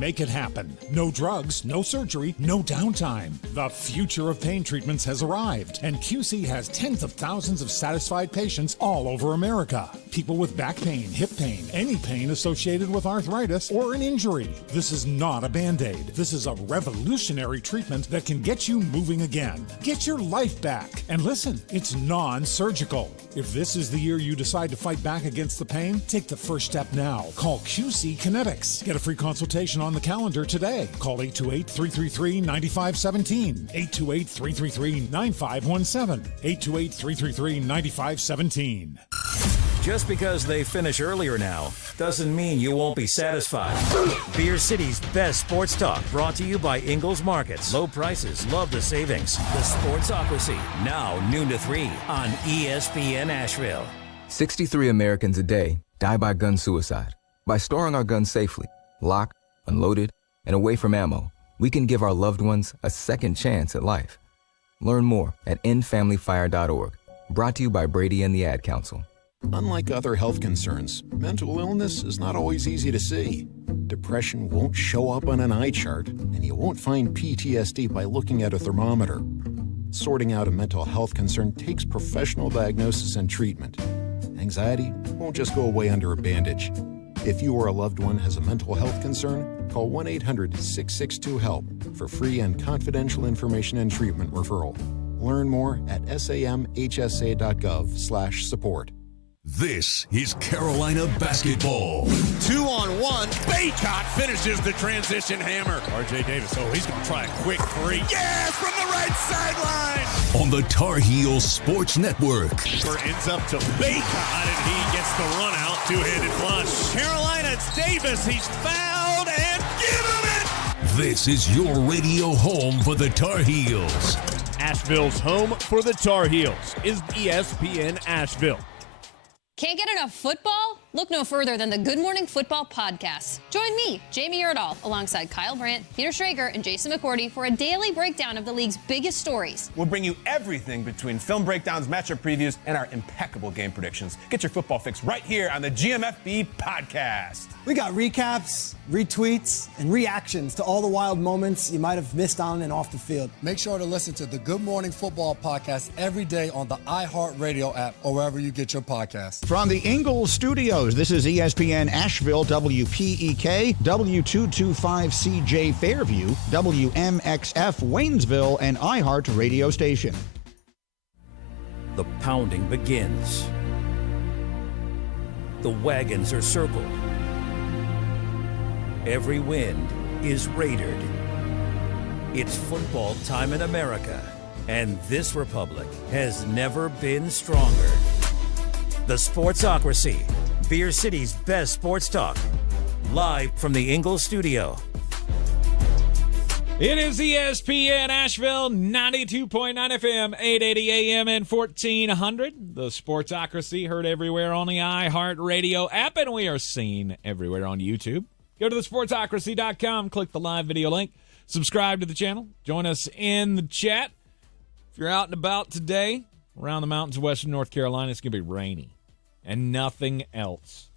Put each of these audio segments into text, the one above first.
make it happen. No drugs, no surgery, no downtime. The future of pain treatments has arrived, and QC has tens of thousands of satisfied patients all over America. People with back pain, hip pain, any pain associated with arthritis or an injury. This is not a Band-Aid. This is a revolutionary treatment that can get you moving again. Get your life back. And listen, it's non-surgical. If this is the year you decide to fight back against the pain, take the first step now. Call QC Kinetics. Get a free consultation on the calendar today. Call 828-333-9517. 828-333-9517. 828-333-9517. Just because they finish earlier now doesn't mean you won't be satisfied. Beer City's best sports talk, brought to you by Ingles Markets. Low prices, love the savings. The Sportsocracy, now noon to 3 on ESPN Asheville. 63 Americans a day die by gun suicide. By storing our guns safely, locked, unloaded, and away from ammo, we can give our loved ones a second chance at life. Learn more at endfamilyfire.org. Brought to you by Brady and the Ad Council. Unlike other health concerns, mental illness is not always easy to see. Depression won't show up on an eye chart, and you won't find PTSD by looking at a thermometer. Sorting out a mental health concern takes professional diagnosis and treatment. Anxiety won't just go away under a bandage. If you or a loved one has a mental health concern, call 1-800-662-HELP for free and confidential information and treatment referral. Learn more at samhsa.gov/support. This is Carolina basketball. 2-on-1. Baycott finishes the transition hammer. R.J. Davis, he's going to try a quick three. Yes, from the right sideline. On the Tar Heels Sports Network. Ends up to Baycott, and he gets the run out. Two-handed flush. Carolina, it's Davis. He's fouled, and give him it. This is your radio home for the Tar Heels. Asheville's home for the Tar Heels is ESPN Asheville. Can't get enough football? Look no further than the Good Morning Football podcast. Join me, Jamie Erdahl, alongside Kyle Brandt, Peter Schrager, and Jason McCourty for a daily breakdown of the league's biggest stories. We'll bring you everything between film breakdowns, matchup previews, and our impeccable game predictions. Get your football fix right here on the GMFB podcast. We got recaps, retweets, and reactions to all the wild moments you might have missed on and off the field. Make sure to listen to the Good Morning Football podcast every day on the iHeartRadio app or wherever you get your podcasts. From the Ingles Studios, this is ESPN Asheville, WPEK, W225CJ Fairview, WMXF Waynesville, and iHeart Radio Station. The pounding begins. The wagons are circled. Every wind is raidered. It's football time in America, and this republic has never been stronger. The Sportsocracy, Beer City's best sports talk, live from the Ingles studio. It is ESPN Asheville, 92.9 FM, 880 AM, and 1400. The Sportsocracy, heard everywhere on the iHeartRadio app, and we are seen everywhere on YouTube. Go to thesportsocracy.com, click the live video link, subscribe to the channel, join us in the chat. If you're out and about today, around the mountains of western North Carolina, it's going to be rainy and nothing else.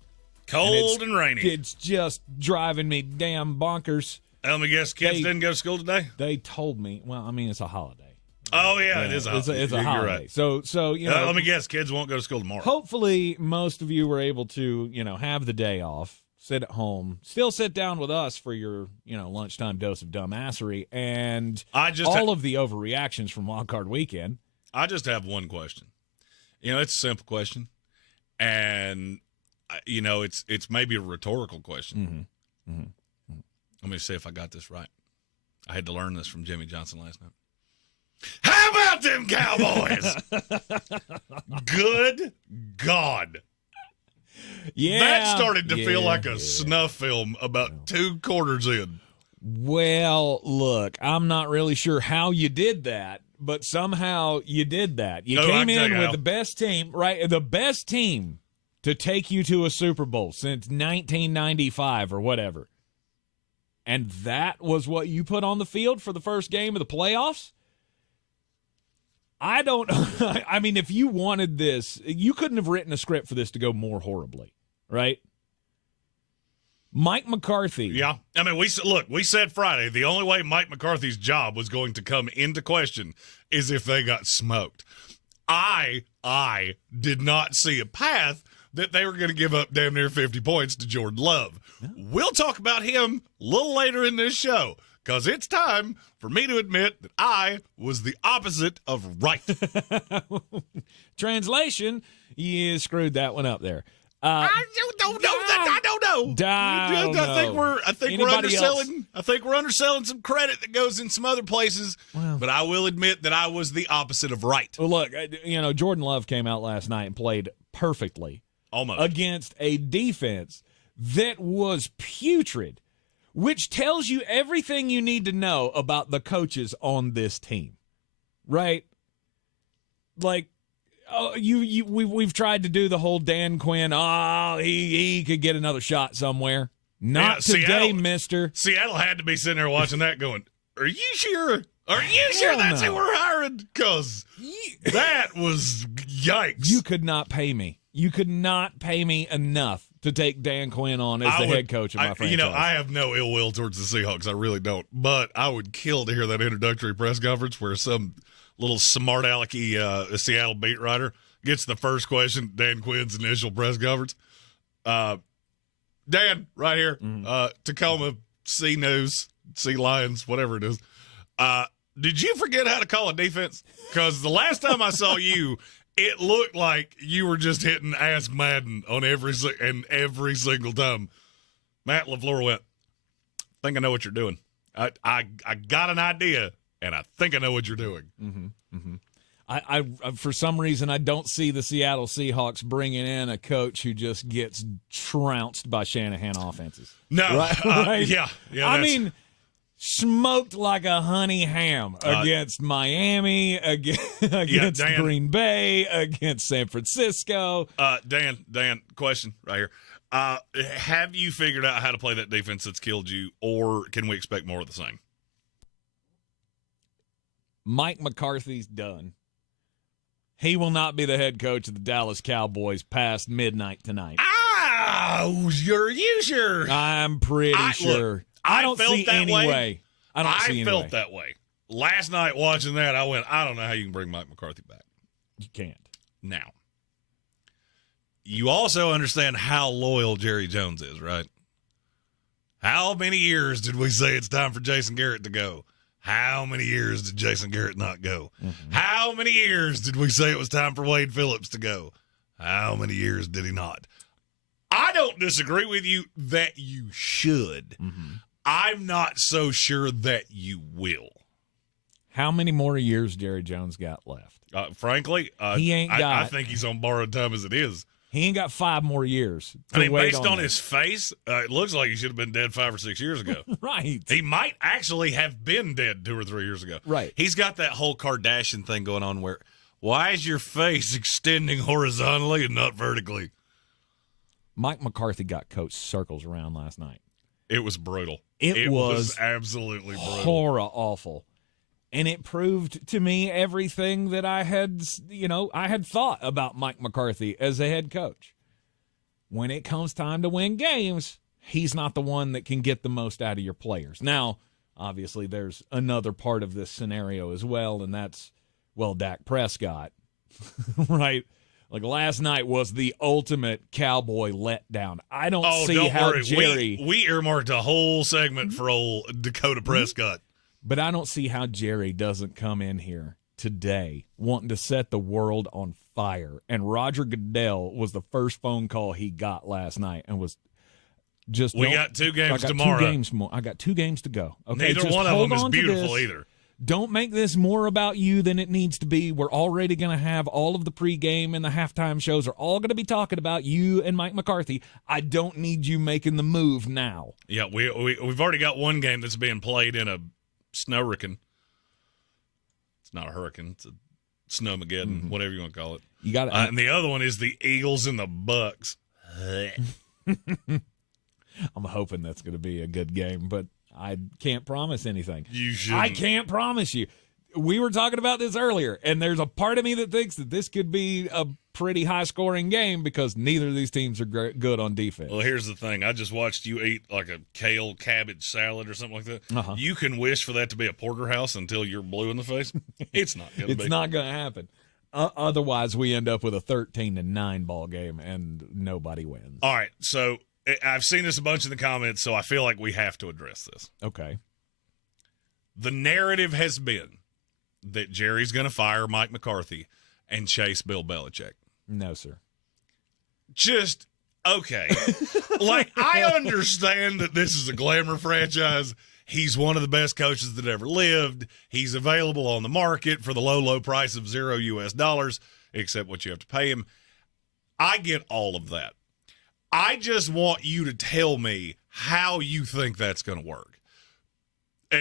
Cold and rainy. It's just driving me damn bonkers. Let me guess, kids didn't go to school today? They told me. Well, I mean, it's a holiday. Oh, yeah, it is a holiday. It's a holiday. You're right. So you know. Let me guess, kids won't go to school tomorrow. Hopefully, most of you were able to, have the day off, sit at home, still sit down with us for your, lunchtime dose of dumbassery, and all of the overreactions from Wild Card Weekend. I just have one question. It's a simple question, and it's maybe a rhetorical question. Mm-hmm. Mm-hmm. Let me see if I got this right. I had to learn this from Jimmy Johnson last night. How about them Cowboys? Good God. Yeah. That started to feel like a snuff film about 2 quarters in. Well, look, I'm not really sure how you did that, but somehow you did that. You came in with the best team, right? The best team to take you to a Super Bowl since 1995 or whatever. And that was what you put on the field for the first game of the playoffs? I don't – I mean, if you wanted this, you couldn't have written a script for this to go more horribly, right? Mike McCarthy. Yeah. I mean, we said Friday the only way Mike McCarthy's job was going to come into question is if they got smoked. I did not see a path that they were going to give up damn near 50 points to Jordan Love. Yeah. We'll talk about him a little later in this show because it's time for me to admit that I was the opposite of right. Translation, you screwed that one up there. I don't know. I think we're underselling. I think we're underselling some credit that goes in some other places. Well, but I will admit that I was the opposite of right. Well, look, Jordan Love came out last night and played perfectly, almost against a defense that was putrid, which tells you everything you need to know about the coaches on this team, right? Like. Oh, we've tried to do the whole Dan Quinn. Oh, he could get another shot somewhere. Not today, mister. Seattle had to be sitting there watching that going, are you sure? Are you sure that's who we're hiring? Because that was yikes. You could not pay me. You could not pay me enough to take Dan Quinn on as the head coach of my franchise. I have no ill will towards the Seahawks. I really don't. But I would kill to hear that introductory press conference where some little smart alecky Seattle beat writer gets the first question, Dan Quinn's initial press conference. Dan, right here, Tacoma, Sea News, Sea Lions, whatever it is. Did you forget how to call a defense? Because the last time I saw you, it looked like you were just hitting Ask Madden on every single time. Matt LaFleur went, I think I know what you're doing. I got an idea. And I think I know what you're doing. Mm-hmm, mm-hmm. I for some reason, I don't see the Seattle Seahawks bringing in a coach who just gets trounced by Shanahan offenses. No. Right? Yeah. I mean, smoked like a honey ham against Miami, against Green Bay, against San Francisco. Dan, question right here. Have you figured out how to play that defense that's killed you, or can we expect more of the same? Mike McCarthy's done. He will not be the head coach of the Dallas Cowboys past midnight tonight. Oh, you sure? I'm pretty sure. Look, I don't see any way. I felt that way. Last night watching that, I went, I don't know how you can bring Mike McCarthy back. You can't. Now, you also understand how loyal Jerry Jones is, right? How many years did we say it's time for Jason Garrett to go? How many years did Jason Garrett not go? Mm-hmm. How many years did we say it was time for Wade Phillips to go? How many years did he not? I don't disagree with you that you should. Mm-hmm. I'm not so sure that you will. How many more years Jerry Jones got left? Frankly, he ain't got. I think he's on borrowed time as it is. He ain't got 5 more years. I mean, based on his face, it looks like he should have been dead 5 or 6 years ago. Right. He might actually have been dead 2 or 3 years ago. Right. He's got that whole Kardashian thing going on where, why is your face extending horizontally and not vertically? Mike McCarthy got coach circles around last night. It was brutal. It was absolutely brutal. Horror awful. And it proved to me everything that I had thought about Mike McCarthy as a head coach. When it comes time to win games, he's not the one that can get the most out of your players. Now, obviously, there's another part of this scenario as well, and that's, Dak Prescott, right? Like last night was the ultimate Cowboy letdown. I don't see how Jerry. We earmarked a whole segment for old Dakota Prescott. But I don't see how Jerry doesn't come in here today wanting to set the world on fire. And Roger Goodell was the first phone call he got last night and was just. We got 2 games tomorrow. I got 2 games to go. Okay, neither one of them is beautiful either. Don't make this more about you than it needs to be. We're already going to have all of the pregame and the halftime shows are all going to be talking about you and Mike McCarthy. I don't need you making the move now. Yeah, we've already got one game that's being played in a snowrican. It's not a hurricane. It's a snowmageddon, whatever you want to call it. You got it. And the other one is the Eagles and the Bucks. I'm hoping that's going to be a good game, but I can't promise anything. You should. I can't promise you. we were talking about this earlier, and there's a part of me that thinks that this could be a pretty high-scoring game because neither of these teams are good on defense. Well, here's the thing. I just watched you eat like a kale cabbage salad or something like that. You can wish for that to be a porterhouse until you're blue in the face. It's not going to be. It's not going to happen. Otherwise, we end up with a 13-9 ball game, and nobody wins. All right, so I've seen this a bunch in the comments, so I feel like we have to address this. Okay. The narrative has been that Jerry's going to fire Mike McCarthy and chase Bill Belichick. No, sir. Just, okay. Like, I understand that this is a glamour franchise. He's one of the best coaches that ever lived. He's available on the market for the low, low price of $0, except what you have to pay him. I get all of that. I just want you to tell me how you think that's going to work.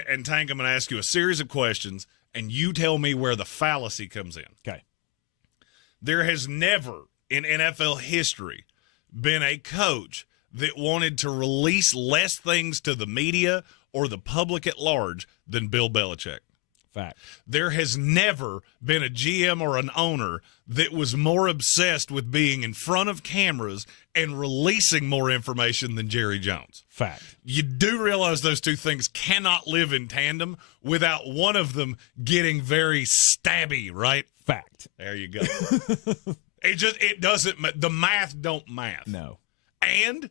And Tank, I'm going to ask you a series of questions, and you tell me where the fallacy comes in. Okay. There has never in NFL history been a coach that wanted to release less things to the media or the public at large than Bill Belichick. Fact. There has never been a GM or an owner that was more obsessed with being in front of cameras and releasing more information than Jerry Jones. Fact. You do realize those two things cannot live in tandem without one of them getting very stabby, right? Fact. There you go. It doesn't, the math don't math. No. And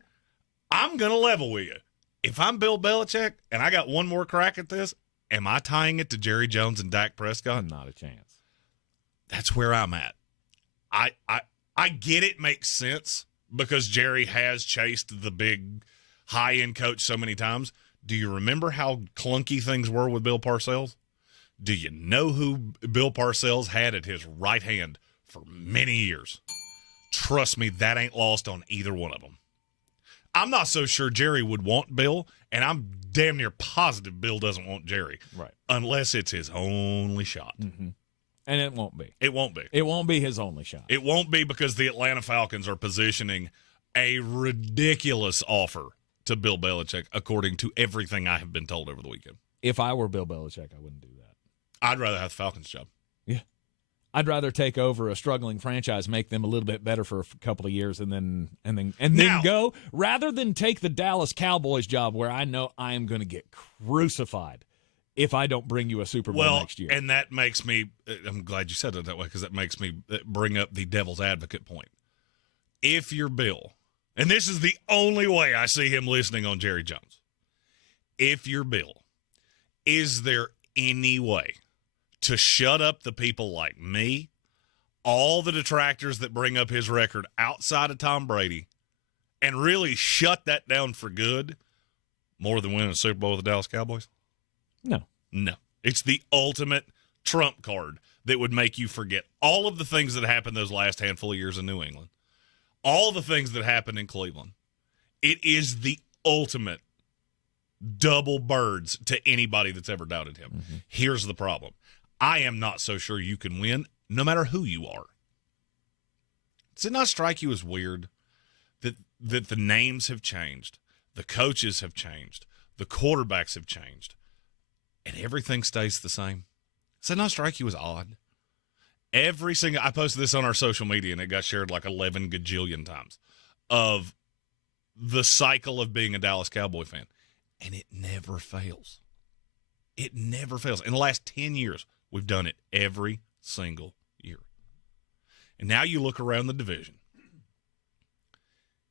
I'm going to level with you. If I'm Bill Belichick and I got one more crack at this, am I tying it to Jerry Jones and Dak Prescott? Not a chance. That's where I'm at. I get it makes sense because Jerry has chased the big high-end coach so many times. Do you remember how clunky things were with Bill Parcells? Do you know who Bill Parcells had at his right hand for many years? Trust me, that ain't lost on either one of them. I'm not so sure Jerry would want Bill, and I'm damn near positive Bill doesn't want Jerry. Right. Unless it's his only shot. Mm-hmm. And it won't be. It won't be. It won't be his only shot. It won't be because the Atlanta Falcons are positioning a ridiculous offer to Bill Belichick, according to everything I have been told over the weekend. If I were Bill Belichick, I wouldn't do that. I'd rather have the Falcons job. Yeah. I'd rather take over a struggling franchise, make them a little bit better for a couple of years, and then go, rather than take the Dallas Cowboys job where I know I am going to get crucified if I don't bring you a Super Bowl next year. And that makes me – I'm glad you said it that way because that makes me bring up the devil's advocate point. If you're Bill, and this is the only way I see him listening on Jerry Jones, if you're Bill, is there any way to shut up the people like me, all the detractors that bring up his record outside of Tom Brady, and really shut that down for good more than winning a Super Bowl with the Dallas Cowboys? No. It's the ultimate trump card that would make you forget all of the things that happened those last handful of years in New England, all the things that happened in Cleveland. It is the ultimate double birds to anybody that's ever doubted him. Mm-hmm. Here's the problem. I am not so sure you can win no matter who you are. Does it not strike you as weird that the names have changed, the coaches have changed, the quarterbacks have changed, and everything stays the same? Does that not strike you as odd? I posted this on our social media, and it got shared like 11 gajillion times, of the cycle of being a Dallas Cowboy fan. And it never fails. It never fails. In the last 10 years, we've done it every single year. And now you look around the division.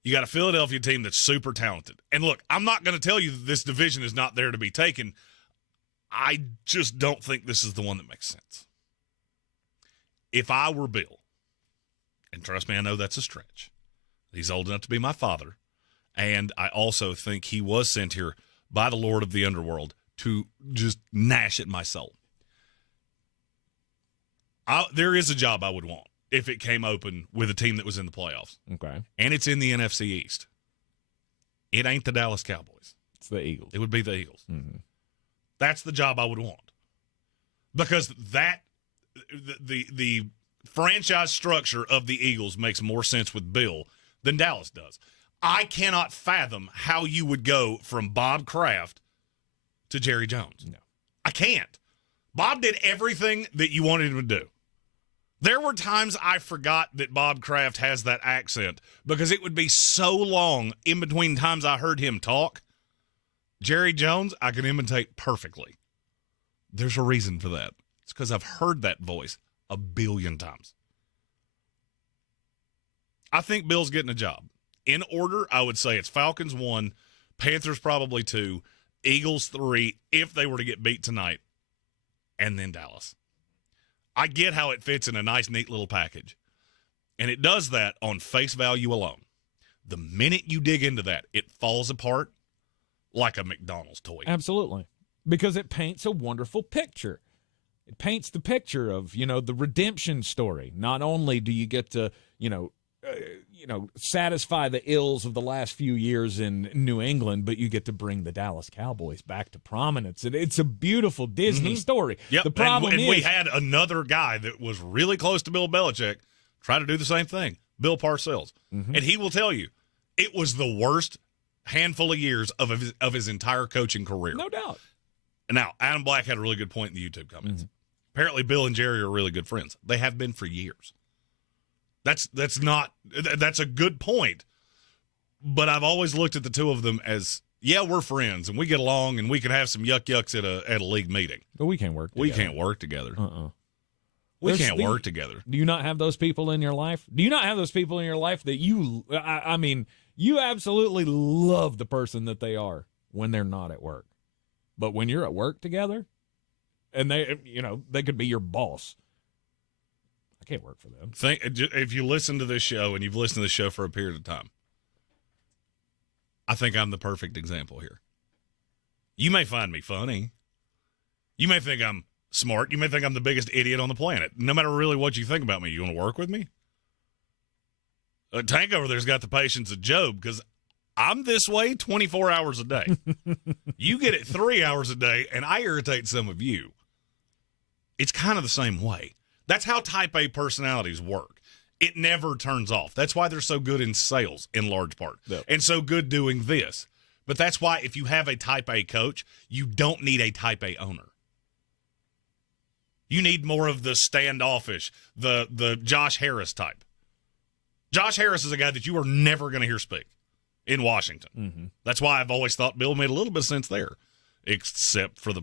You got a Philadelphia team that's super talented. And look, I'm not going to tell you that this division is not there to be taken. I just don't think this is the one that makes sense. If I were Bill, and trust me, I know that's a stretch. He's old enough to be my father. And I also think he was sent here by the Lord of the Underworld to just gnash at my soul. There is a job I would want if it came open with a team that was in the playoffs. Okay. And it's in the NFC East. It ain't the Dallas Cowboys. It's the Eagles. It would be the Eagles. Mm-hmm. That's the job I would want. Because the franchise structure of the Eagles makes more sense with Bill than Dallas does. I cannot fathom how you would go from Bob Kraft to Jerry Jones. No. I can't. Bob did everything that you wanted him to do. There were times I forgot that Bob Kraft has that accent because it would be so long in between times I heard him talk. Jerry Jones, I can imitate perfectly. There's a reason for that. It's because I've heard that voice a billion times. I think Bill's getting a job. In order, I would say it's Falcons 1, Panthers probably 2, Eagles 3, if they were to get beat tonight, and then Dallas. I get how it fits in a nice, neat little package. And it does that on face value alone. The minute you dig into that, it falls apart like a McDonald's toy. Absolutely. Because it paints a wonderful picture. It paints the picture of, the redemption story. Not only do you get to, satisfy the ills of the last few years in New England, but you get to bring the Dallas Cowboys back to prominence. It's a beautiful Disney story. Yep. The problem and is we had another guy that was really close to Bill Belichick try to do the same thing, Bill Parcells. And he will tell you it was the worst handful of years of his entire coaching career. No doubt. Now, Adam Black had a really good point in the YouTube comments. Apparently, Bill and Jerry are really good friends. They have been for years. That's a good point. But I've always looked at the two of them as, yeah, we're friends and we get along and we can have some yucks at a league meeting. But we can't work together. We can't work together. We can't work together. Do you not have those people in your life? Do you not have those people in your life that you absolutely love the person that they are when they're not at work? But when you're at work together and they could be your boss. I can't work for them. If you listen to this show and you've listened to this show for a period of time, I think I'm the perfect example here. You may find me funny. You may think I'm smart. You may think I'm the biggest idiot on the planet. No matter really what you think about me, you want to work with me? Tank over there's got the patience of Job because I'm this way 24 hours a day. You get it 3 hours a day, and I irritate some of you. It's kind of the same way. That's how type A personalities work. It never turns off. That's why they're so good in sales, in large part, and so good doing this. But that's why if you have a type A coach, you don't need a type A owner. You need more of the standoffish, the Josh Harris type. Josh Harris is a guy that you are never going to hear speak in Washington. That's why I've always thought Bill made a little bit of sense there, except for the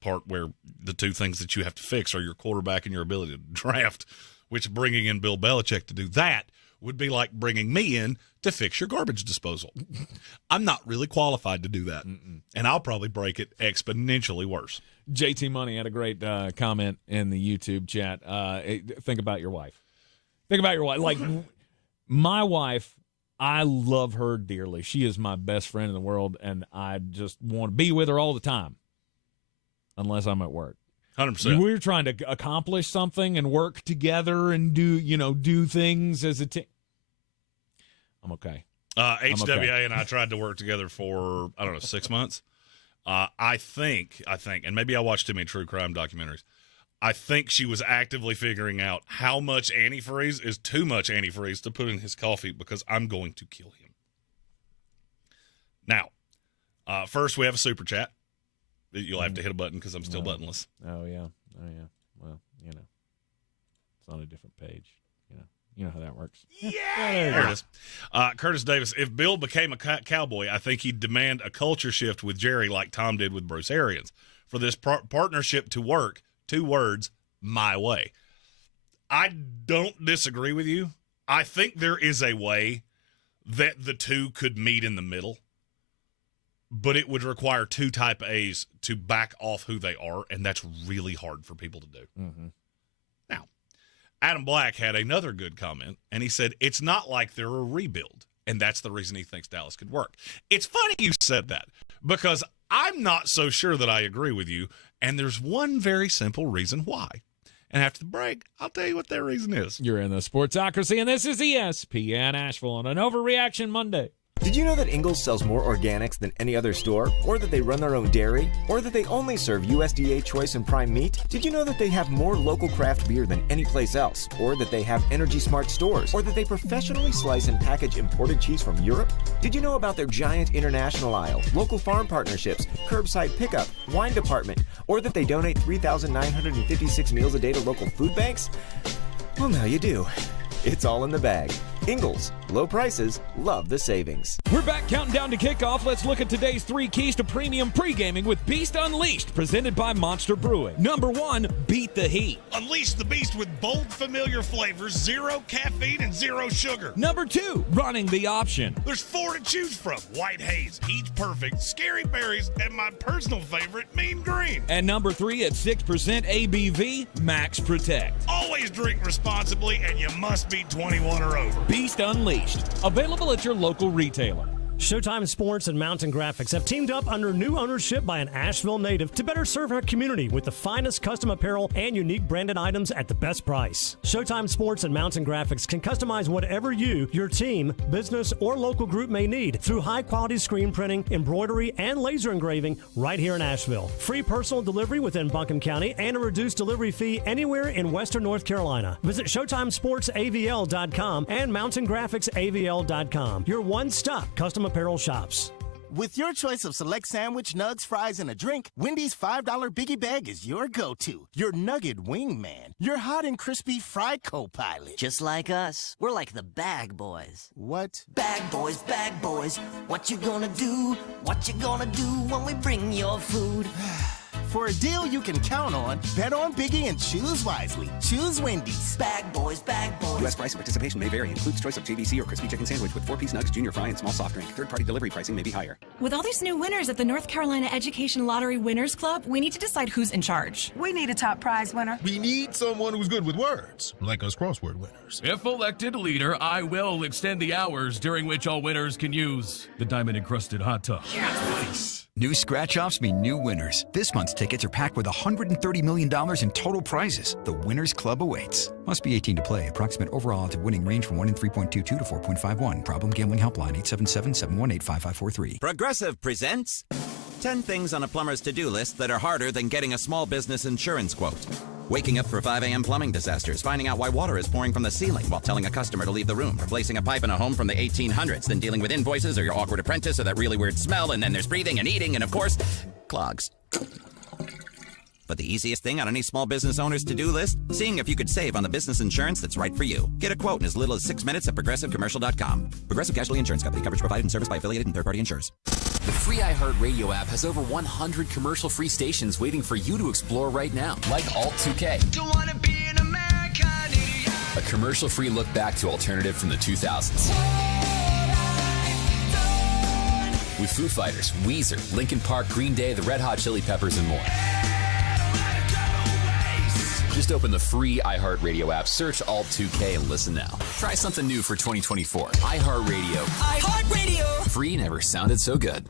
part where the two things that you have to fix are your quarterback and your ability to draft, which bringing in Bill Belichick to do that would be like bringing me in to fix your garbage disposal. I'm not really qualified to do that, and I'll probably break it exponentially worse. JT Money had a great comment in the YouTube chat. Think about your wife. Think about your wife. Like, my wife, I love her dearly. She is my best friend in the world, and I just want to be with her all the time. Unless I'm at work. 100%. We're trying to accomplish something and work together and do things as a team. I'm okay. HWA and I tried to work together for, 6 months. I think, and maybe I watched too many true crime documentaries, I think she was actively figuring out how much antifreeze is too much antifreeze to put in his coffee because I'm going to kill him. Now, first we have a super chat. You'll have to hit a button because I'm still buttonless. Oh, yeah. Well, it's on a different page. You know how that works. Yeah! There it is. Curtis Davis, if Bill became a cowboy, I think he'd demand a culture shift with Jerry like Tom did with Bruce Arians. For this partnership to work, 2 words, my way. I don't disagree with you. I think there is a way that the two could meet in the middle. But it would require 2 type A's to back off who they are, and that's really hard for people to do. Now, Adam Black had another good comment, and he said, it's not like they're a rebuild, and that's the reason he thinks Dallas could work. It's funny you said that, because I'm not so sure that I agree with you, and there's one very simple reason why. And after the break, I'll tell you what that reason is. You're in the Sportsocracy, and this is ESPN Asheville on an Overreaction Monday. Did you know that Ingles sells more organics than any other store? Or that they run their own dairy? Or that they only serve USDA choice and prime meat? Did you know that they have more local craft beer than any place else? Or that they have Energy Smart stores? Or that they professionally slice and package imported cheese from Europe? Did you know about their giant international aisle, local farm partnerships, curbside pickup, wine department? Or that they donate 3,956 meals a day to local food banks? Well, now you do. It's all in the bag. Ingles, low prices, love the savings. We're back counting down to kickoff. Let's look at today's 3 keys to premium pre-gaming with Beast Unleashed, presented by Monster Brewing. Number 1, beat the heat. Unleash the beast with bold, familiar flavors, 0 caffeine and 0 sugar. Number 2, running the option. There's 4 to choose from: White Haze, Peach Perfect, Scary Berries, and my personal favorite, Mean Green. And number 3, at 6% ABV, Max Protect. Always drink responsibly, and you must be 21 or over. Beast Unleashed, available at your local retailer. Showtime Sports and Mountain Graphics have teamed up under new ownership by an Asheville native to better serve our community with the finest custom apparel and unique branded items at the best price. Showtime Sports and Mountain Graphics can customize whatever you, your team, business, or local group may need through high-quality screen printing, embroidery, and laser engraving right here in Asheville. Free personal delivery within Buncombe County and a reduced delivery fee anywhere in Western North Carolina. Visit ShowtimeSportsAVL.com and MountainGraphicsAVL.com. Your one-stop custom apparel shops. With your choice of select sandwich, nugs, fries, and a drink, Wendy's $5 Biggie Bag is your go-to. Your nugget wingman. Your hot and crispy fry co-pilot. Just like us. We're like the bag boys. What? Bag boys, what you gonna do? What you gonna do when we bring your food? For a deal you can count on, bet on Biggie and choose wisely. Choose Wendy's. Bag boys. U.S. price and participation may vary. Includes choice of JVC or crispy chicken sandwich with 4-piece nugs, junior fry, and small soft drink. Third-party delivery pricing may be higher. With all these new winners at the North Carolina Education Lottery Winners Club, we need to decide who's in charge. We need a top prize winner. We need someone who's good with words, like us crossword winners. If elected leader, I will extend the hours during which all winners can use the diamond-encrusted hot tub. Yes. New scratch-offs mean new winners. This month's tickets are packed with $130 million in total prizes. The Winners Club awaits. Must be 18 to play. Approximate overall odds of winning range from 1 in 3.22 to 4.51. Problem gambling helpline 877-718-5543. Progressive presents 10 things on a plumber's to-do list that are harder than getting a small business insurance quote. Waking up for 5 a.m. plumbing disasters, finding out why water is pouring from the ceiling while telling a customer to leave the room, replacing a pipe in a home from the 1800s, then dealing with invoices or your awkward apprentice or that really weird smell, and then there's breathing and eating and, of course, clogs. But the easiest thing on any small business owner's to-do list? Seeing if you could save on the business insurance that's right for you. Get a quote in as little as 6 minutes at ProgressiveCommercial.com. Progressive Casualty Insurance Company. Coverage provided and serviced by affiliated and third-party insurers. The free iHeartRadio app has over 100 commercial-free stations waiting for you to explore right now, like Alt 2K. Don't wanna be an American idiot. A commercial-free look back to alternative from the 2000s. With Foo Fighters, Weezer, Linkin Park, Green Day, the Red Hot Chili Peppers, and more. Just open the free iHeartRadio app, search Alt 2K, and listen now. Try something new for 2024. iHeartRadio. iHeartRadio. Free never sounded so good.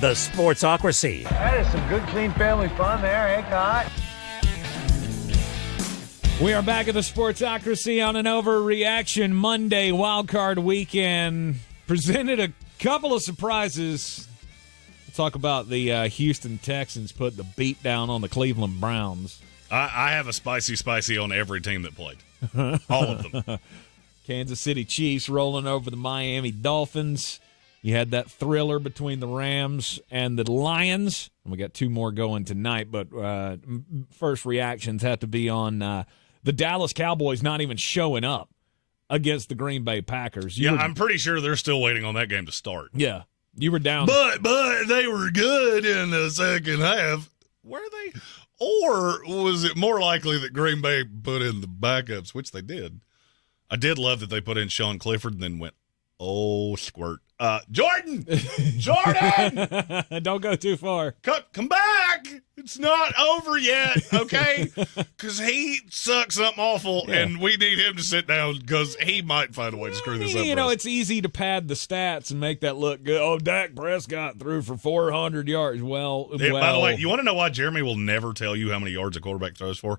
The Sportsocracy. That is some good, clean family fun there, eh, Cott? We are back at the Sportsocracy on an Overreaction Monday wildcard weekend. Presented a couple of surprises. We'll talk about the Houston Texans put the beat down on the Cleveland Browns. I have a spicy on every team that played. All of them. Kansas City Chiefs rolling over the Miami Dolphins. You had that thriller between the Rams and the Lions. And we got 2 more going tonight, but first reactions have to be on the Dallas Cowboys not even showing up against the Green Bay Packers. I'm pretty sure they're still waiting on that game to start. Yeah. You were down. But they were good in the second half. Were they? Or was it more likely that Green Bay put in the backups, which they did? I did love that they put in Sean Clifford and then went, oh, squirt. Jordan! Don't go too far. Come back! It's not over yet, okay? Because he sucks something awful, and we need him to sit down because he might find a way to screw this up. You know, it's easy to pad the stats and make that look good. Oh, Dak Prescott threw for 400 yards. Well, by the way, you want to know why Jeremy will never tell you how many yards a quarterback throws for?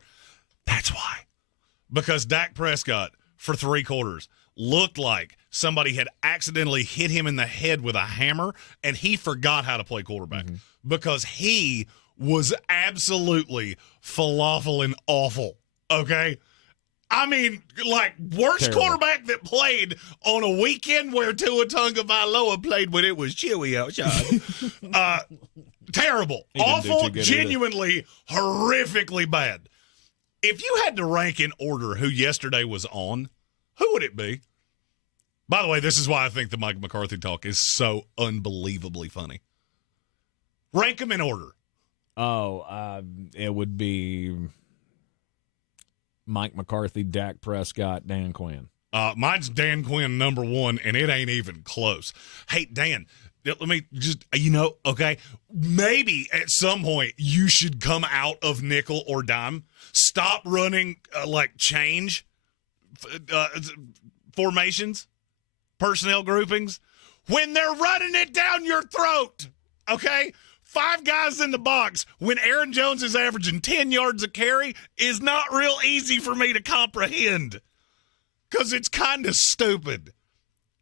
That's why. Because Dak Prescott, for 3 quarters. Looked like somebody had accidentally hit him in the head with a hammer, and he forgot how to play quarterback because he was absolutely falafel and awful, okay? I mean, like, worst quarterback that played on a weekend where Tua Tagovailoa played when it was chilly outside. Terrible. Awful, genuinely, horrifically bad. If you had to rank in order who yesterday was on, who would it be? By the way, this is why I think the Mike McCarthy talk is so unbelievably funny. Rank them in order. It would be Mike McCarthy, Dak Prescott, Dan Quinn. Mine's Dan Quinn number 1, and it ain't even close. Hey, Dan, let me just, okay, maybe at some point you should come out of nickel or dime. Stop running, change formations, personnel groupings, when they're running it down your throat, okay? 5 guys in the box when Aaron Jones is averaging 10 yards a carry is not real easy for me to comprehend because it's kind of stupid.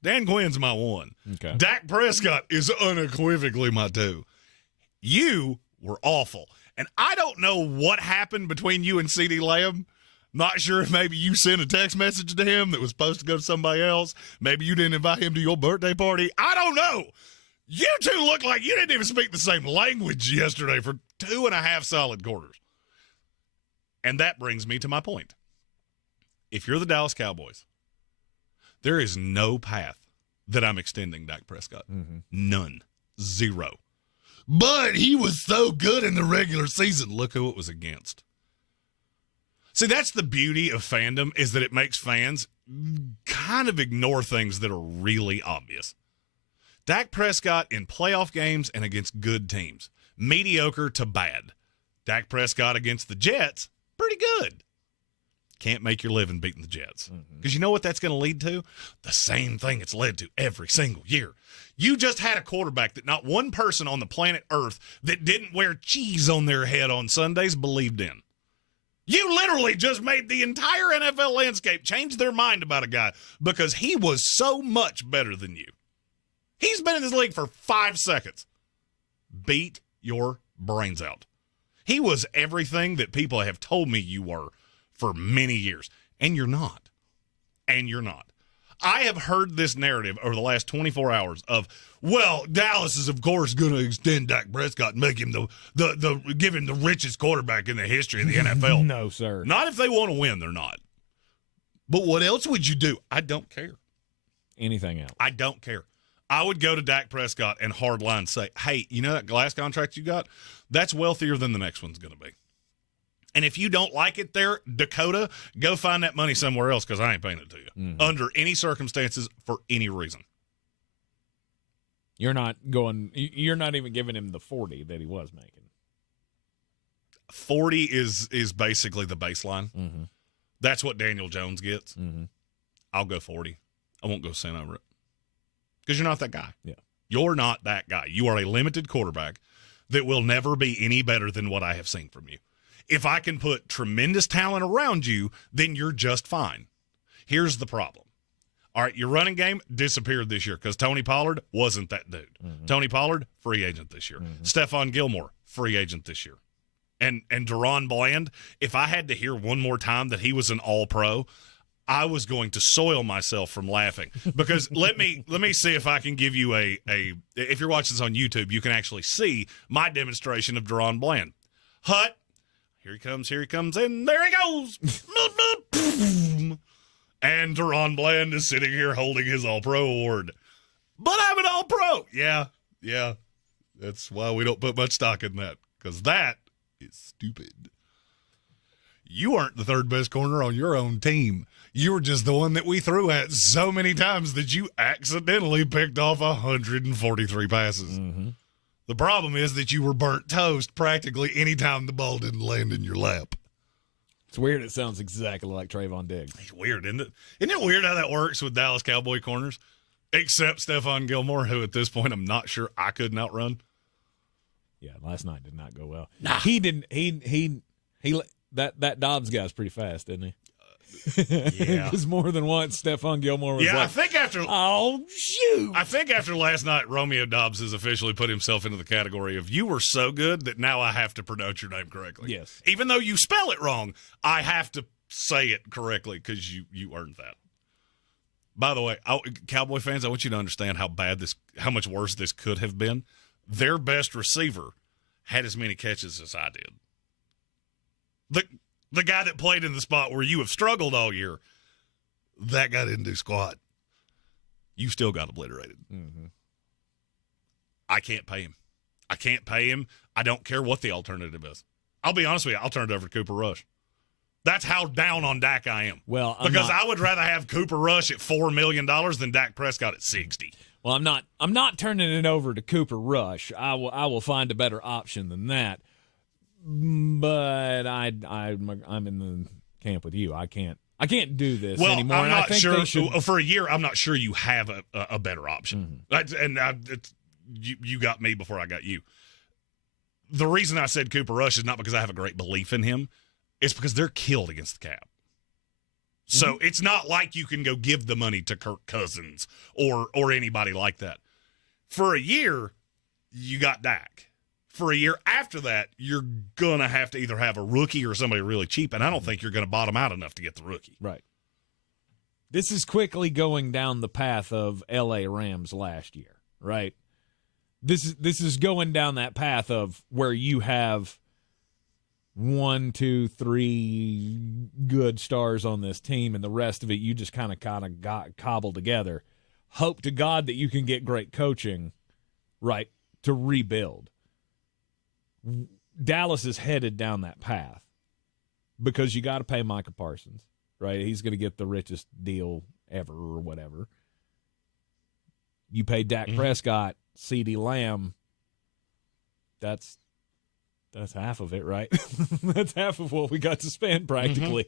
Dan Quinn's my 1. Okay. Dak Prescott is unequivocally my 2. You were awful. And I don't know what happened between you and CeeDee Lamb. Not sure if maybe you sent a text message to him that was supposed to go to somebody else. Maybe you didn't invite him to your birthday party. I don't know. You two look like you didn't even speak the same language yesterday for 2.5 solid quarters. And that brings me to my point. If you're the Dallas Cowboys, there is no path that I'm extending Dak Prescott. None. 0. But he was so good in the regular season. Look who it was against. See, that's the beauty of fandom, is that it makes fans kind of ignore things that are really obvious. Dak Prescott in playoff games and against good teams. Mediocre to bad. Dak Prescott against the Jets, pretty good. Can't make your living beating the Jets. Because you know what that's going to lead to? The same thing it's led to every single year. You just had a quarterback that not one person on the planet Earth that didn't wear cheese on their head on Sundays believed in. You literally just made the entire NFL landscape change their mind about a guy because he was so much better than you. He's been in this league for 5 seconds. Beat your brains out. He was everything that people have told me you were for many years. And you're not. And you're not. I have heard this narrative over the last 24 hours of, well, Dallas is, of course, going to extend Dak Prescott and make him give him the richest quarterback in the history of the NFL. No, sir. Not if they want to win, they're not. But what else would you do? I don't care. Anything else? I don't care. I would go to Dak Prescott and hardline say, hey, you know that glass contract you got? That's wealthier than the next one's going to be. And if you don't like it there, Dakota, go find that money somewhere else because I ain't paying it to you under any circumstances for any reason. You're not even giving him the 40 that he was making. 40 is basically the baseline. That's what Daniel Jones gets. I'll go 40. I won't go cent over it. Because you're not that guy. Yeah. You're not that guy. You are a limited quarterback that will never be any better than what I have seen from you. If I can put tremendous talent around you, then you're just fine. Here's the problem. All right, your running game disappeared this year because Tony Pollard wasn't that dude. Tony Pollard, free agent this year. Stephon Gilmore, free agent this year. And Deron Bland, if I had to hear one more time that he was an all-pro, I was going to soil myself from laughing. Because let me see if I can give you if you're watching this on YouTube, you can actually see my demonstration of Deron Bland. Hut. Here he comes, and there he goes. And Deron Bland is sitting here holding his All-Pro award. But I'm an All-Pro. Yeah. That's why we don't put much stock in that, because that is stupid. You aren't the third best corner on your own team. You were just the one that we threw at so many times that you accidentally picked off 143 passes. The problem is that you were burnt toast practically any time the ball didn't land in your lap. It's weird. It sounds exactly like Trayvon Diggs. It's weird, isn't it? Isn't it weird how that works with Dallas Cowboy corners? Except Stephon Gilmore, who at this point I'm not sure I couldn't outrun. Yeah, last night did not go well. Nah. He didn't. He that Dobbs guy's pretty fast, isn't he? Yeah. Because more than once, Stephon Gilmore was Yeah, like, I think after last night, Romeo Dobbs has officially put himself into the category of you were so good that now I have to pronounce your name correctly. Yes. Even though you spell it wrong, I have to say it correctly because you earned that. By the way, Cowboy fans, I want you to understand how much worse this could have been. Their best receiver had as many catches as I did. The guy that played in the spot where you have struggled all year, that guy didn't do squat. You still got obliterated. Mm-hmm. I can't pay him. I don't care what the alternative is. I'll be honest with you. I'll turn it over to Cooper Rush. That's how down on Dak I am. Well, I would rather have Cooper Rush at $4 million than Dak Prescott at 60. Well, I'm not turning it over to Cooper Rush. I will find a better option than that. But I'm in the camp with you. I can't do this anymore. I'm not sure. Should... For a year, I'm not sure you have a better option. Mm-hmm. You got me before I got you. The reason I said Cooper Rush is not because I have a great belief in him. It's because they're killed against the cap. So it's not like you can go give the money to Kirk Cousins or anybody like that. For a year, you got Dak. For a year after that, you're going to have to either have a rookie or somebody really cheap, and I don't think you're going to bottom out enough to get the rookie. Right. This is quickly going down the path of L.A. Rams last year, right? This is going down that path of where you have 1, 2, 3 good stars on this team, and the rest of it you just kind of got cobbled together. Hope to God that you can get great coaching, right, to rebuild. Dallas is headed down that path because you got to pay Micah Parsons, right? He's going to get the richest deal ever or whatever. You pay Dak Prescott, CeeDee Lamb. That's half of it, right? That's half of what we got to spend practically.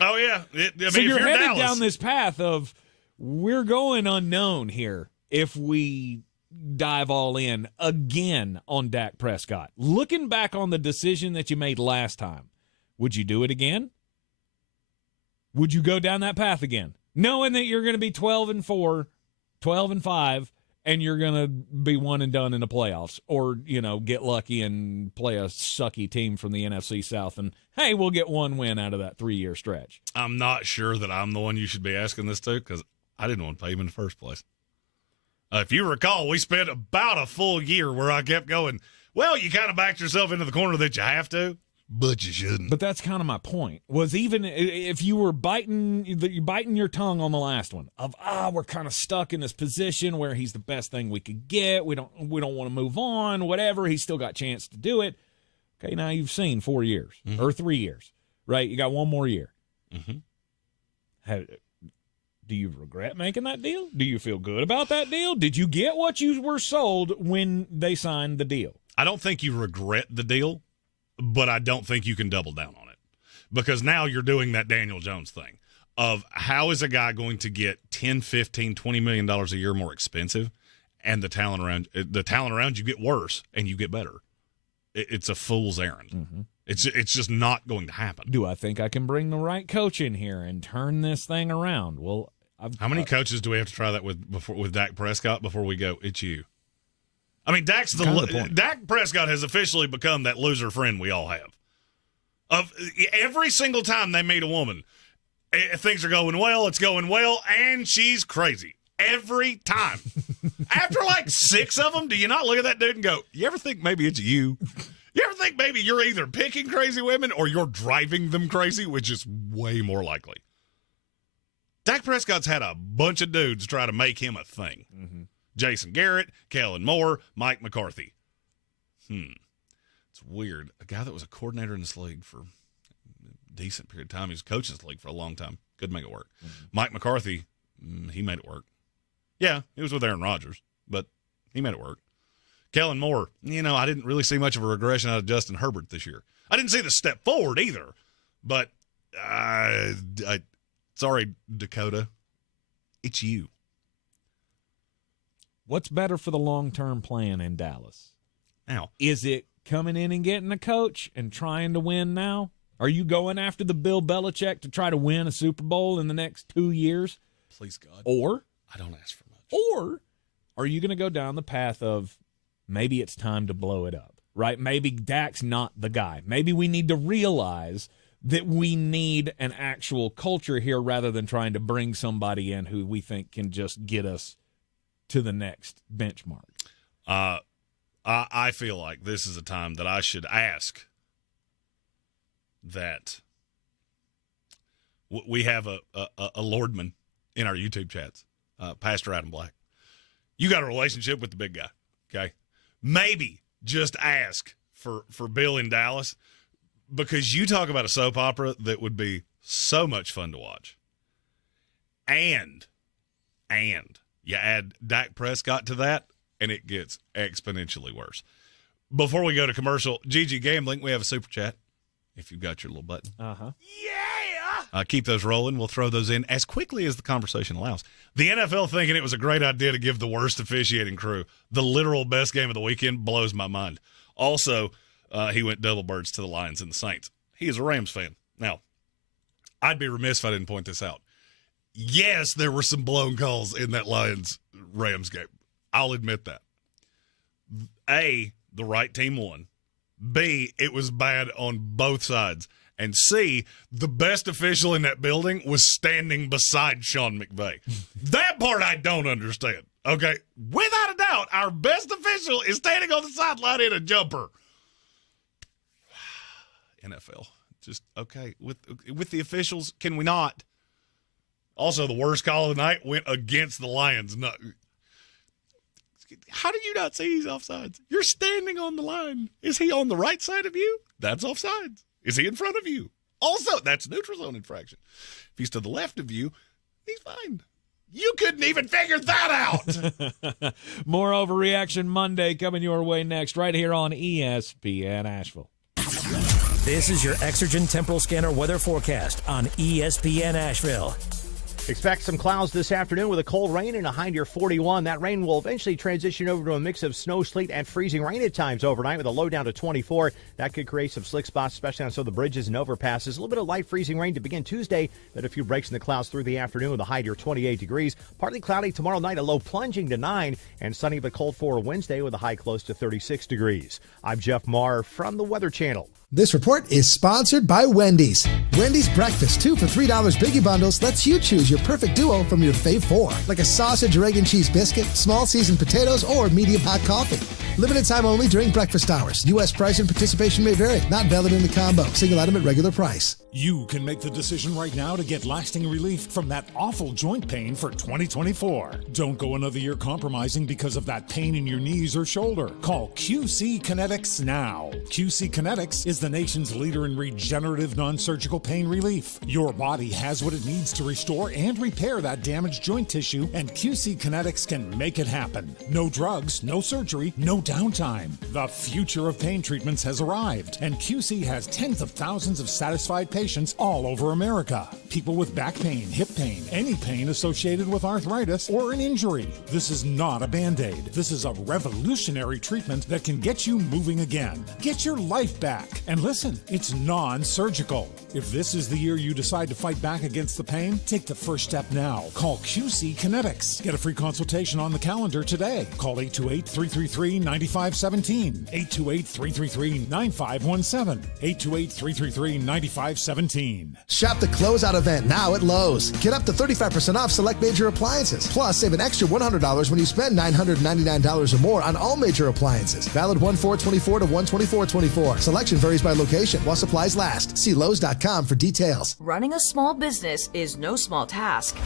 Oh, yeah. So you're headed Dallas down this path of we're going unknown here if we dive all in again on Dak Prescott. Looking back on the decision that you made last time, would you do it again? Would you go down that path again? Knowing that you're going to be 12-4, 12-5, and you're going to be one and done in the playoffs, or, get lucky and play a sucky team from the NFC South and, hey, we'll get one win out of that 3-year stretch. I'm not sure that I'm the one you should be asking this to because I didn't want to pay him in the first place. If you recall, we spent about a full year where I kept going, well, you kind of backed yourself into the corner that you have to, but you shouldn't. But that's kind of my point, was even if you were biting your tongue on the last one of, we're kind of stuck in this position where he's the best thing we could get. We don't want to move on, whatever. He's still got a chance to do it. Okay, now you've seen 4 years or 3 years, right? You got one more year. Do you regret making that deal? Do you feel good about that deal? Did you get what you were sold when they signed the deal? I don't think you regret the deal, but I don't think you can double down on it because now you're doing that Daniel Jones thing of how is a guy going to get $10, $15, $20 million a year more expensive and the talent around you get worse and you get better. It's a fool's errand. It's just not going to happen. Do I think I can bring the right coach in here and turn this thing around? Well, how many coaches do we have to try that with Dak Prescott before we go, it's you? I mean, Dak Prescott has officially become that loser friend we all have. Of every single time they meet a woman, things are going well, it's going well, and she's crazy. Every time. After like 6 of them, do you not look at that dude and go, you ever think maybe it's you? You ever think maybe you're either picking crazy women or you're driving them crazy, which is way more likely. Dak Prescott's had a bunch of dudes try to make him a thing. Jason Garrett, Kellen Moore, Mike McCarthy. It's weird. A guy that was a coordinator in this league for a decent period of time. He was coaching this league for a long time. Couldn't make it work. Mike McCarthy, he made it work. Yeah, he was with Aaron Rodgers, but he made it work. Kellen Moore, I didn't really see much of a regression out of Justin Herbert this year. I didn't see the step forward either, but sorry, Dakota, it's you. What's better for the long-term plan in Dallas? Now, is it coming in and getting a coach and trying to win now? Are you going after the Bill Belichick to try to win a Super Bowl in the next 2 years? Please, God. Or I don't ask for much. Or are you going to go down the path of maybe it's time to blow it up, right? Maybe Dak's not the guy. Maybe we need to realize that we need an actual culture here rather than trying to bring somebody in who we think can just get us to the next benchmark. I feel like this is a time that I should ask that we have a Lordman in our YouTube chats, Pastor Adam Black. You got a relationship with the big guy, okay? Maybe just ask for Bill in Dallas, because you talk about a soap opera that would be so much fun to watch. And you add Dak Prescott to that, and it gets exponentially worse. Before we go to commercial, GG Gambling, we have a super chat. If you've got your little button. Uh-huh. Keep those rolling. We'll throw those in as quickly as the conversation allows. The NFL thinking it was a great idea to give the worst officiating crew the literal best game of the weekend blows my mind. Also, he went double birds to the Lions and the Saints. He is a Rams fan. Now, I'd be remiss if I didn't point this out. Yes, there were some blown calls in that Lions-Rams game. I'll admit that. A, the right team won. B, it was bad on both sides. And C, the best official in that building was standing beside Sean McVay. That part I don't understand. Okay, without a doubt, our best official is standing on the sideline in a jumper. NFL, just okay. With the officials, can we not? Also, the worst call of the night went against the Lions. No. How do you not see he's offsides? You're standing on the line. Is he on the right side of you? That's offsides. Is he in front of you? Also, that's neutral zone infraction. If he's to the left of you, he's fine. You couldn't even figure that out. More Overreaction Monday coming your way next, right here on ESPN Asheville. This is your Exergen Temporal Scanner weather forecast on ESPN Asheville. Expect some clouds this afternoon with a cold rain and a high near 41. That rain will eventually transition over to a mix of snow, sleet, and freezing rain at times overnight with a low down to 24. That could create some slick spots, especially on some of the bridges and overpasses. A little bit of light freezing rain to begin Tuesday, then a few breaks in the clouds through the afternoon with a high near 28 degrees. Partly cloudy tomorrow night, a low plunging to 9, and sunny but cold for Wednesday with a high close to 36 degrees. I'm Jeff Marr from the Weather Channel. This report is sponsored by Wendy's. Wendy's Breakfast 2 for $3 Biggie Bundles lets you choose your perfect duo from your fave 4, like a sausage or egg and cheese biscuit, small seasoned potatoes, or medium hot coffee. Limited time only during breakfast hours. U.S. price and participation may vary. Not valid in the combo. Single item at regular price. You can make the decision right now to get lasting relief from that awful joint pain for 2024. Don't go another year compromising because of that pain in your knees or shoulder. Call QC Kinetics now. QC Kinetics is the nation's leader in regenerative non-surgical pain relief. Your body has what it needs to restore and repair that damaged joint tissue, and QC Kinetics can make it happen. No drugs, no surgery, no downtime. The future of pain treatments has arrived, and QC has tens of thousands of satisfied patients all over America. People with back pain, hip pain, any pain associated with arthritis or an injury. This is not a Band-Aid. This is a revolutionary treatment that can get you moving again. Get your life back. And listen, it's non-surgical. If this is the year you decide to fight back against the pain, take the first step now. Call QC Kinetics. Get a free consultation on the calendar today. Call 828-333-9517. 828-333-9517. 828-333-9517. Shop the closeout event now at Lowe's. Get up to 35% off select major appliances. Plus, save an extra $100 when you spend $999 or more on all major appliances. Valid 1/4/24 to 1/24/24. Selection varies by location while supplies last. See Lowe's.com for details. Running a small business is no small task.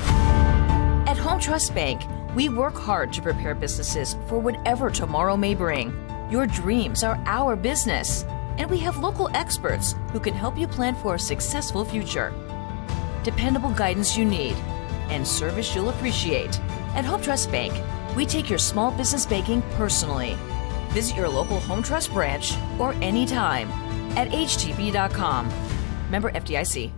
At Home Trust Bank, we work hard to prepare businesses for whatever tomorrow may bring. Your dreams are our business, and we have local experts who can help you plan for a successful future. Dependable guidance you need and service you'll appreciate. At Home Trust Bank, we take your small business banking personally. Visit your local Home Trust branch or anytime at htb.com. Member FDIC.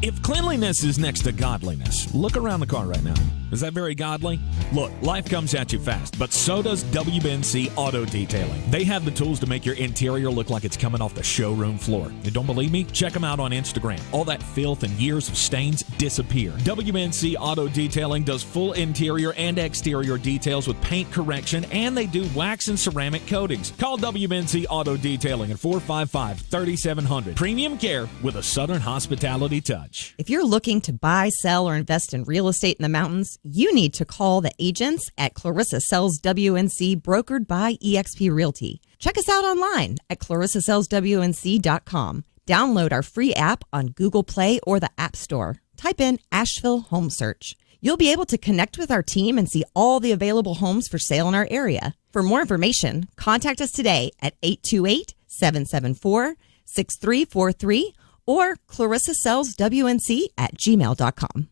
If cleanliness is next to godliness, look around the car right now. Is that very godly? Look, life comes at you fast, but so does WBNC Auto Detailing. They have the tools to make your interior look like it's coming off the showroom floor. You don't believe me? Check them out on Instagram. All that filth and years of stains disappear. WBNC Auto Detailing does full interior and exterior details with paint correction, and they do wax and ceramic coatings. Call WBNC Auto Detailing at 455-3700. Premium care with a Southern hospitality touch. If you're looking to buy, sell, or invest in real estate in the mountains, you need to call the agents at Clarissa Sells WNC, brokered by eXp Realty. Check us out online at clarissasellswnc.com. Download our free app on Google Play or the App Store. Type in Asheville Home Search. You'll be able to connect with our team and see all the available homes for sale in our area. For more information, contact us today at 828-774-6343 or clarissasellswnc@gmail.com.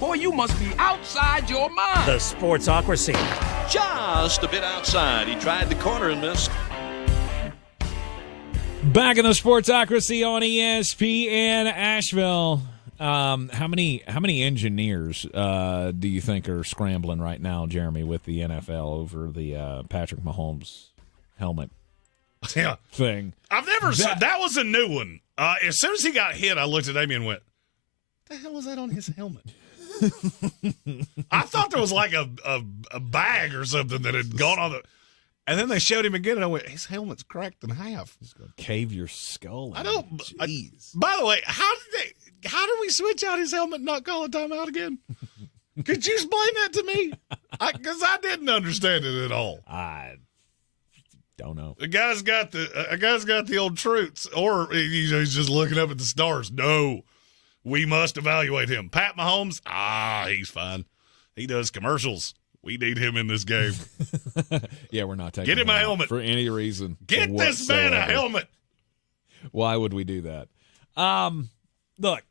Boy, you must be outside your mind. The Sportsocracy. Just a bit outside. He tried the corner and missed. Back in the Sportsocracy on ESPN Asheville. How many engineers do you think are scrambling right now, Jeremy, with the NFL over the Patrick Mahomes helmet thing? I've never said that was a new one. As soon as he got hit, I looked at Amy and went, "What the hell was that on his helmet?" I thought there was like a bag or something that had gone on the. And then they showed him again, and I went, "His helmet's cracked in half. He's going to cave your skull in. I don't. By the way, how did we switch out his helmet and not call a timeout again? Could you explain that to me? Because I didn't understand it at all. I don't know. A guy's got the old truths, or he's just looking up at the stars. No, we must evaluate him. Pat Mahomes, he's fine. He does commercials. We need him in this game. Yeah, we're not taking Get him a helmet for any reason. Get this man a helmet. Why would we do that? Look,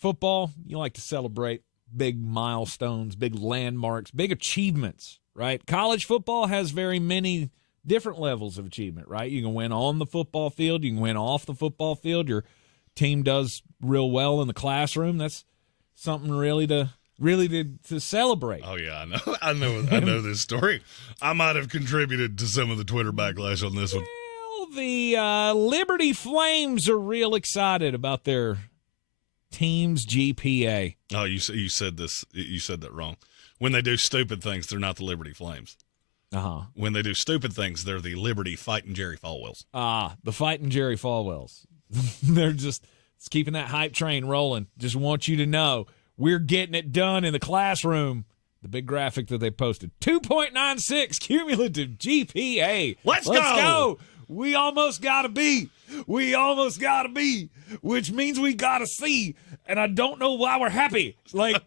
football, you like to celebrate big milestones, big landmarks, big achievements, right? College football has very many different levels of achievement, right? You can win on the football field. You can win off the football field. Your team does real well in the classroom. That's something really to celebrate. Oh yeah, I know this story. I might have contributed to some of the Twitter backlash on this one. Well, the Liberty Flames are real excited about their team's GPA. Oh, you said this. You said that wrong. When they do stupid things, they're not the Liberty Flames. When they do stupid things, they're the Liberty Fighting Jerry Falwells. The Fighting Jerry Falwells. They're just keeping that hype train rolling. Just want you to know we're getting it done in the classroom. The big graphic that they posted. 2.96 cumulative GPA. Let's go. We almost got to be. Which means we got to see. And I don't know why we're happy. Like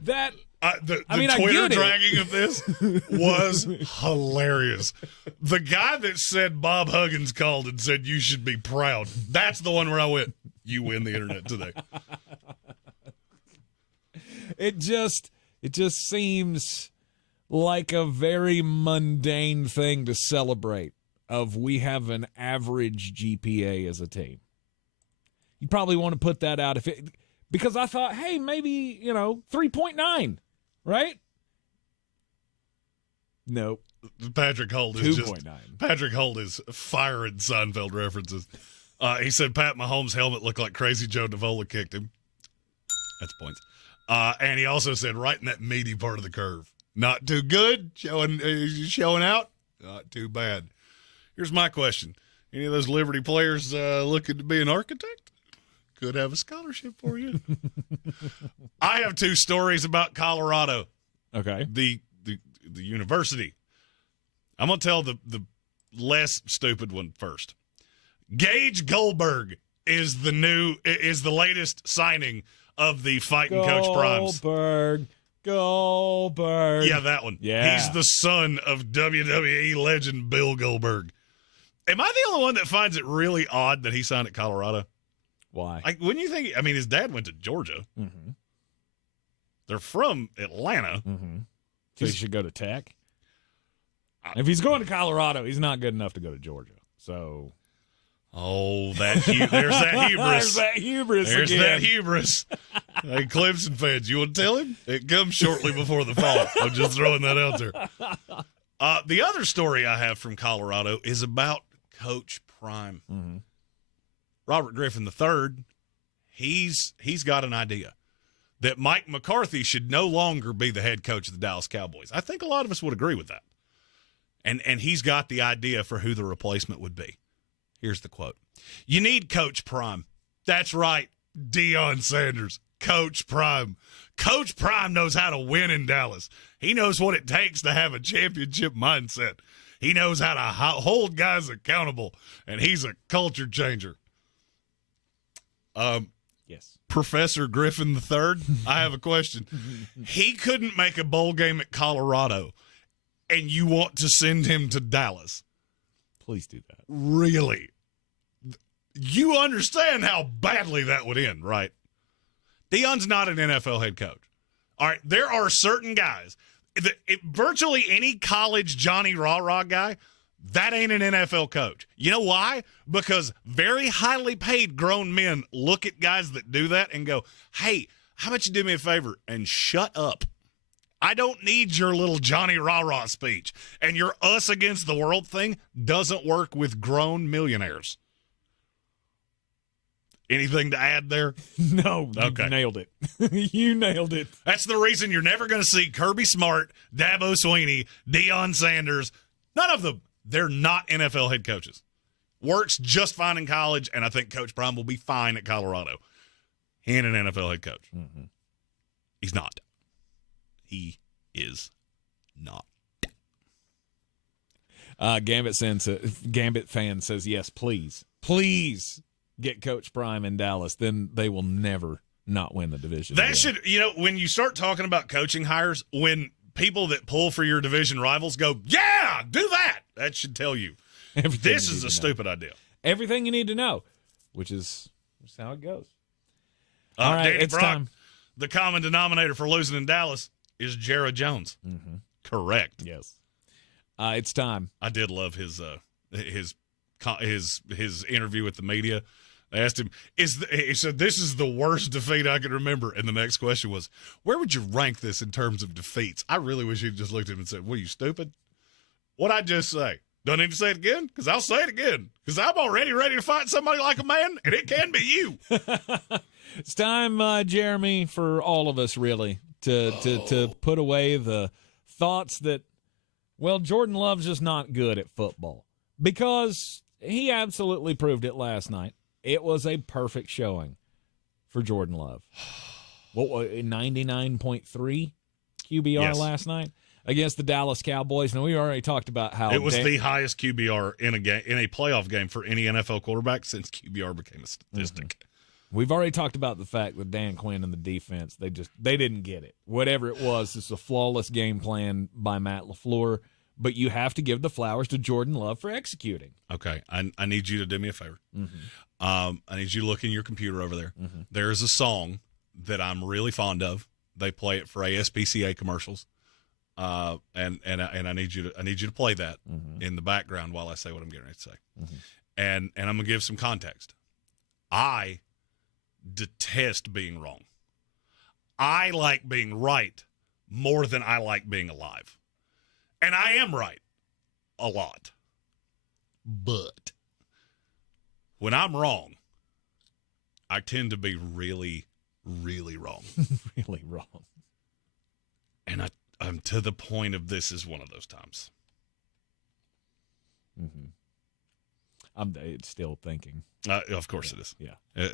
that. The Twitter dragging of this was hilarious. The guy that said Bob Huggins called and said you should be proud. That's the one where I went, you win the internet today. It just seems like a very mundane thing to celebrate of we have an average GPA as a team. You probably want to put that out because I thought, hey, maybe, 3.9, right? Nope. Patrick Holt is 2.9. Patrick Holt is firing Seinfeld references. He said Pat Mahomes' helmet looked like Crazy Joe Davola kicked him. That's points. And he also said right in that meaty part of the curve. Not too good, showing out. Not too bad. Here's my question. Any of those Liberty players looking to be an architect? Could have a scholarship for you. I have two stories about Colorado. Okay. The university. I'm going to tell the less stupid one first. Gage Goldberg is the latest signing of the Fighting Coach Primes. Goldberg. Yeah, that one. Yeah. He's the son of WWE legend Bill Goldberg. Am I the only one that finds it really odd that he signed at Colorado? Why? Wouldn't you think? I mean, his dad went to Georgia. Mm-hmm. They're from Atlanta. Mm-hmm. So he should go to Tech? If he's going to Colorado, he's not good enough to go to Georgia. So... Oh, there's that hubris. There's that hubris There's again. that hubris. Hey, Clemson fans, you want to tell him? It comes shortly before the fall. I'm just throwing that out there. The other story I have from Colorado is about Coach Prime. Mm-hmm. Robert Griffin III, he's got an idea that Mike McCarthy should no longer be the head coach of the Dallas Cowboys. I think a lot of us would agree with that. And he's got the idea for who the replacement would be. Here's the quote. You need Coach Prime. That's right, Deion Sanders. Coach Prime. Coach Prime knows how to win in Dallas. He knows what it takes to have a championship mindset. He knows how to hold guys accountable, and he's a culture changer. Yes. Professor Griffin III, I have a question. He couldn't make a bowl game at Colorado, and you want to send him to Dallas? Please do that. Really? You understand how badly that would end, right? Deion's not an NFL head coach. All right, there are certain guys. Virtually any college Johnny Rah-Rah guy, that ain't an NFL coach. You know why? Because very highly paid grown men look at guys that do that and go, hey, how about you do me a favor and shut up? I don't need your little Johnny Rah-Rah speech. And your us against the world thing doesn't work with grown millionaires. Anything to add there? No. Okay. You nailed it. You nailed it. That's the reason you're never going to see Kirby Smart, Dabo Swinney, Deion Sanders. None of them. They're not NFL head coaches. Works just fine in college, and I think Coach Prime will be fine at Colorado. He ain't an NFL head coach. Mm-hmm. He's not. He is not. Gambit fan says, yes, please. Please get Coach Prime in Dallas. Then they will never not win the division. That should, when you start talking about coaching hires, when people that pull for your division rivals go, yeah, do that. That should tell you this is a stupid idea. Everything you need to know, which is how it goes. All right, Danny it's Brock, time. The common denominator for losing in Dallas is Jared Jones. Mm-hmm. Correct. Yes. It's time. I did love his interview with the media. They asked him, he said, this is the worst defeat I could remember. And the next question was, where would you rank this in terms of defeats? I really wish he'd just looked at him and said, what, are you stupid? What'd I just say? Don't need to say it again? Because I'll say it again. Because I'm already ready to fight somebody like a man, and it can be you. It's time, Jeremy, for all of us, really, to put away the thoughts that, well, Jordan Love's just not good at football. Because he absolutely proved it last night. It was a perfect showing for Jordan Love. What was 99.3 QBR last night against the Dallas Cowboys? Now, we already talked about how it was the highest QBR in a playoff game for any NFL quarterback since QBR became a statistic. Mm-hmm. We've already talked about the fact that Dan Quinn and the defense, they didn't get it. Whatever it was, it's a flawless game plan by Matt LaFleur. But you have to give the flowers to Jordan Love for executing. Okay, I need you to do me a favor. Mm-hmm. I need you to look in your computer over there. Mm-hmm. There is a song that I'm really fond of. They play it for ASPCA commercials, and I need you to play that in the background while I say what I'm getting ready to say. Mm-hmm. And I'm gonna give some context. I detest being wrong. I like being right more than I like being alive. And I am right a lot. But when I'm wrong, I tend to be really, really wrong. Really wrong. And I'm to the point of this is one of those times. Mm-hmm. I'm still thinking. Of course it is. Yeah.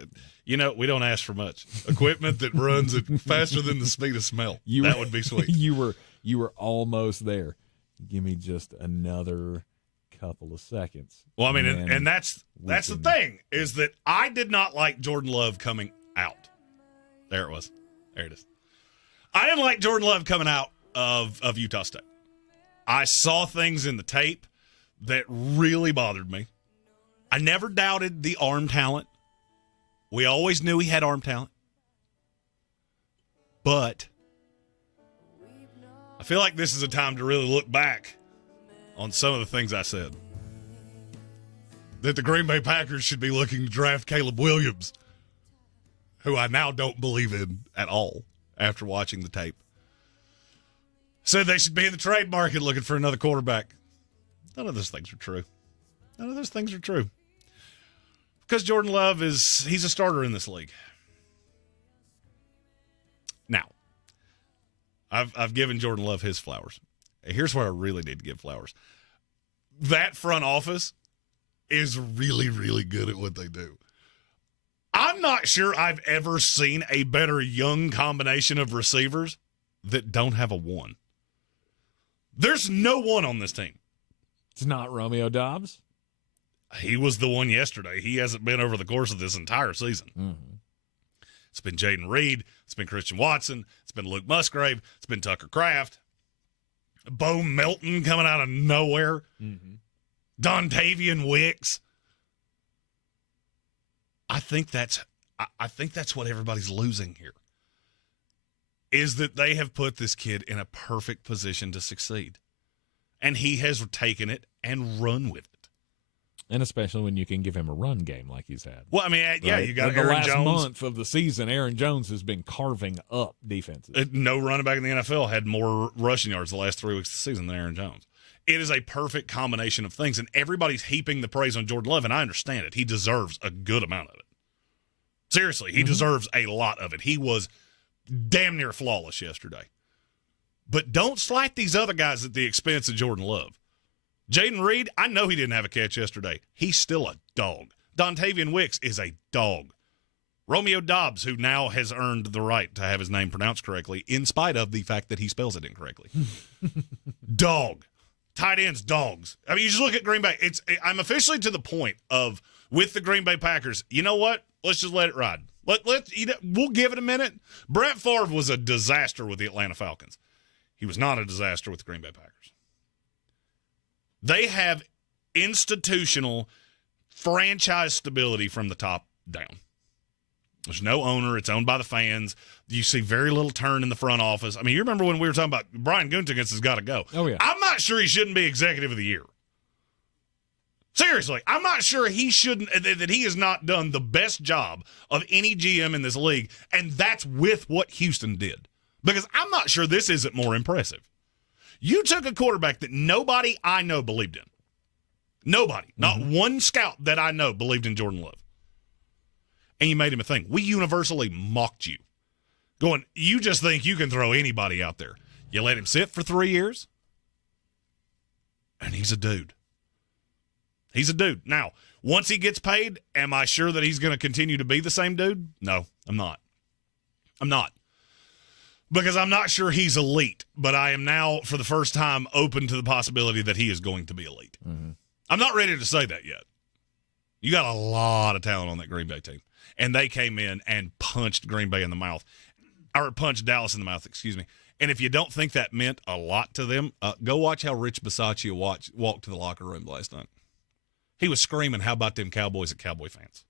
We don't ask for much. Equipment that runs it faster than the speed of smell. That would be sweet. You were almost there. Give me just another couple of seconds. Well, I mean, and that's the thing, is that I did not like Jordan Love coming out. There it was. There it is. I didn't like Jordan Love coming out of Utah State. I saw things in the tape that really bothered me. I never doubted the arm talent. We always knew he had arm talent. But I feel like this is a time to really look back on some of the things I said. That the Green Bay Packers should be looking to draft Caleb Williams. who I now don't believe in at all after watching the tape, said they should be in the trade market looking for another quarterback. None of those things are true. None of those things are true. Because Jordan Love he's a starter in this league. Now, I've given Jordan Love his flowers. Here's where I really need to give flowers. That front office is really, really good at what they do. I'm not sure I've ever seen a better young combination of receivers that don't have a one. There's no one on this team. It's not Romeo Doubs. He was the one yesterday. He hasn't been over the course of this entire season. Mm-hmm. It's been Jaden Reed. It's been Christian Watson. It's been Luke Musgrave. It's been Tucker Kraft. Bo Melton coming out of nowhere. Mm-hmm. Dontavian Wicks. I think that's what everybody's losing here, is that they have put this kid in a perfect position to succeed. And he has taken it and run with it. And especially when you can give him a run game like he's had. Well, I mean, yeah, right? you got the Aaron Jones. last month of the season, Aaron Jones has been carving up defenses. No running back in the NFL had more rushing yards the last 3 weeks of the season than Aaron Jones. It is a perfect combination of things, and everybody's heaping the praise on Jordan Love, and I understand it. He deserves a good amount of it. Seriously, he deserves a lot of it. He was damn near flawless yesterday. But don't slight these other guys at the expense of Jordan Love. Jaden Reed, I know he didn't have a catch yesterday. He's still a dog. Dontavian Wicks is a dog. Romeo Doubs, who now has earned the right to have his name pronounced correctly, in spite of the fact that he spells it incorrectly. Dog. Tight ends, dogs. I mean, you just look at Green Bay. I'm officially to the point of, with the Green Bay Packers, you know what? Let's just let it ride. We'll give it a minute. Brett Favre was a disaster with the Atlanta Falcons. He was not a disaster with the Green Bay Packers. They have institutional franchise stability from the top down. There's no owner. It's owned by the fans. You see very little turn in the front office. I mean, you remember when we were talking about Brian Gutekunst has got to go. Oh, yeah. I'm not sure he shouldn't be executive of the year. Seriously, I'm not sure he shouldn't, that he has not done the best job of any GM in this league, and that's with what Houston did. Because I'm not sure this isn't more impressive. You took a quarterback that nobody I know believed in. Nobody. Not one scout that I know believed in Jordan Love. And you made him a thing. We universally mocked you. Going, you just think you can throw anybody out there. You let him sit for 3 years, and he's a dude. He's a dude. Now, once he gets paid, am I sure that he's going to continue to be the same dude? No, I'm not. I'm not. Because I'm not sure he's elite, but I am now, for the first time, open to the possibility that he is going to be elite. Mm-hmm. I'm not ready to say that yet. You got a lot of talent on that Green Bay team. And they came in and punched Green Bay in the mouth. Or punched Dallas in the mouth, excuse me. And if you don't think that meant a lot to them, go watch how Rich Bisaccia walked to the locker room last night. He was screaming, how about them Cowboys at Cowboy fans?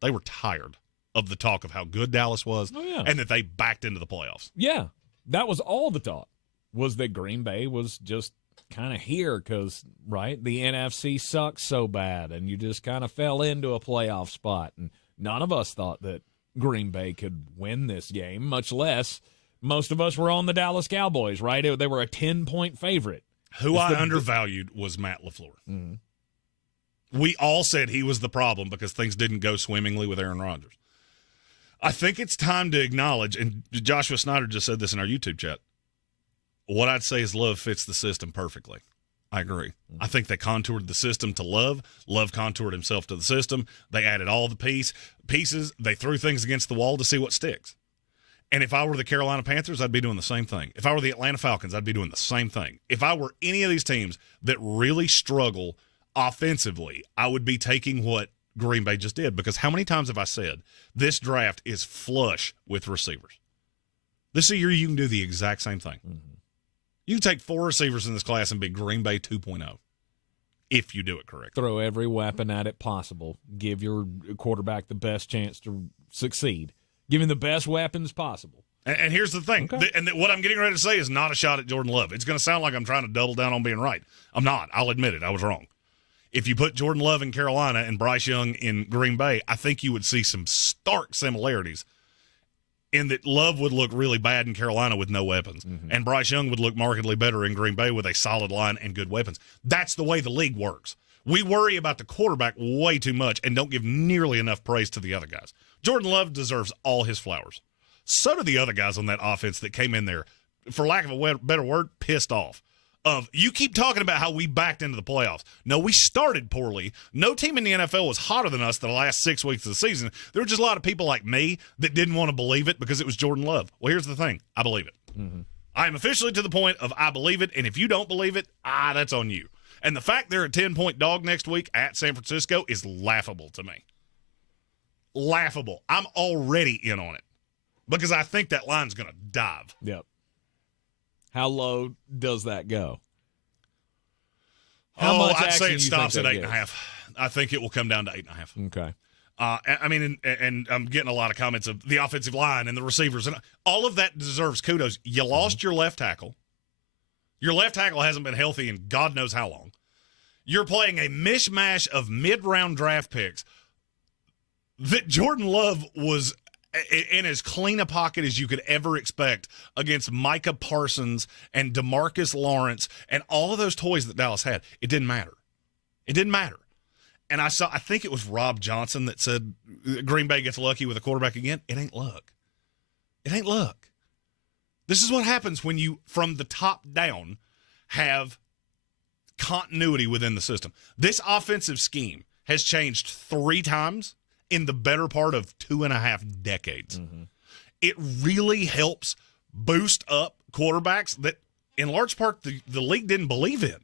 They were tired of the talk of how good Dallas was and that they backed into the playoffs. Yeah, that was all the talk, was that Green Bay was just kind of here because, right, the NFC sucks so bad, and you just kind of fell into a playoff spot. And none of us thought that Green Bay could win this game, much less most of us were on the Dallas Cowboys, right? They were a 10-point favorite. Who I undervalued was Matt LaFleur. Mm-hmm. We all said he was the problem because things didn't go swimmingly with Aaron Rodgers. I think it's time to acknowledge, and Joshua Snyder just said this in our YouTube chat, what I'd say is Love fits the system perfectly. I agree. I think they contoured the system to Love. Love contoured himself to the system. They added all the pieces. They threw things against the wall to see what sticks. And if I were the Carolina Panthers, I'd be doing the same thing. If I were the Atlanta Falcons, I'd be doing the same thing. If I were any of these teams that really struggle offensively, I would be taking what Green Bay just did. Because how many times have I said this draft is flush with receivers? This year you can do the exact same thing. Mm-hmm. You can take 4 receivers in this class and be Green Bay 2.0 if you do it correctly. Throw every weapon at it possible. Give your quarterback the best chance to succeed. Give him the best weapons possible. And here's the thing. Okay. What I'm getting ready to say is not a shot at Jordan Love. It's going to sound like I'm trying to double down on being right. I'm not. I'll admit it. I was wrong. If you put Jordan Love in Carolina and Bryce Young in Green Bay, I think you would see some stark similarities in that Love would look really bad in Carolina with no weapons, and Bryce Young would look markedly better in Green Bay with a solid line and good weapons. That's the way the league works. We worry about the quarterback way too much and don't give nearly enough praise to the other guys. Jordan Love deserves all his flowers. So do the other guys on that offense that came in there, for lack of a better word, pissed off. You keep talking about how we backed into the playoffs. No, we started poorly. No team in the NFL was hotter than us the last 6 weeks of the season. There were just a lot of people like me that didn't want to believe it because it was Jordan Love. Well, here's the thing. I believe it. I am officially to the point of I believe it, and if you don't believe it, that's on you. And the fact they're a 10-point dog next week at San Francisco is laughable to me. Laughable. I'm already in on it because I think that line's going to dive. Yep. How low does that go? How much I'd say action it you stops think at that 8.5. I think it will come down to 8.5. Okay. I mean, and I'm getting a lot of comments of the offensive line and the receivers, and all of that deserves kudos. You lost your left tackle. Your left tackle hasn't been healthy in God knows how long. You're playing a mishmash of mid-round draft picks that Jordan Love was in as clean a pocket as you could ever expect against Micah Parsons and DeMarcus Lawrence and all of those toys that Dallas had. It didn't matter. It didn't matter. And I think it was Rob Johnson that said Green Bay gets lucky with a quarterback again. It ain't luck. It ain't luck. This is what happens when you, from the top down, have continuity within the system. This offensive scheme has changed 3 times in the better part of 2.5 decades. It really helps boost up quarterbacks that, in large part, the league didn't believe in.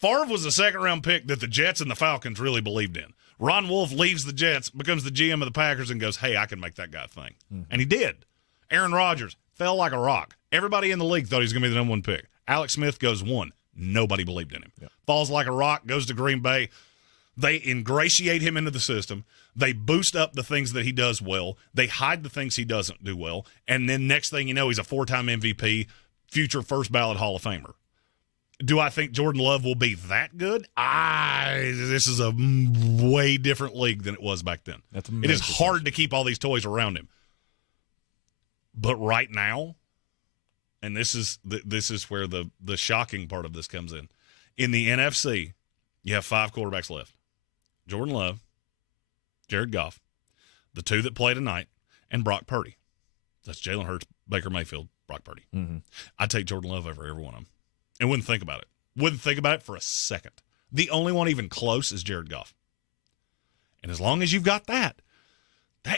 Favre was a second-round pick that the Jets and the Falcons really believed in. Ron Wolf leaves the Jets, becomes the GM of the Packers, and goes, hey, I can make that guy think. And he did. Aaron Rodgers fell like a rock. Everybody in the league thought he was going to be the number 1 pick. Alex Smith goes 1. Nobody believed in him. Falls like a rock, goes to Green Bay. They ingratiate him into the system. They boost up the things that he does well. They hide the things he doesn't do well. And then next thing you know, he's a 4-time MVP, future first ballot Hall of Famer. Do I think Jordan Love will be that good? This is a way different league than it was back then. It is hard to keep all these toys around him. But right now, and this is where the shocking part of this comes in. In the NFC, you have 5 quarterbacks left. Jordan Love, Jared Goff, the 2 that play tonight, and Brock Purdy. That's Jalen Hurts, Baker Mayfield, Brock Purdy. I'd take Jordan Love over every one of them and wouldn't think about it. Wouldn't think about it for a second. The only one even close is Jared Goff. And as long as you've got that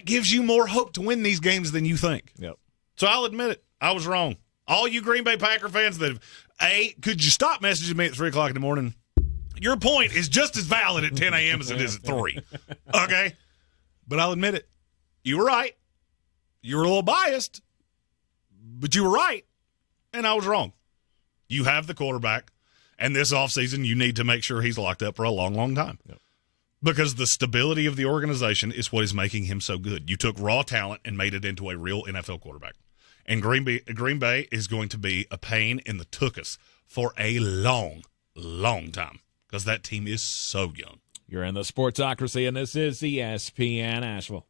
gives you more hope to win these games than you think. Yep. So I'll admit it. I was wrong. All you Green Bay Packer fans that could you stop messaging me at 3 o'clock in the morning? Your point is just as valid at 10 a.m. as it is at 3. Okay? But I'll admit it. You were right. You were a little biased, but you were right, and I was wrong. You have the quarterback, and this offseason you need to make sure he's locked up for a long, long time. Yep. Because the stability of the organization is what is making him so good. You took raw talent and made it into a real NFL quarterback. And Green Bay is going to be a pain in the tuchus for a long, long time because that team is so young. You're in the Sportsocracy, and this is ESPN Asheville.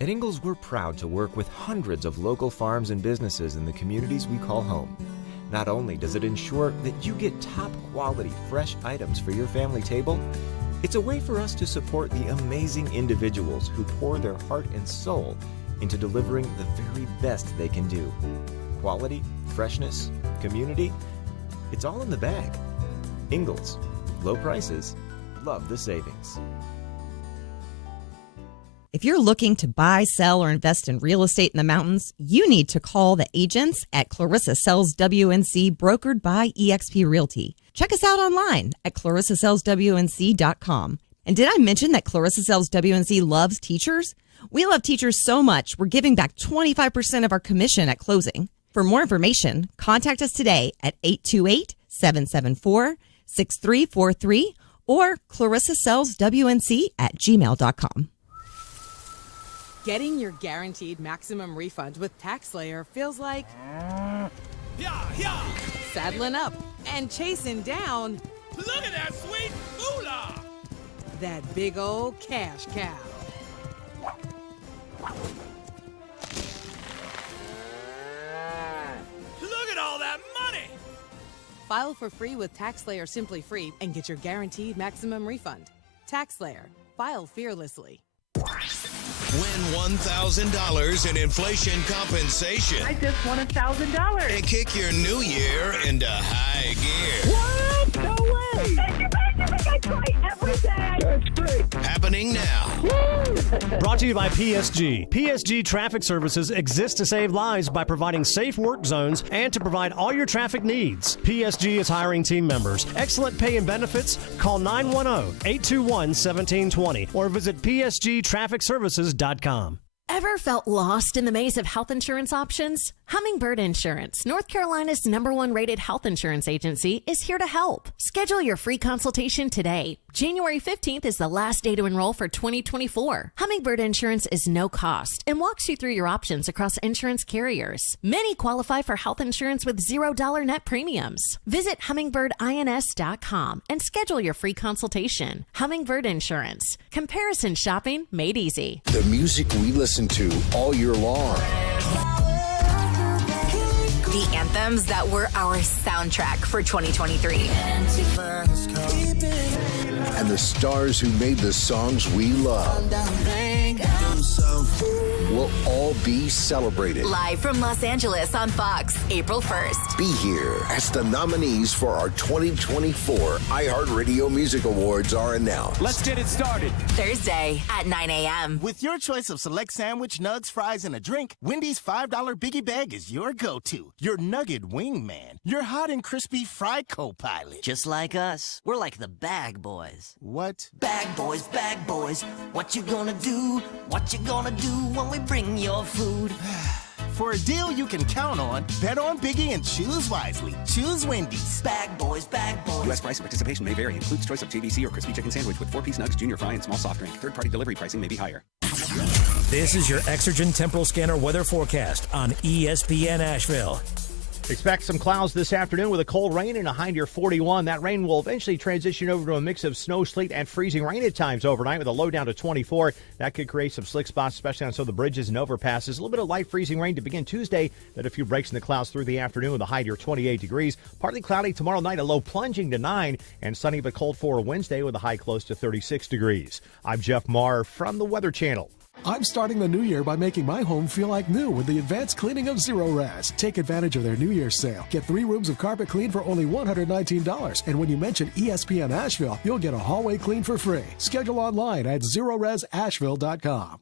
At Ingalls, we're proud to work with hundreds of local farms and businesses in the communities we call home. Not only does it ensure that you get top-quality, fresh items for your family table, it's a way for us to support the amazing individuals who pour their heart and soul into delivering the very best they can do. Quality, freshness, community, it's all in the bag. Ingalls, low prices, love the savings. If you're looking to buy, sell, or invest in real estate in the mountains, you need to call the agents at Clarissa Sells WNC, brokered by eXp Realty. Check us out online at clarissasellswnc.com. And did I mention that Clarissa Sells WNC loves teachers? We love teachers so much, we're giving back 25% of our commission at closing. For more information, contact us today at 828-774-6343 or clarissasellswnc@gmail.com. Getting your guaranteed maximum refund with TaxSlayer feels like saddling up and chasing down. Look at that sweet moolah! That big old cash cow. File for free with TaxSlayer Simply Free and get your guaranteed maximum refund. TaxSlayer. File fearlessly. Win $1,000 in inflation compensation. I just won $1,000. And kick your new year into high gear. What? No way. I play every day. That's great. Happening now. Brought to you by PSG. PSG Traffic Services exists to save lives by providing safe work zones and to provide all your traffic needs. PSG is hiring team members. Excellent pay and benefits. Call 910-821-1720 or visit psgtrafficservices.com. Ever felt lost in the maze of health insurance options? Hummingbird Insurance, North Carolina's #1 rated health insurance agency, is here to help. Schedule your free consultation today. January 15th is the last day to enroll for 2024. Hummingbird Insurance is no cost and walks you through your options across insurance carriers. Many qualify for health insurance with $0 net premiums. Visit hummingbirdins.com and schedule your free consultation. Hummingbird Insurance. Comparison shopping made easy. The music we listen to all year long. The anthems that were our soundtrack for 2023. And the stars who made the songs we love will all be celebrated. Live from Los Angeles on Fox, April 1st. Be here as the nominees for our 2024 iHeartRadio Music Awards are announced. Let's get it started. Thursday at 9 a.m. With your choice of select sandwich, nugs, fries, and a drink, Wendy's $5 Biggie Bag is your go-to. Your nugget wingman. Your hot and crispy fry co-pilot. Just like us. We're like the bag boys. What? Bag boys, what you gonna do? What you gonna do when we bring your food? For a deal you can count on, bet on Biggie and choose wisely. Choose Wendy's. Bag boys. U.S. price and participation may vary. Includes choice of JVC or crispy chicken sandwich with 4-piece nugs, junior fry, and small soft drink. Third-party delivery pricing may be higher. This is your Exergen Temporal Scanner weather forecast on ESPN Asheville. Expect some clouds this afternoon with a cold rain and a high near 41. That rain will eventually transition over to a mix of snow, sleet, and freezing rain at times overnight with a low down to 24. That could create some slick spots, especially on some of the bridges and overpasses. A little bit of light freezing rain to begin Tuesday. Then a few breaks in the clouds through the afternoon with a high near 28 degrees. Partly cloudy tomorrow night, a low plunging to 9. And sunny but cold for Wednesday with a high close to 36 degrees. I'm Jeff Marr from the Weather Channel. I'm starting the new year by making my home feel like new with the advanced cleaning of Zero Res. Take advantage of their New Year's sale. Get 3 rooms of carpet clean for only $119. And when you mention ESPN Asheville, you'll get a hallway clean for free. Schedule online at ZeroResAsheville.com.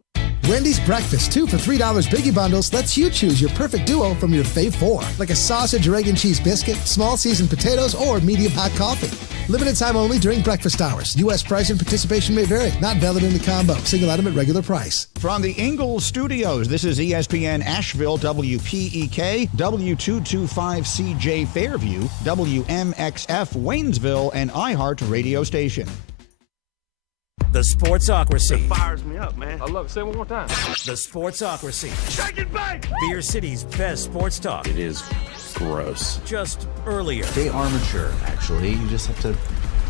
Wendy's breakfast 2 for $3 Biggie Bundles lets you choose your perfect duo from your fave 4, like a sausage or egg and cheese biscuit, small seasoned potatoes, or medium hot coffee. Limited time only during breakfast hours. U.S. price and participation may vary. Not valid in the combo. Single item at regular price. From the Ingalls Studios, this is ESPN Asheville, WPEK, W225CJ Fairview, WMXF Waynesville, and iHeart Radio Station. The Sportsocracy. It fires me up, man. I love it. Say it one more time. The Sportsocracy. Shake it back! Beer City's best sports talk. It is gross. Just earlier. They are mature, actually. You just have to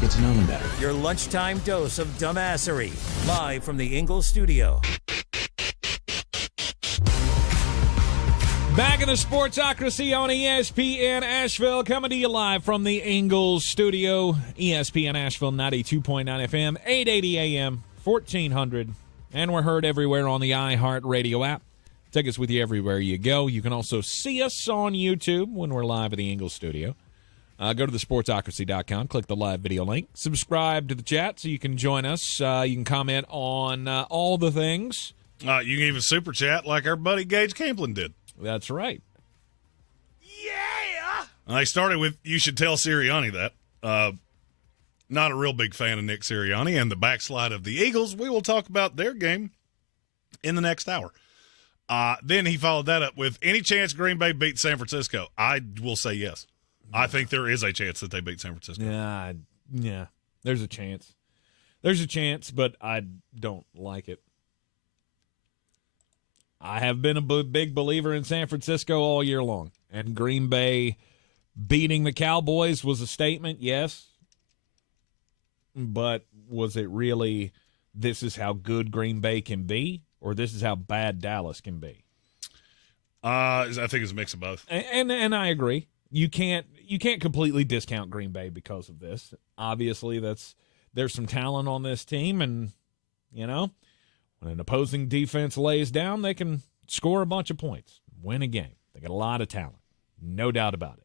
get to know them better. Your lunchtime dose of dumbassery. Live from the Ingalls studio. Back in the Sportsocracy on ESPN Asheville, coming to you live from the Ingalls studio. ESPN Asheville, 92.9 FM, 880 AM, 1400. And we're heard everywhere on the iHeartRadio app. Take us with you everywhere you go. You can also see us on YouTube when we're live at the Ingalls studio. Go to thesportsocracy.com, click the live video link, subscribe to the chat so you can join us. You can comment on all the things. You can even super chat like our buddy Gage Camplin did. That's right. Yeah! I started with, you should tell Sirianni that. Not a real big fan of Nick Sirianni and the backslide of the Eagles. We will talk about their game in the next hour. Then he followed that up with, any chance Green Bay beats San Francisco? I will say yes. I think there is a chance that they beat San Francisco. Yeah, there's a chance. There's a chance, but I don't like it. I have been a big believer in San Francisco all year long. And Green Bay beating the Cowboys was a statement, yes. But was it really, this is how good Green Bay can be, or this is how bad Dallas can be? I think it's a mix of both. And I agree. You can't completely discount Green Bay because of this. Obviously, there's some talent on this team, and when an opposing defense lays down, they can score a bunch of points, win a game. They got a lot of talent, no doubt about it.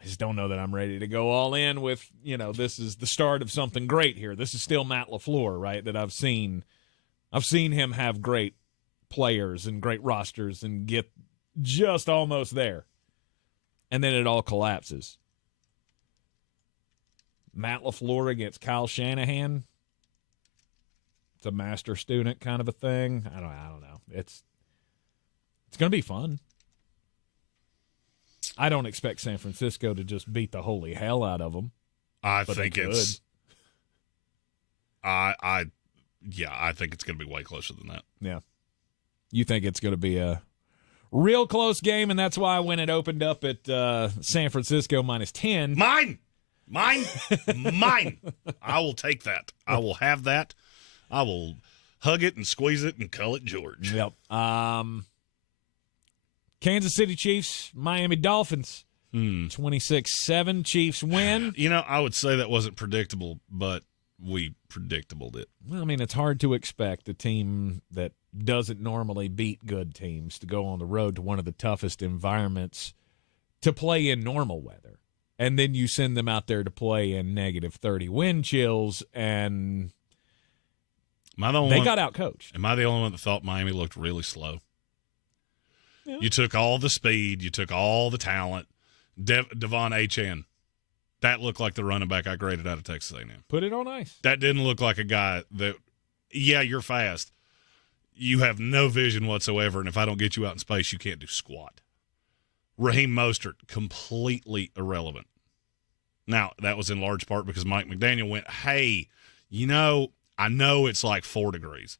I just don't know that I'm ready to go all in with, this is the start of something great here. This is still Matt LaFleur, right, that I've seen him have great players and great rosters and get just almost there. And then it all collapses. Matt LaFleur against Kyle Shanahan. It's a master-student kind of a thing. I don't know. It's going to be fun. I don't expect San Francisco to just beat the holy hell out of them. I think it's going to be way closer than that. Yeah. You think it's going to be a real close game, and that's why when it opened up at San Francisco -10. Mine. I will take that. I will have that. I will hug it and squeeze it and call it George. Yep. Kansas City Chiefs, Miami Dolphins, 26-7. Chiefs win. I would say that wasn't predictable, but we predictabled it. Well, I mean, it's hard to expect a team that doesn't normally beat good teams to go on the road to one of the toughest environments to play in normal weather. And then you send them out there to play in -30 wind chills, and they got out-coached. Am I the only one that thought Miami looked really slow? Yeah. You took all the speed. You took all the talent. Devon Achane. That looked like the running back I graded out of Texas A&M. Put it on ice. That didn't look like a guy that, you're fast. You have no vision whatsoever, and if I don't get you out in space, you can't do squat. Raheem Mostert, completely irrelevant. Now, that was in large part because Mike McDaniel went, hey, I know it's like 4 degrees,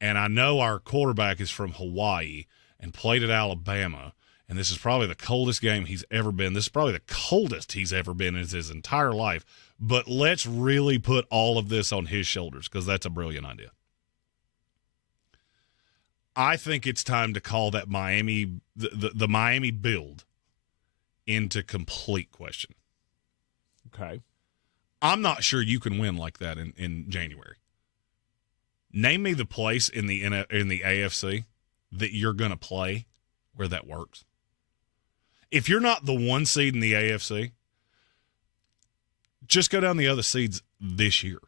and I know our quarterback is from Hawaii and played at Alabama, and this is probably the coldest game he's ever been. This is probably the coldest he's ever been in his entire life. But let's really put all of this on his shoulders because that's a brilliant idea. I think it's time to call that Miami, the Miami build into complete question. Okay. I'm not sure you can win like that in January. Name me the place in the AFC that you're going to play where that works. If you're not the 1 seed in the AFC, just go down the other seeds this year.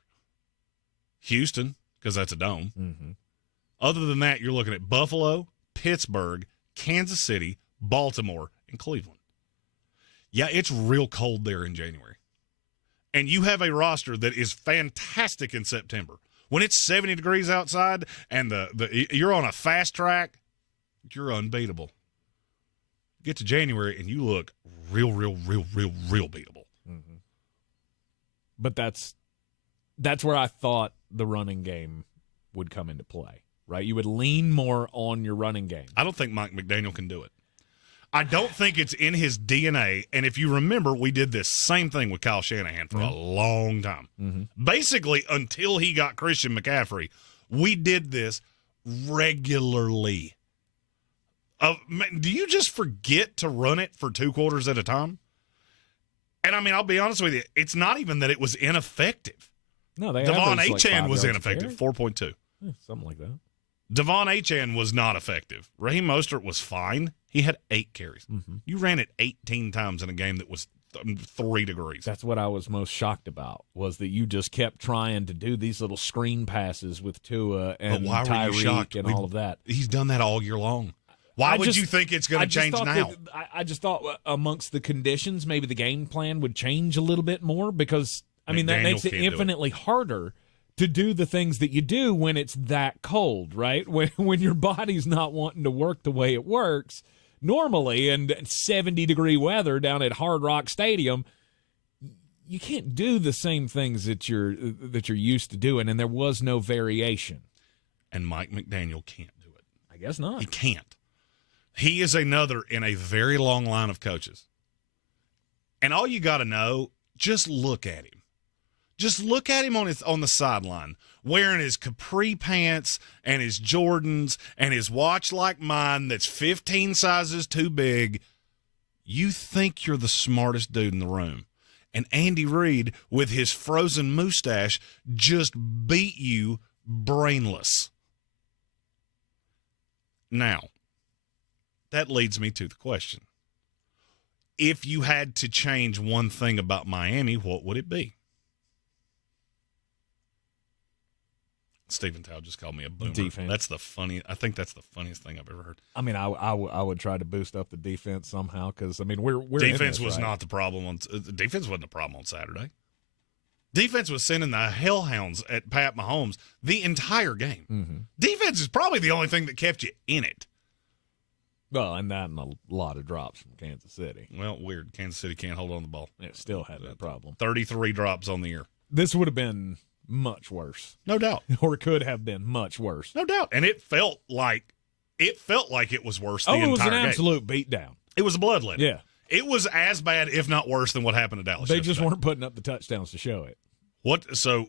Houston, because that's a dome. Mm-hmm. Other than that, you're looking at Buffalo, Pittsburgh, Kansas City, Baltimore, and Cleveland. Yeah, it's real cold there in January. And you have a roster that is fantastic in September. When it's 70 degrees outside and you're on a fast track, you're unbeatable. Get to January and you look real beatable. Mm-hmm. But that's where I thought the running game would come into play, right? You would lean more on your running game. I don't think Mike McDaniel can do it. I don't think it's in his DNA. And if you remember, we did this same thing with Kyle Shanahan for a long time. Mm-hmm. Basically, until he got Christian McCaffrey, we did this regularly. Do you just forget to run it for 2 quarters at a time? And, I mean, I'll be honest with you, it's not even that it was ineffective. No, they Devon averaged Achane like was 5 yards ineffective, per 4.2. Yeah, something like that. Devon Achane was not effective. Raheem Mostert was fine. He had 8 carries. Mm-hmm. You ran it 18 times in a game that was 3 degrees. That's what I was most shocked about, was that you just kept trying to do these little screen passes with Tua and Tyreek and all of that. He's done that all year long. Why would you think it's going to change now? I just thought amongst the conditions, maybe the game plan would change a little bit more because, I mean, that makes it infinitely harder to do the things that you do when it's that cold, right? When your body's not wanting to work the way it works normally, and 70-degree weather down at Hard Rock Stadium, you can't do the same things that you're used to doing, and there was no variation. And Mike McDaniel can't do it. I guess not. He can't. He is another in a very long line of coaches. And all you got to know, just look at him. Just look at him on the sideline, wearing his capri pants and his Jordans and his watch like mine that's 15 sizes too big. You think you're the smartest dude in the room. And Andy Reid, with his frozen mustache, just beat you brainless. Now, that leads me to the question. If you had to change one thing about Miami, what would it be? Stephen Tao just called me a boomer. Defense. I think that's the funniest thing I've ever heard. I mean, I would try to boost up the defense somehow because, I mean, we're defense in this, was right? not the problem. Defense wasn't the problem on Saturday. Defense was sending the hellhounds at Pat Mahomes the entire game. Mm-hmm. Defense is probably the only thing that kept you in it. Well, and that and a lot of drops from Kansas City. Well, weird. Kansas City can't hold on to the ball. It still had that problem. 33 drops on the year. This would have been much worse. No doubt. Or it could have been much worse. No doubt. And it felt like it was worse the entire game. It was an absolute beatdown. It was a bloodletting. Yeah. It was as bad, if not worse, than what happened to Dallas. They just weren't putting up the touchdowns to show it. What is Tua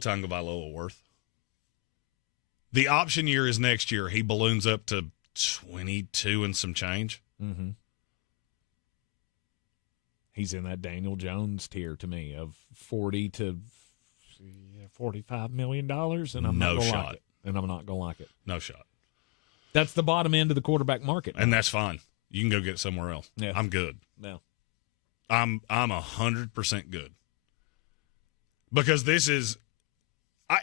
Tagovailoa worth? The option year is next year. He balloons up to 22 and some change. Mm-hmm. He's in that Daniel Jones tier to me of $40 to $45 million, and I'm not going to like it. And I'm not going to like it. No shot. That's the bottom end of the quarterback market now. And that's fine. You can go get it somewhere else. Yeah. I'm good. No. I'm 100% good. Because this is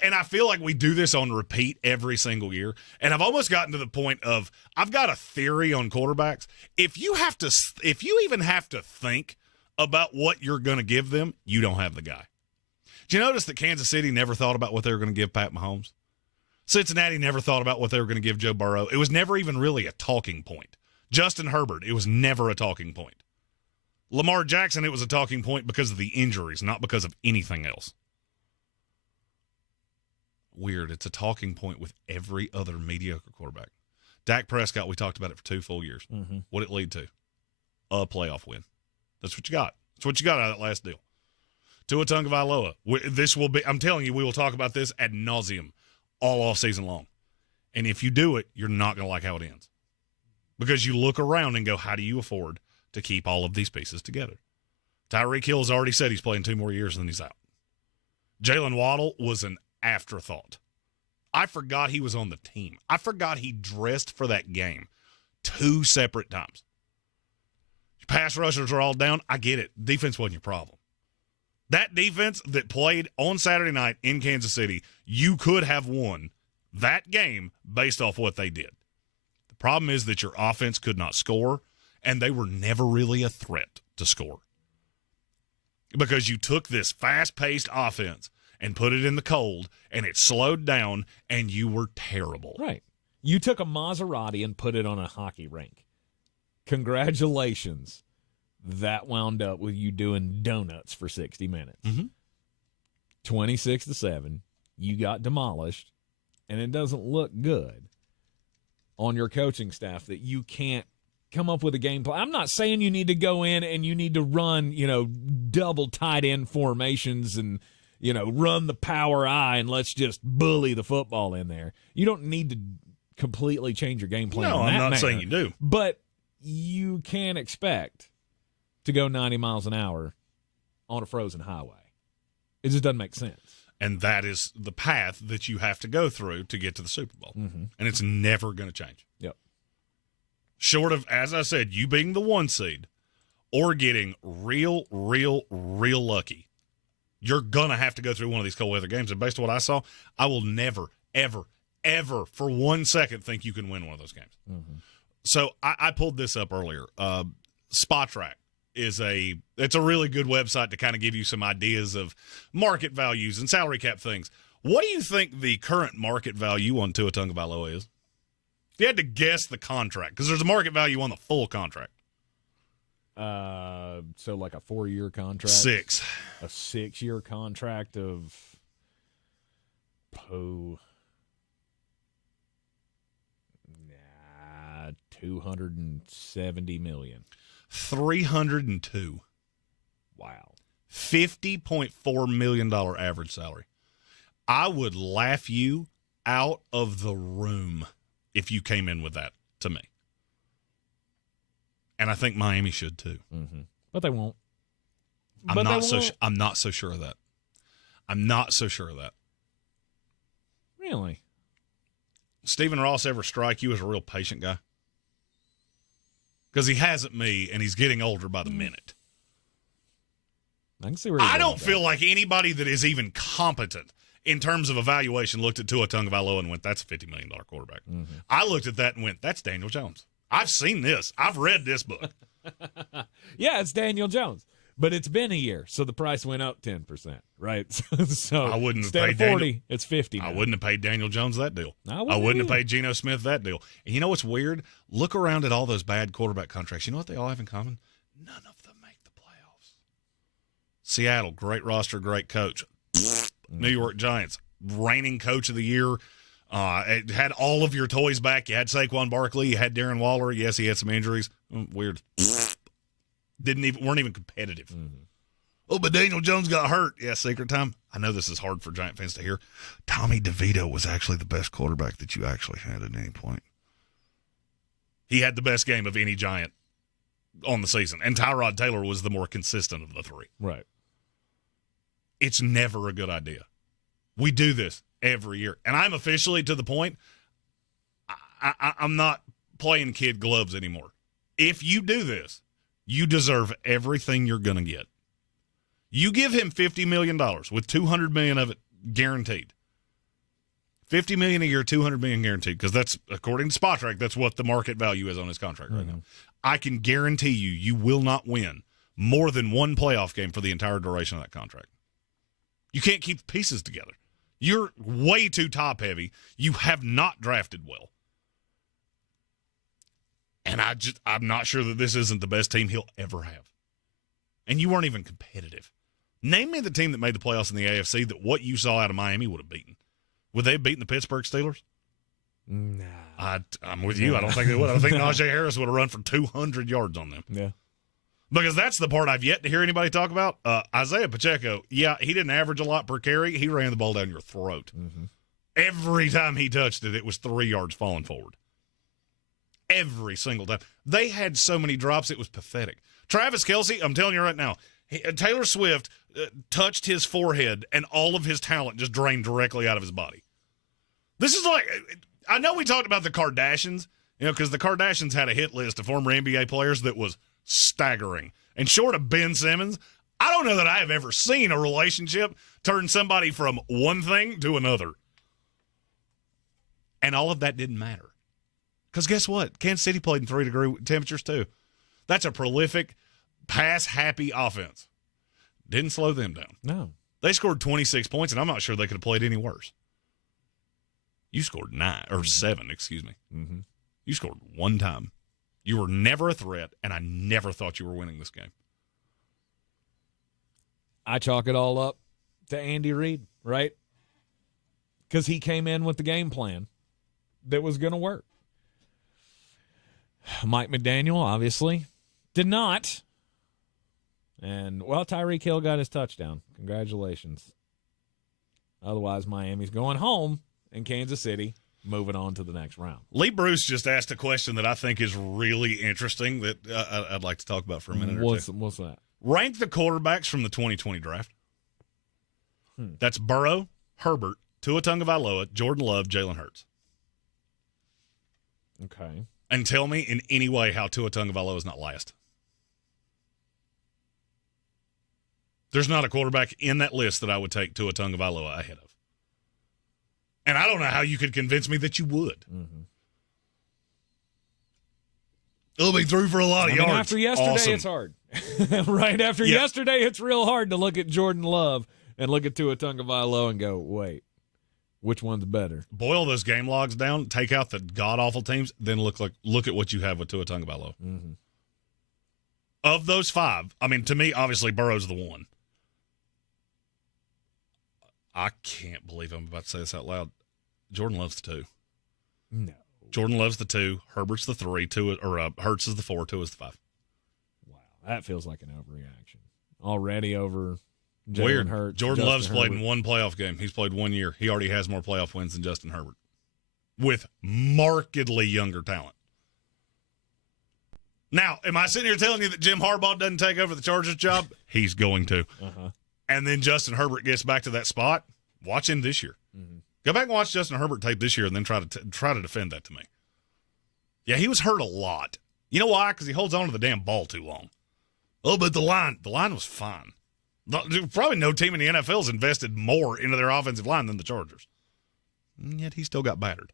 and I feel like we do this on repeat every single year. And I've almost gotten to the point of I've got a theory on quarterbacks. If you even have to think about what you're going to give them, you don't have the guy. Did you notice that Kansas City never thought about what they were going to give Pat Mahomes? Cincinnati never thought about what they were going to give Joe Burrow. It was never even really a talking point. Justin Herbert, it was never a talking point. Lamar Jackson, it was a talking point because of the injuries, not because of anything else. Weird. It's a talking point with every other mediocre quarterback. Dak Prescott, we talked about it for 2 full years. Mm-hmm. What did it lead to? A playoff win. That's what you got. That's what you got out of that last deal. Tua Tagovailoa. This will be, I'm telling you, we will talk about this ad nauseum all off season long. And if you do it, you're not going to like how it ends. Because you look around and go, how do you afford to keep all of these pieces together? Tyreek Hill has already said he's playing 2 more years and then he's out. Jalen Waddle was an afterthought. I forgot he was on the team. I forgot he dressed for that game 2 separate times. Pass rushers are all down. I get it. Defense wasn't your problem. That defense that played on Saturday night in Kansas City, you could have won that game based off what they did. The problem is that your offense could not score, and they were never really a threat to score. Because you took this fast-paced offense and put it in the cold, and it slowed down, and you were terrible. Right. You took a Maserati and put it on a hockey rink. Congratulations. That wound up with you doing donuts for 60 minutes. Mm-hmm. 26-7. You got demolished, and it doesn't look good on your coaching staff that you can't come up with a game plan. I'm not saying you need to go in and you need to run, double tight end formations and, run the power I and let's just bully the football in there. You don't need to completely change your game plan. No, I'm not saying you do. But you can expect to go 90 miles an hour on a frozen highway. It just doesn't make sense. And that is the path that you have to go through to get to the Super Bowl. Mm-hmm. And it's never going to change. Yep. Short of, as I said, you being the 1 seed or getting real lucky, you're going to have to go through one of these cold weather games. And based on what I saw, I will never, ever for 1 second think you can win one of those games. Mm-hmm. So I pulled this up earlier. Spotrac it's a really good website to kind of give you some ideas of market values and salary cap things. What do you think the current market value on Tua Tagovailoa is? If you had to guess the contract, because there's a market value on the full contract. So like a 4-year contract? 6. A 6-year contract of $270 million. 302. Wow. $50.4 million average salary. I would laugh you out of the room if you came in with that to me. And I think Miami should too. Mm-hmm. But they won't. I'm not so sure of that. I'm not so sure of that. Really? Stephen Ross ever strike you as a real patient guy? Because he hasn't me, and he's getting older by the minute. I can see where I don't feel like anybody that is even competent in terms of evaluation looked at Tua Tagovailoa and went, that's a $50 million quarterback. Mm-hmm. I looked at that and went, that's Daniel Jones. I've seen this. I've read this book. Yeah, it's Daniel Jones. But it's been a year, so the price went up 10%, right? So I wouldn't instead have paid of 40, it's 50 now. I wouldn't have paid Daniel Jones that deal. I wouldn't have paid Geno Smith that deal. And you know what's weird? Look around at all those bad quarterback contracts. You know what they all have in common? None of them make the playoffs. Seattle, great roster, great coach. New York Giants, reigning coach of the year. It had all of your toys back. You had Saquon Barkley. You had Darren Waller. Yes, he had some injuries. Weird. Weren't even competitive. Mm-hmm. Oh, but Daniel Jones got hurt. Yeah, secret time. I know this is hard for Giant fans to hear. Tommy DeVito was actually the best quarterback that you actually had at any point. He had the best game of any Giant on the season, and Tyrod Taylor was the more consistent of the three. Right. It's never a good idea. We do this every year, and I'm officially to the point I'm not playing kid gloves anymore. If you do this, you deserve everything you're going to get. You give him $50 million with $200 million of it guaranteed. $50 million a year, $200 million guaranteed, because that's, according to Spotrac, that's what the market value is on his contract right now. I can guarantee you will not win more than one playoff game for the entire duration of that contract. You can't keep the pieces together. You're way too top-heavy. You have not drafted well. And I'm not sure that this isn't the best team he'll ever have. And you weren't even competitive. Name me the team that made the playoffs in the AFC that what you saw out of Miami would have beaten. Would they have beaten the Pittsburgh Steelers? Nah. I'm with you. I don't think they would. I think Najee Harris would have run for 200 yards on them. Yeah. Because that's the part I've yet to hear anybody talk about. Isaiah Pacheco, yeah, he didn't average a lot per carry. He ran the ball down your throat. Mm-hmm. Every time he touched it, it was 3 yards falling forward. Every single time. They had so many drops, it was pathetic. Travis Kelce, I'm telling you right now, Taylor Swift touched his forehead, and all of his talent just drained directly out of his body. This is like, I know we talked about the Kardashians, because the Kardashians had a hit list of former NBA players that was staggering. And short of Ben Simmons, I don't know that I have ever seen a relationship turn somebody from one thing to another. And all of that didn't matter. Because guess what? Kansas City played in 3-degree temperatures too. That's a prolific, pass-happy offense. Didn't slow them down. No. They scored 26 points, and I'm not sure they could have played any worse. You scored 7, excuse me. Mm-hmm. You scored one time. You were never a threat, and I never thought you were winning this game. I chalk it all up to Andy Reid, right? Because he came in with the game plan that was going to work. Mike McDaniel, obviously, did not. And, well, Tyreek Hill got his touchdown. Congratulations. Otherwise, Miami's going home, and Kansas City moving on to the next round. Lee Bruce just asked a question that I think is really interesting that I'd like to talk about for a minute or two. What's that? Rank the quarterbacks from the 2020 draft. That's Burrow, Herbert, Tua Tagovailoa, Jordan Love, Jalen Hurts. Okay. And tell me in any way how Tua Tagovailoa is not last. There's not a quarterback in that list that I would take Tua Tagovailoa ahead of. And I don't know how you could convince me that you would. Mm-hmm. He'll be through for a lot of yards. After yesterday, It's hard. Right after yesterday, it's real hard to look at Jordan Love and look at Tua Tagovailoa and go, wait, which one's better? Boil those game logs down, take out the god-awful teams, then look at what you have with Tua Tagovailoa. Mm-hmm. Of those 5, I mean, to me, obviously, Burrow's the one. I can't believe I'm about to say this out loud. Jordan Love's the 2. No. Jordan Love's the 2. Herbert's the 3. Hurts is the 4. Tua is the 5. Wow, that feels like an overreaction. Already over Jalen Weird. Hurts. Jordan Love's Herbert. played in one playoff game. He's played 1 year. He already has more playoff wins than Justin Herbert with markedly younger talent. Now, am I sitting here telling you that Jim Harbaugh doesn't take over the Chargers job? He's going to. And then Justin Herbert gets back to that spot. Watch him this year. Go back and watch Justin Herbert tape this year and then try to defend that to me. Yeah, he was hurt a lot. You know why? Because he holds on to the damn ball too long. Oh, but the line was fine. Probably no team in the NFL has invested more into their offensive line than the Chargers. And yet he still got battered.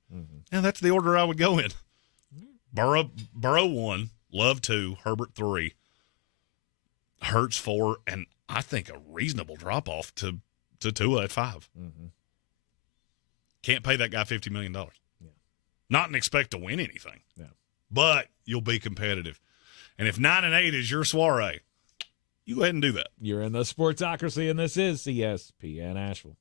And that's the order I would go in. Burrow 1, Love 2, Herbert 3, Hurts 4, and I think a reasonable drop-off to Tua at 5. Can't pay that guy $50 million. Not and expect to win anything. But you'll be competitive. And if 9-8 is your soiree, you go ahead and do that. You're in the Sportsocracy, and this is ESPN Asheville.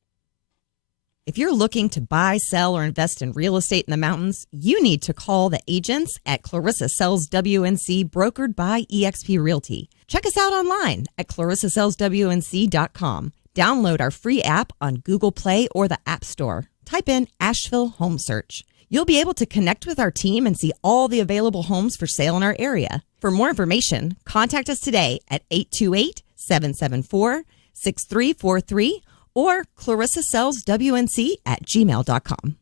If you're looking to buy, sell, or invest in real estate in the mountains, you need to call the agents at Clarissa Sells WNC, brokered by eXp Realty. Check us out online at clarissasellswnc.com. Download our free app on Google Play or the App Store. Type in Asheville Home Search. You'll be able to connect with our team and see all the available homes for sale in our area. For more information, contact us today at 828-774-6343 or clarissasellswnc@gmail.com.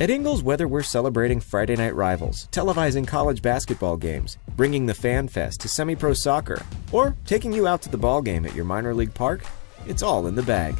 At Ingles, whether we're celebrating Friday night rivals, televising college basketball games, bringing the Fan Fest to semi-pro soccer, or taking you out to the ball game at your minor league park, it's all in the bag.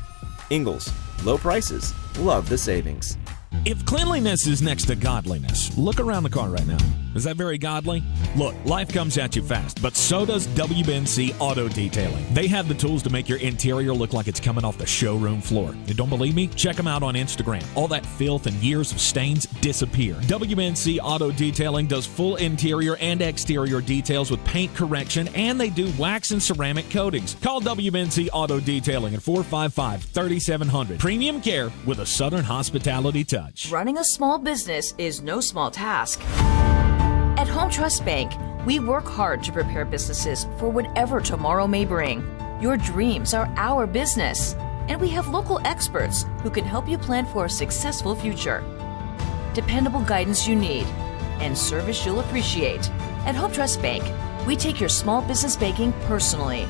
Ingles, low prices, love the savings. If cleanliness is next to godliness, look around the car right now. Is that very godly? Look, life comes at you fast, but so does WNC Auto Detailing. They have the tools to make your interior look like it's coming off the showroom floor. You don't believe me? Check them out on Instagram. All that filth and years of stains disappear. WNC Auto Detailing does full interior and exterior details with paint correction, and they do wax and ceramic coatings. Call WNC Auto Detailing at 455-3700. Premium care with a Southern hospitality touch. Running a small business is no small task. At Home Trust Bank, we work hard to prepare businesses for whatever tomorrow may bring. Your dreams are our business, and we have local experts who can help you plan for a successful future. Dependable guidance you need and service you'll appreciate. At Home Trust Bank, we take your small business banking personally.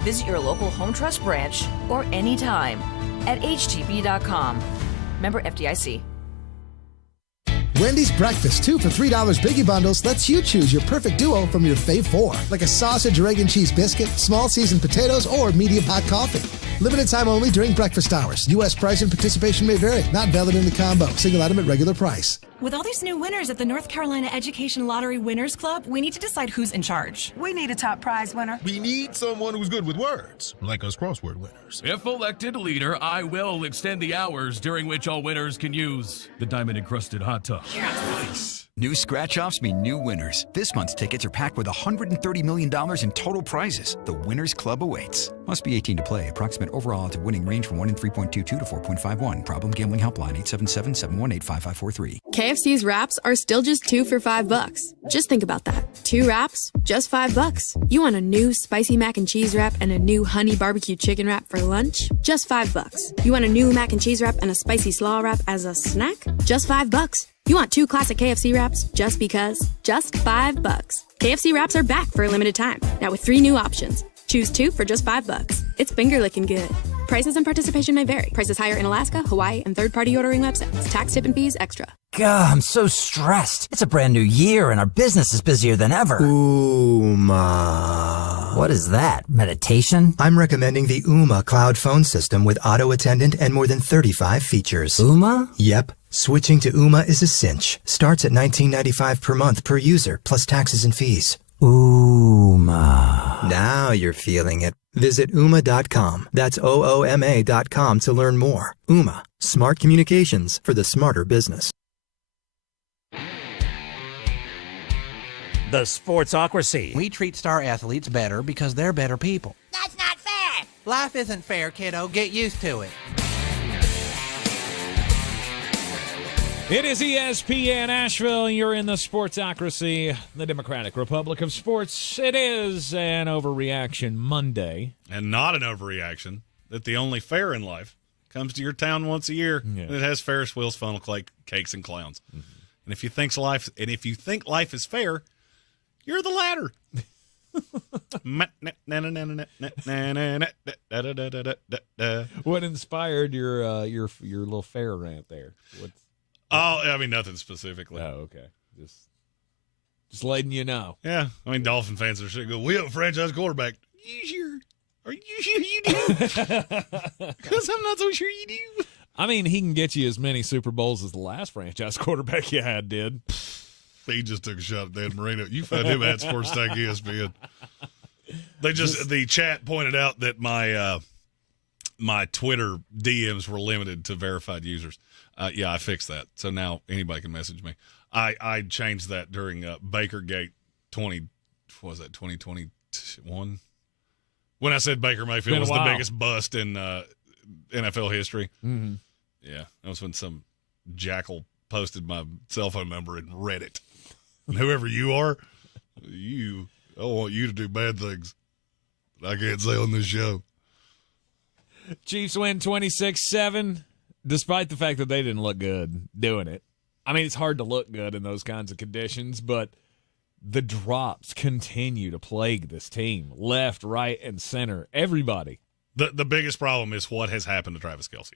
Visit your local Home Trust branch or anytime at htb.com. Member FDIC. Wendy's breakfast 2 for $3 Biggie Bundles lets you choose your perfect duo from your fave 4, like a sausage or egg and cheese biscuit, small seasoned potatoes, or medium hot coffee. Limited time only during breakfast hours. U.S. price and participation may vary. Not valid in the combo. Single item at regular price. With all these new winners at the North Carolina Education Lottery Winners Club, we need to decide who's in charge. We need a top prize winner. We need someone who's good with words, like us crossword winners. If elected leader, I will extend the hours during which all winners can use the diamond-encrusted hot tub. Nice. New scratch-offs mean new winners. This month's tickets are packed with $130 million in total prizes. The Winners Club awaits. Must be 18 to play. Approximate overall odds of winning range from 1 in 3.22 to 4.51. Problem gambling helpline 877-718-5543. KFC's wraps are still just $2 for $5. Just think about that. 2 wraps, just $5. You want a new spicy mac and cheese wrap and a new honey barbecue chicken wrap for lunch? Just $5. You want a new mac and cheese wrap and a spicy slaw wrap as a snack? Just $5. You want 2 classic KFC wraps just because? Just $5. KFC wraps are back for a limited time. Now with 3 new options. Choose 2 for just $5. It's finger licking good. Prices and participation may vary. Prices higher in Alaska, Hawaii, and third-party ordering websites. Tax, tip, and fees extra. God, I'm so stressed. It's a brand new year and our business is busier than ever. Ooma. What is that? Meditation? I'm recommending the Ooma cloud phone system with auto attendant and more than 35 features. Ooma? Yep. Switching to Ooma is a cinch. Starts at $19.95 per month per user, plus taxes and fees. Ooma. Now you're feeling it. Visit Ooma.com. That's OOMA.com to learn more. Ooma. Smart communications for the smarter business. The Sportsocracy. We treat star athletes better because they're better people. That's not fair. Life isn't fair, kiddo. Get used to it. It is ESPN Asheville. You're in the Sportsocracy, the Democratic Republic of Sports. It is an Overreaction Monday. And not an overreaction that the only fair in life comes to your town once a year. Yeah. And it has Ferris wheels, funnel cakes, and clowns. Mm-hmm. And if you think life is fair, You're the latter. What inspired your little fair rant there? Nothing specifically. Oh, okay. Just letting you know. Yeah, Dolphin fans are sitting go, we have a franchise quarterback. You sure? Are you sure you do? Because I'm not so sure you do. He can get you as many Super Bowls as the last franchise quarterback you had did. He just took a shot at Dan Marino. You found him at Sports Tech ESPN. The chat pointed out that my Twitter DMs were limited to verified users. Yeah, I fixed that. So now anybody can message me. I changed that during Bakergate 2021? When I said Baker Mayfield was the biggest bust in NFL history. Mm-hmm. Yeah, that was when some jackal posted my cell phone number in Reddit. And whoever you are, I want you to do bad things that I can't say on this show. Chiefs win 26-7, despite the fact that they didn't look good doing it. It's hard to look good in those kinds of conditions, but the drops continue to plague this team. Left, right, and center. Everybody. The biggest problem is what has happened to Travis Kelce.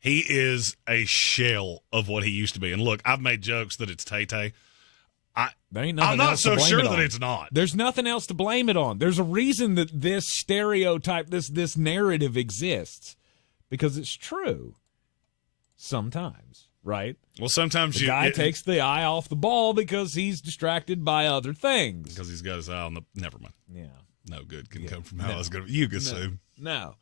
He is a shell of what he used to be. And look, I've made jokes that it's Tay-Tay. I'm not so sure that it's not. There's nothing else to blame it on. There's a reason that this stereotype, this narrative exists, because it's true sometimes, right? Well, sometimes the guy takes the eye off the ball because he's distracted by other things. Because he's got his eye on the – never mind. Yeah. No good can come from how I was going to – you can assume. No.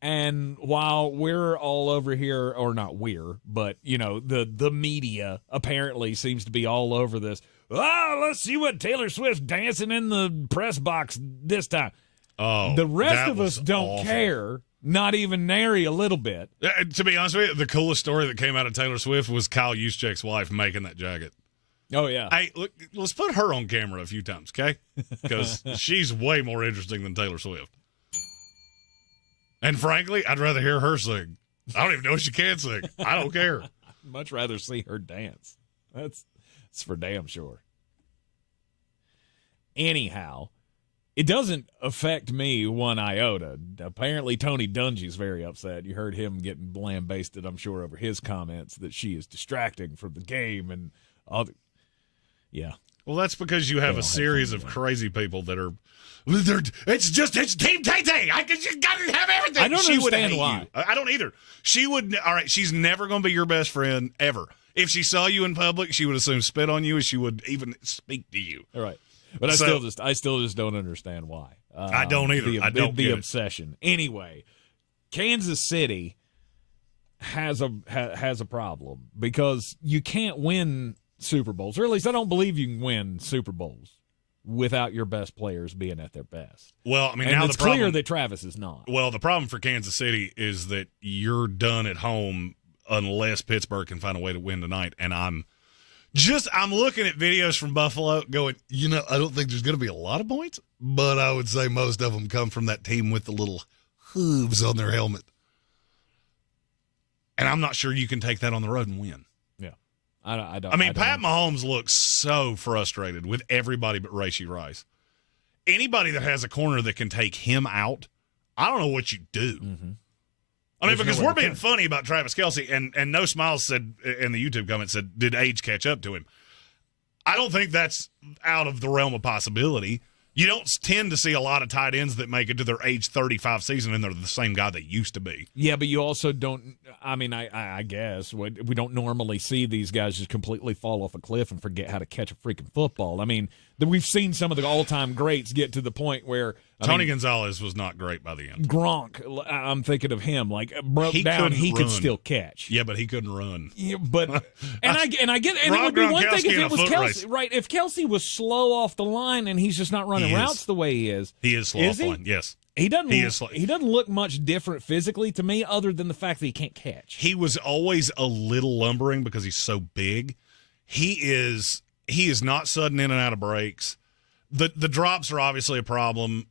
And while we're all over here, or not we're, but, the media apparently seems to be all over this. Let's see what Taylor Swift's dancing in the press box this time. Oh, the rest of us don't care, not even nary a little bit. To be honest with you, the coolest story that came out of Taylor Swift was Kyle Juszczyk's wife making that jacket. Oh, yeah. Hey, look, let's put her on camera a few times, okay? Because she's way more interesting than Taylor Swift. And frankly, I'd rather hear her sing. I don't even know if she can sing. I don't care. I'd much rather see her dance. That's for damn sure. Anyhow, it doesn't affect me one iota. Apparently, Tony Dungy's very upset. You heard him getting lambasted, I'm sure, over his comments that she is distracting from the game and other. Yeah. Well, that's because you have a series of crazy people that are. It's Team Tay-Tay. You gotta have everything. I don't understand why. I don't either. She would. All right, she's never going to be your best friend ever. If she saw you in public, she would assume spit on you, and she would even speak to you. All right, but I still just don't understand why. I don't either. I don't the get obsession. Anyway, Kansas City has a problem because you can't win Super Bowls, or at least I don't believe you can win Super Bowls without your best players being at their best. Well, and now it's clear that Travis is not. Well, the problem for Kansas City is that you're done at home unless Pittsburgh can find a way to win tonight. And I'm looking at videos from Buffalo going, I don't think there's going to be a lot of points, but I would say most of them come from that team with the little hooves on their helmet. And I'm not sure you can take that on the road and win. I don't. Pat Mahomes looks so frustrated with everybody but Rashee Rice. Anybody that has a corner that can take him out, I don't know what you do. Mm-hmm. Because we're being funny about Travis Kelce, and No Smiles said in the YouTube comment said, did age catch up to him? I don't think that's out of the realm of possibility. You don't tend to see a lot of tight ends that make it to their age 35 season and they're the same guy they used to be. Yeah, but you also don't – I guess we don't normally see these guys just completely fall off a cliff and forget how to catch a freaking football. We've seen some of the all-time greats get to the point where Tony Gonzalez was not great by the end. Gronk, I'm thinking of him, broke down. He could still catch. Yeah, but he couldn't run. Yeah, but I get, and it would be one thing if it was Kelce, right? If Kelce was slow off the line and he's just not running routes the way he is. He is slow off the line. Yes. He doesn't look much different physically to me, other than the fact that he can't catch. He was always a little lumbering because he's so big. He is not sudden in and out of breaks. The drops are obviously a problem.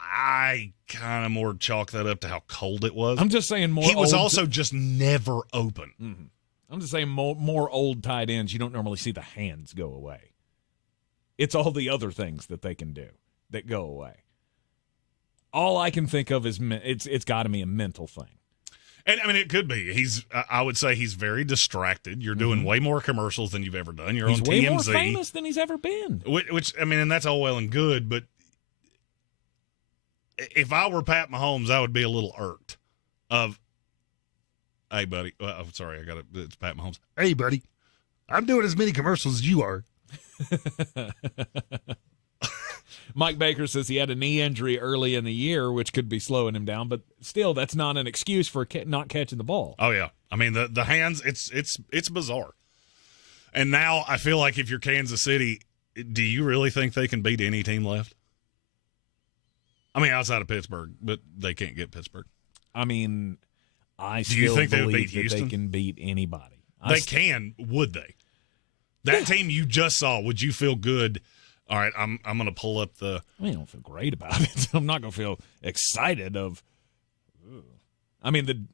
I kind of more chalk that up to how cold it was. I'm just saying more. He was also just never open. Mm-hmm. I'm just saying more old tight ends. You don't normally see the hands go away. It's all the other things that they can do that go away. All I can think of is it's got to be a mental thing. And, I mean, it could be. I would say he's very distracted. You're doing way more commercials than you've ever done. You're he's on TMZ. Way more famous than he's ever been. Which, I mean, and that's all well and good, but if I were Pat Mahomes, I would be a little irked of, hey, buddy. I'm sorry, it's Pat Mahomes. Hey, buddy. I'm doing as many commercials as you are. Mike Baker says he had a knee injury early in the year, which could be slowing him down, but still, that's not an excuse for not catching the ball. Oh, yeah. I mean, the hands, it's bizarre. And now I feel like if you're Kansas City, do you really think they can beat any team left? I mean, outside of Pittsburgh, but they can't get Pittsburgh. I mean, I do you think they would beat that Houston? They can beat anybody. They can, would they? That team you just saw, would you feel good? All right, I'm going to pull up the. I mean, I don't feel great about it. I'm not going to feel excited of. I mean,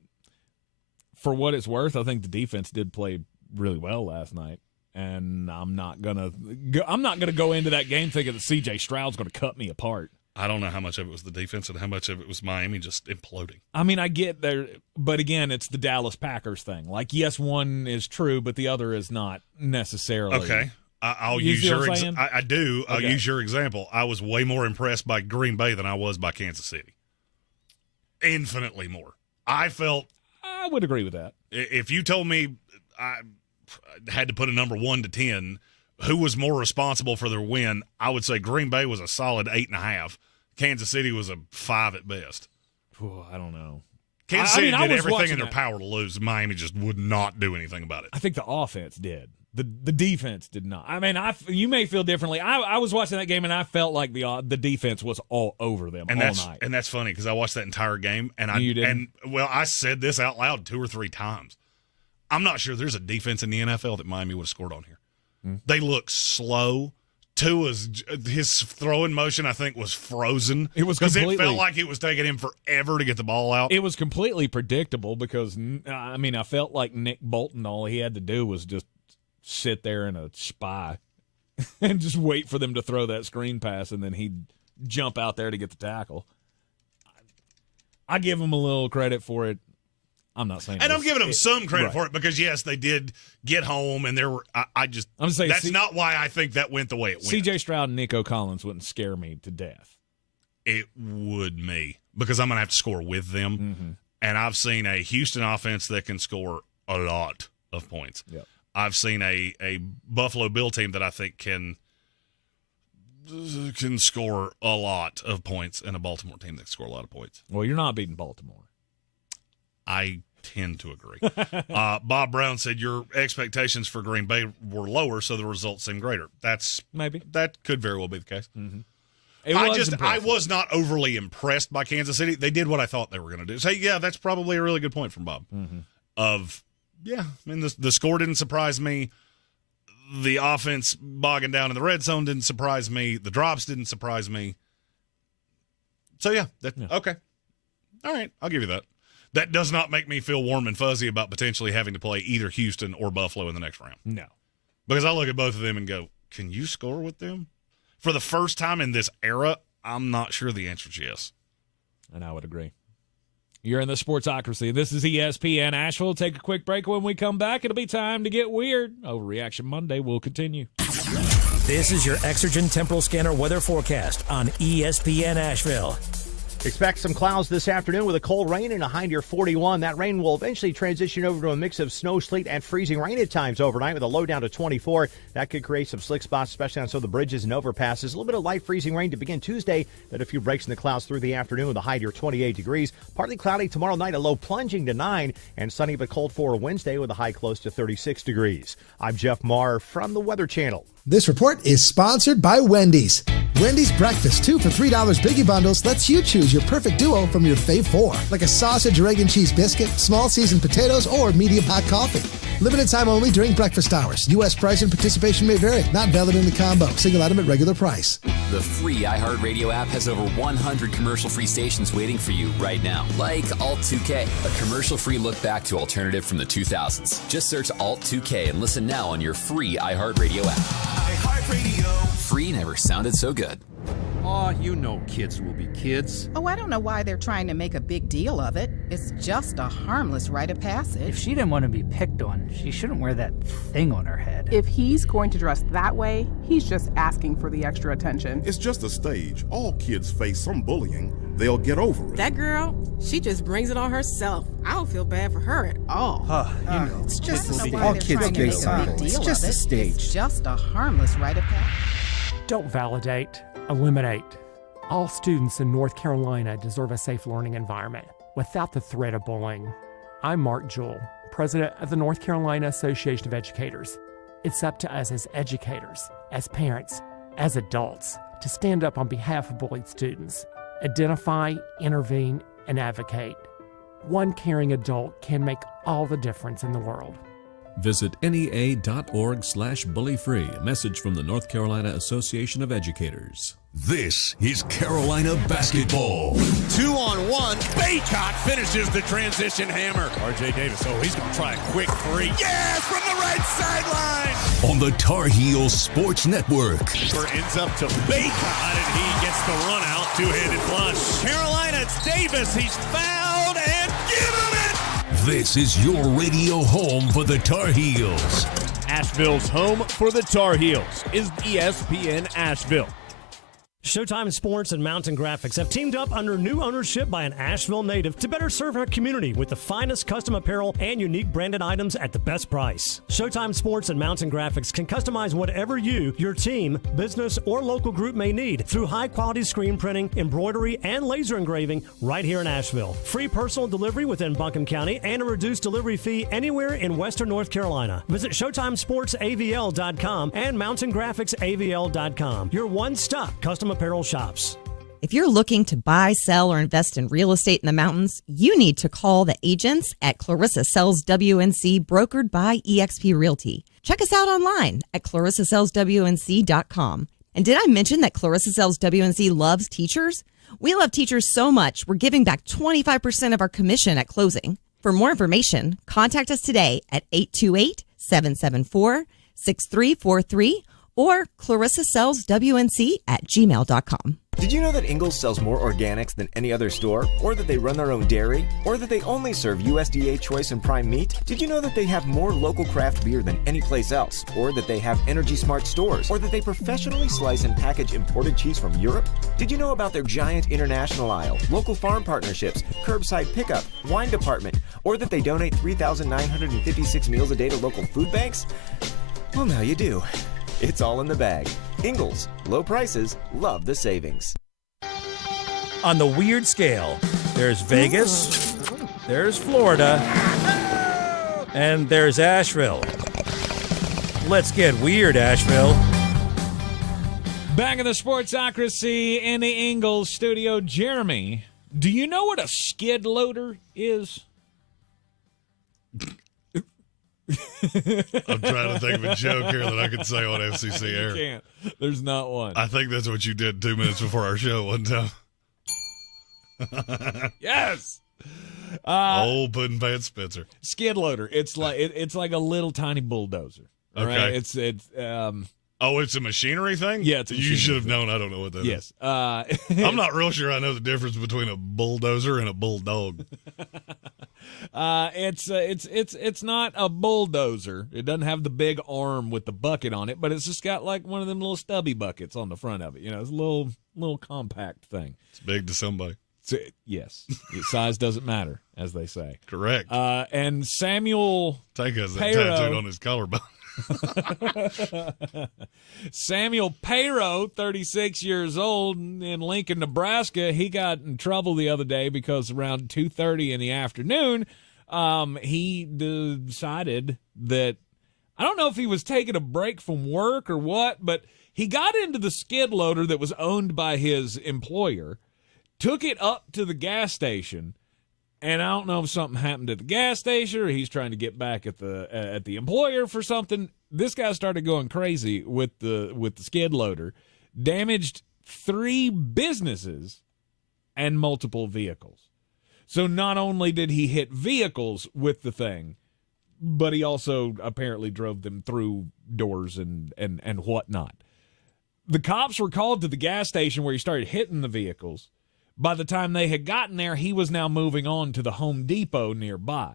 for what it's worth, I think the defense did play really well last night, and I'm not gonna go into that game thinking that C.J. Stroud's going to cut me apart. I don't know how much of it was the defense and how much of it was Miami just imploding. I mean, I get there, but again, it's the Dallas Packers thing. Like, yes, one is true, but the other is not necessarily. Okay. I'll use your I do. I'll use your example. I was way more impressed by Green Bay than I was by Kansas City. Infinitely more. I would agree with that. If you told me I had to put a number 1 to 10, who was more responsible for their win, I would say Green Bay was a solid 8.5. Kansas City was a 5 at best. I don't know. Kansas City did everything in their power to lose. Miami just would not do anything about it. I think the offense did. The defense did not. I mean, you may feel differently. I was watching that game, and I felt like the defense was all over them all night. And that's funny because I watched that entire game, and I said this out loud 2 or 3 times. I'm not sure there's a defense in the NFL that Miami would have scored on here. They look slow. His throwing motion, I think, was frozen. It was because it felt like it was taking him forever to get the ball out. It was completely predictable because, I mean, I felt like Nick Bolton, all he had to do was just sit there in a spy and just wait for them to throw that screen pass, and then he'd jump out there to get the tackle. I give him a little credit for it. I'm not saying, and I'm giving them some credit for it because yes, they did get home, and there were. I'm saying that's not why I think that went the way it went. C.J. Stroud and Nico Collins wouldn't scare me to death. It would me because I'm going to have to score with them, and I've seen a Houston offense that can score a lot of points. Yep. I've seen a Buffalo Bill team that I think can score a lot of points, and a Baltimore team that can score a lot of points. Well, you're not beating Baltimore. I tend to agree. Bob Brown said your expectations for Green Bay were lower, so the results seem greater. That could very well be the case. I was not overly impressed by Kansas City. They did what I thought they were going to do. So yeah, that's probably a really good point from Bob. I mean, the score didn't surprise me. The offense bogging down in the red zone didn't surprise me. The drops didn't surprise me. So yeah. Okay. All right, I'll give you that. That does not make me feel warm and fuzzy about potentially having to play either Houston or Buffalo in the next round. No. Because I look at both of them and go, can you score with them? For the first time in this era, I'm not sure the answer is yes. And I would agree. You're in the Sportsocracy. This is ESPN Asheville. Take a quick break. When we come back, it'll be time to get weird. Overreaction Monday will continue. This is your Exergen Temporal Scanner weather forecast on ESPN Asheville. Expect some clouds this afternoon with a cold rain and a high near 41. That rain will eventually transition over to a mix of snow, sleet, and freezing rain at times overnight with a low down to 24. That could create some slick spots, especially on some of the bridges and overpasses. A little bit of light freezing rain to begin Tuesday, then a few breaks in the clouds through the afternoon with a high near 28 degrees. Partly cloudy tomorrow night, a low plunging to 9, and sunny but cold for Wednesday with a high close to 36 degrees. I'm Jeff Marr from the Weather Channel. This report is sponsored by Wendy's. Wendy's Breakfast 2 for $3 Biggie Bundles lets you choose your perfect duo from your fave 4, like a sausage or egg and cheese biscuit, small seasoned potatoes, or medium hot coffee. Limited time only during breakfast hours. U.S. price and participation may vary. Not valid in the combo. Single item at regular price. The free iHeartRadio app has over 100 commercial-free stations waiting for you right now. Like Alt 2K, a commercial-free look back to alternative from the 2000s. Just search Alt 2K and listen now on your free iHeartRadio app. iHeartRadio. Free never sounded so good. Aw, you know kids will be kids. Oh, I don't know why they're trying to make a big deal of it. It's just a harmless rite of passage. If she didn't want to be picked on, she shouldn't wear that thing on her head. If he's going to dress that way, he's just asking for the extra attention. It's just a stage. All kids face some bullying. They'll get over it. That girl, she just brings it on herself. I don't feel bad for her at all. It's just all kids get something. It's just a stage. It's just a harmless rite of passage. Don't validate. Eliminate. All students in North Carolina deserve a safe learning environment without the threat of bullying. I'm Mark Jewell, president of the North Carolina Association of Educators. It's up to us as educators, as parents, as adults, to stand up on behalf of bullied students. Identify, intervene, and advocate. One caring adult can make all the difference in the world. Visit NEA.org/bullyfree. A message from the North Carolina Association of Educators. This is Carolina basketball. 2-on-1. Baycott finishes the transition hammer. R.J. Davis, he's going to try a quick three. Yes, from the right sideline. On the Tar Heels Sports Network. Ends up to Baycott, and he gets the run out. Two-handed flush. Carolina, it's Davis. He's fouled, and give him it. This is your radio home for the Tar Heels. Asheville's home for the Tar Heels is ESPN Asheville. Showtime Sports and Mountain Graphics have teamed up under new ownership by an Asheville native to better serve our community with the finest custom apparel and unique branded items at the best price. Showtime Sports and Mountain Graphics can customize whatever you, your team, business, or local group may need through high-quality screen printing, embroidery, and laser engraving right here in Asheville. Free personal delivery within Buncombe County and a reduced delivery fee anywhere in western North Carolina. Visit ShowtimeSportsAVL.com and MountainGraphicsAVL.com. Your one-stop custom apparel shops. If you're looking to buy, sell, or invest in real estate in the mountains, you need to call the agents at Clarissa Sells WNC, brokered by eXp Realty. Check us out online at ClarissaSellsWNC.com. And did I mention that Clarissa Sells WNC loves teachers? We love teachers so much, we're giving back 25% of our commission at closing. For more information, contact us today at 828-774-6343 or ClarissaSellsWNC@gmail.com. Did you know that Ingles sells more organics than any other store? Or that they run their own dairy? Or that they only serve USDA choice and prime meat? Did you know that they have more local craft beer than any place else? Or that they have Energy Smart stores? Or that they professionally slice and package imported cheese from Europe? Did you know about their giant international aisle, local farm partnerships, curbside pickup, wine department? Or that they donate 3,956 meals a day to local food banks? Well, now you do. It's all in the bag. Ingles, low prices, love the savings. On the weird scale, there's Vegas, there's Florida, and there's Asheville. Let's get weird, Asheville. Back in the Sportsocracy in the Ingles studio, Jeremy, do you know what a skid loader is? I'm trying to think of a joke here that I could say on FCC air. You can't. There's not one. I think that's what you did 2 minutes before our show one time. Yes. Old Puddin' Pants Spencer. Skid loader. It's like a little tiny bulldozer. Okay. Right? It's a machinery thing? Yeah, it's a You should have known. I don't know what that is. Yes. I'm not real sure I know the difference between a bulldozer and a bulldog. It's not a bulldozer. It doesn't have the big arm with the bucket on it, but it's just got like one of them little stubby buckets on the front of it. You know, it's a little compact thing. It's big to somebody. Yes. Size doesn't matter, as they say. Correct. And Samuel Take us that Payro, tattooed on his collarbone. Samuel Payro, 36 years old, in Lincoln, Nebraska, he got in trouble the other day because around 2:30 in the afternoon, he decided that, I don't know if he was taking a break from work or what, but he got into the skid loader that was owned by his employer, took it up to the gas station, and I don't know if something happened at the gas station or he's trying to get back at the employer for something. This guy started going crazy with the skid loader, damaged 3 businesses and multiple vehicles. So not only did he hit vehicles with the thing, but he also apparently drove them through doors and whatnot. The cops were called to the gas station where he started hitting the vehicles. By the time they had gotten there, he was now moving on to the Home Depot nearby.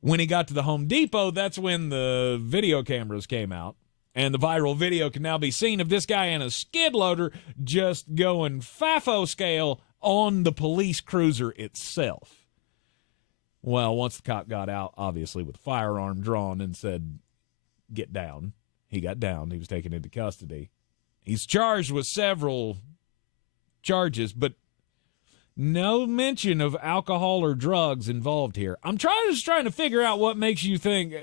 When he got to the Home Depot, that's when the video cameras came out, and the viral video can now be seen of this guy in a skid loader just going FAFO scale on the police cruiser itself. Well, once the cop got out, obviously with a firearm drawn and said, "Get down," he got down. He was taken into custody. He's charged with several charges, but no mention of alcohol or drugs involved here. I'm just trying to figure out what makes you think,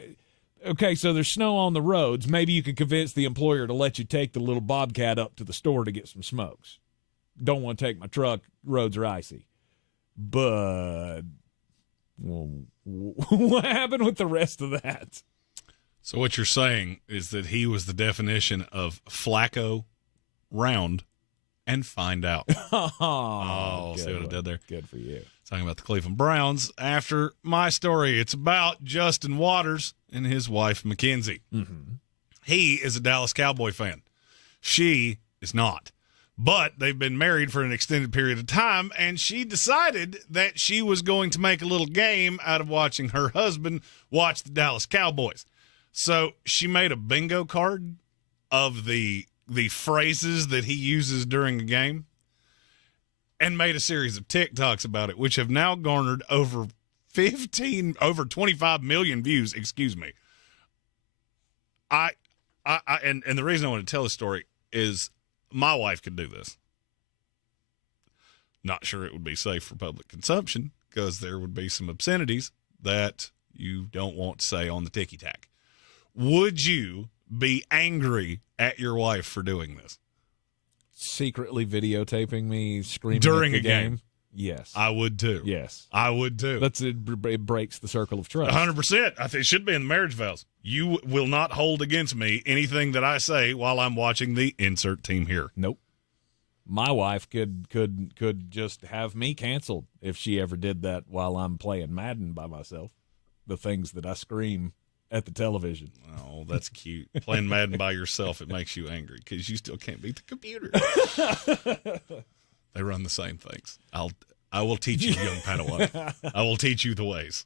okay, so there's snow on the roads. Maybe you could convince the employer to let you take the little Bobcat up to the store to get some smokes. Don't want to take my truck. Roads are icy. But well, what happened with the rest of that? So what you're saying is that he was the definition of Flacco, round, and find out. Oh, see what I did there? Good for you. Talking about the Cleveland Browns. After my story, it's about Justin Waters and his wife, Mackenzie. Mm-hmm. He is a Dallas Cowboy fan. She is not. But they've been married for an extended period of time, and she decided that she was going to make a little game out of watching her husband watch the Dallas Cowboys. So she made a bingo card of the phrases that he uses during a game and made a series of TikToks about it, which have now garnered over 25 million views, excuse me. And the reason I want to tell this story is my wife could do this. Not sure it would be safe for public consumption because there would be some obscenities that you don't want to say on the ticky-tack. Would you be angry at your wife for doing this? Secretly videotaping me screaming during at the a game? Yes. I would too. Yes. I would too. It breaks the circle of trust. 100%. I think it should be in the marriage vows. You will not hold against me anything that I say while I'm watching the insert team here. Nope. My wife could just have me canceled if she ever did that while I'm playing Madden by myself. The things that I scream at the television. Oh, that's cute. Playing Madden by yourself, it makes you angry because you still can't beat the computer. They run the same things. I will teach you, young Padawan. I will teach you the ways.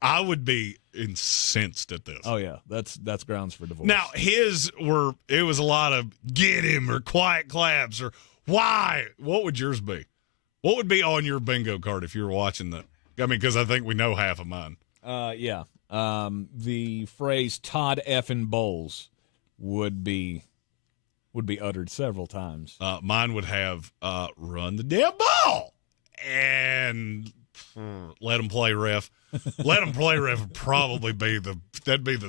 I would be incensed at this. Oh yeah, that's grounds for divorce. Now it was a lot of get him or quiet claps or why. What would yours be? What would be on your bingo card if you were watching that? I mean, because I think we know half of mine. Yeah. The phrase "Todd effing Bowles" would be uttered several times. Mine would have "Run the damn ball" and "Let them play, ref." "Let them play, ref" would probably be the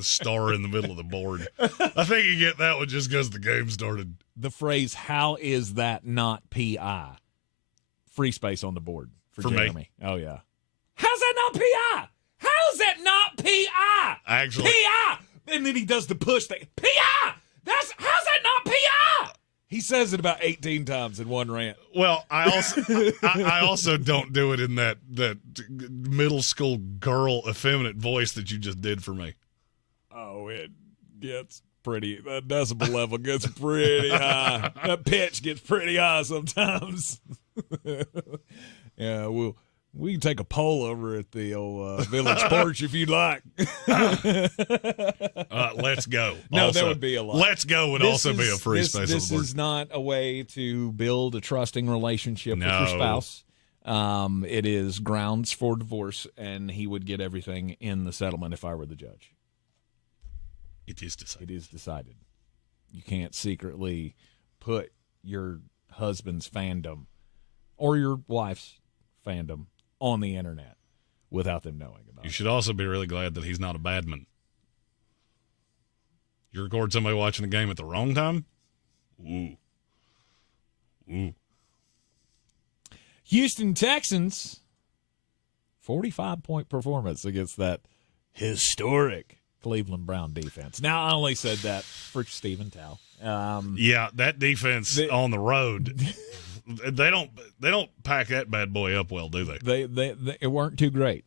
star in the middle of the board. I think you get that one just because the game started. The phrase "How is that not PI?" Free space on the board for Jeremy. Me. Oh yeah. How's that not PI? How's that not PI? Actually, PI. And then he does the push thing. PI. How's that not PI? He says it about 18 times in one rant. Well, I also don't do it in that middle school girl effeminate voice that you just did for me. Oh, it gets pretty. That decibel level gets pretty high. That pitch gets pretty high sometimes. Yeah, we can take a poll over at the old village porch if you'd like. Let's go. No, also, that would be a lot. Let's go would also be a free space on the board. This is not a way to build a trusting relationship with your spouse. It is grounds for divorce, and he would get everything in the settlement if I were the judge. It is decided. It is decided. You can't secretly put your husband's fandom or your wife's fandom on the internet without them knowing about it. You should also be really glad that he's not a badman. You record somebody watching the game at the wrong time? Ooh. Houston Texans, 45-point performance against that historic Cleveland Brown defense. Now, I only said that for Stephen Tao. Yeah, that defense on the road. They don't pack that bad boy up well, do they? They it weren't too great.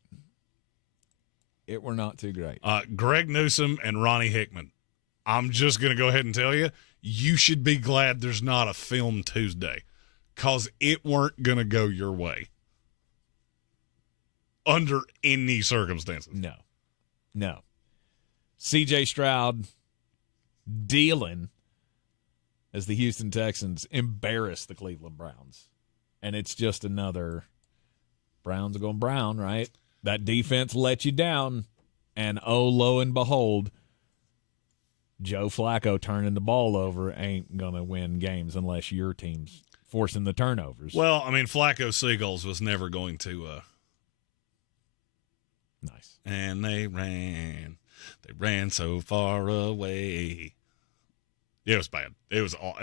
It were not too great. Greg Newsome and Ronnie Hickman. I'm just going to go ahead and tell you, you should be glad there's not a film Tuesday, because it weren't going to go your way under any circumstances. No. C.J. Stroud dealing as the Houston Texans embarrass the Cleveland Browns. And it's just another Browns are going brown, right? That defense let you down. And oh, lo and behold, Joe Flacco turning the ball over ain't going to win games unless your team's forcing the turnovers. Well, I mean, Flacco Seagulls was never going to nice. And they ran so far away. Yeah, it was bad. It was all.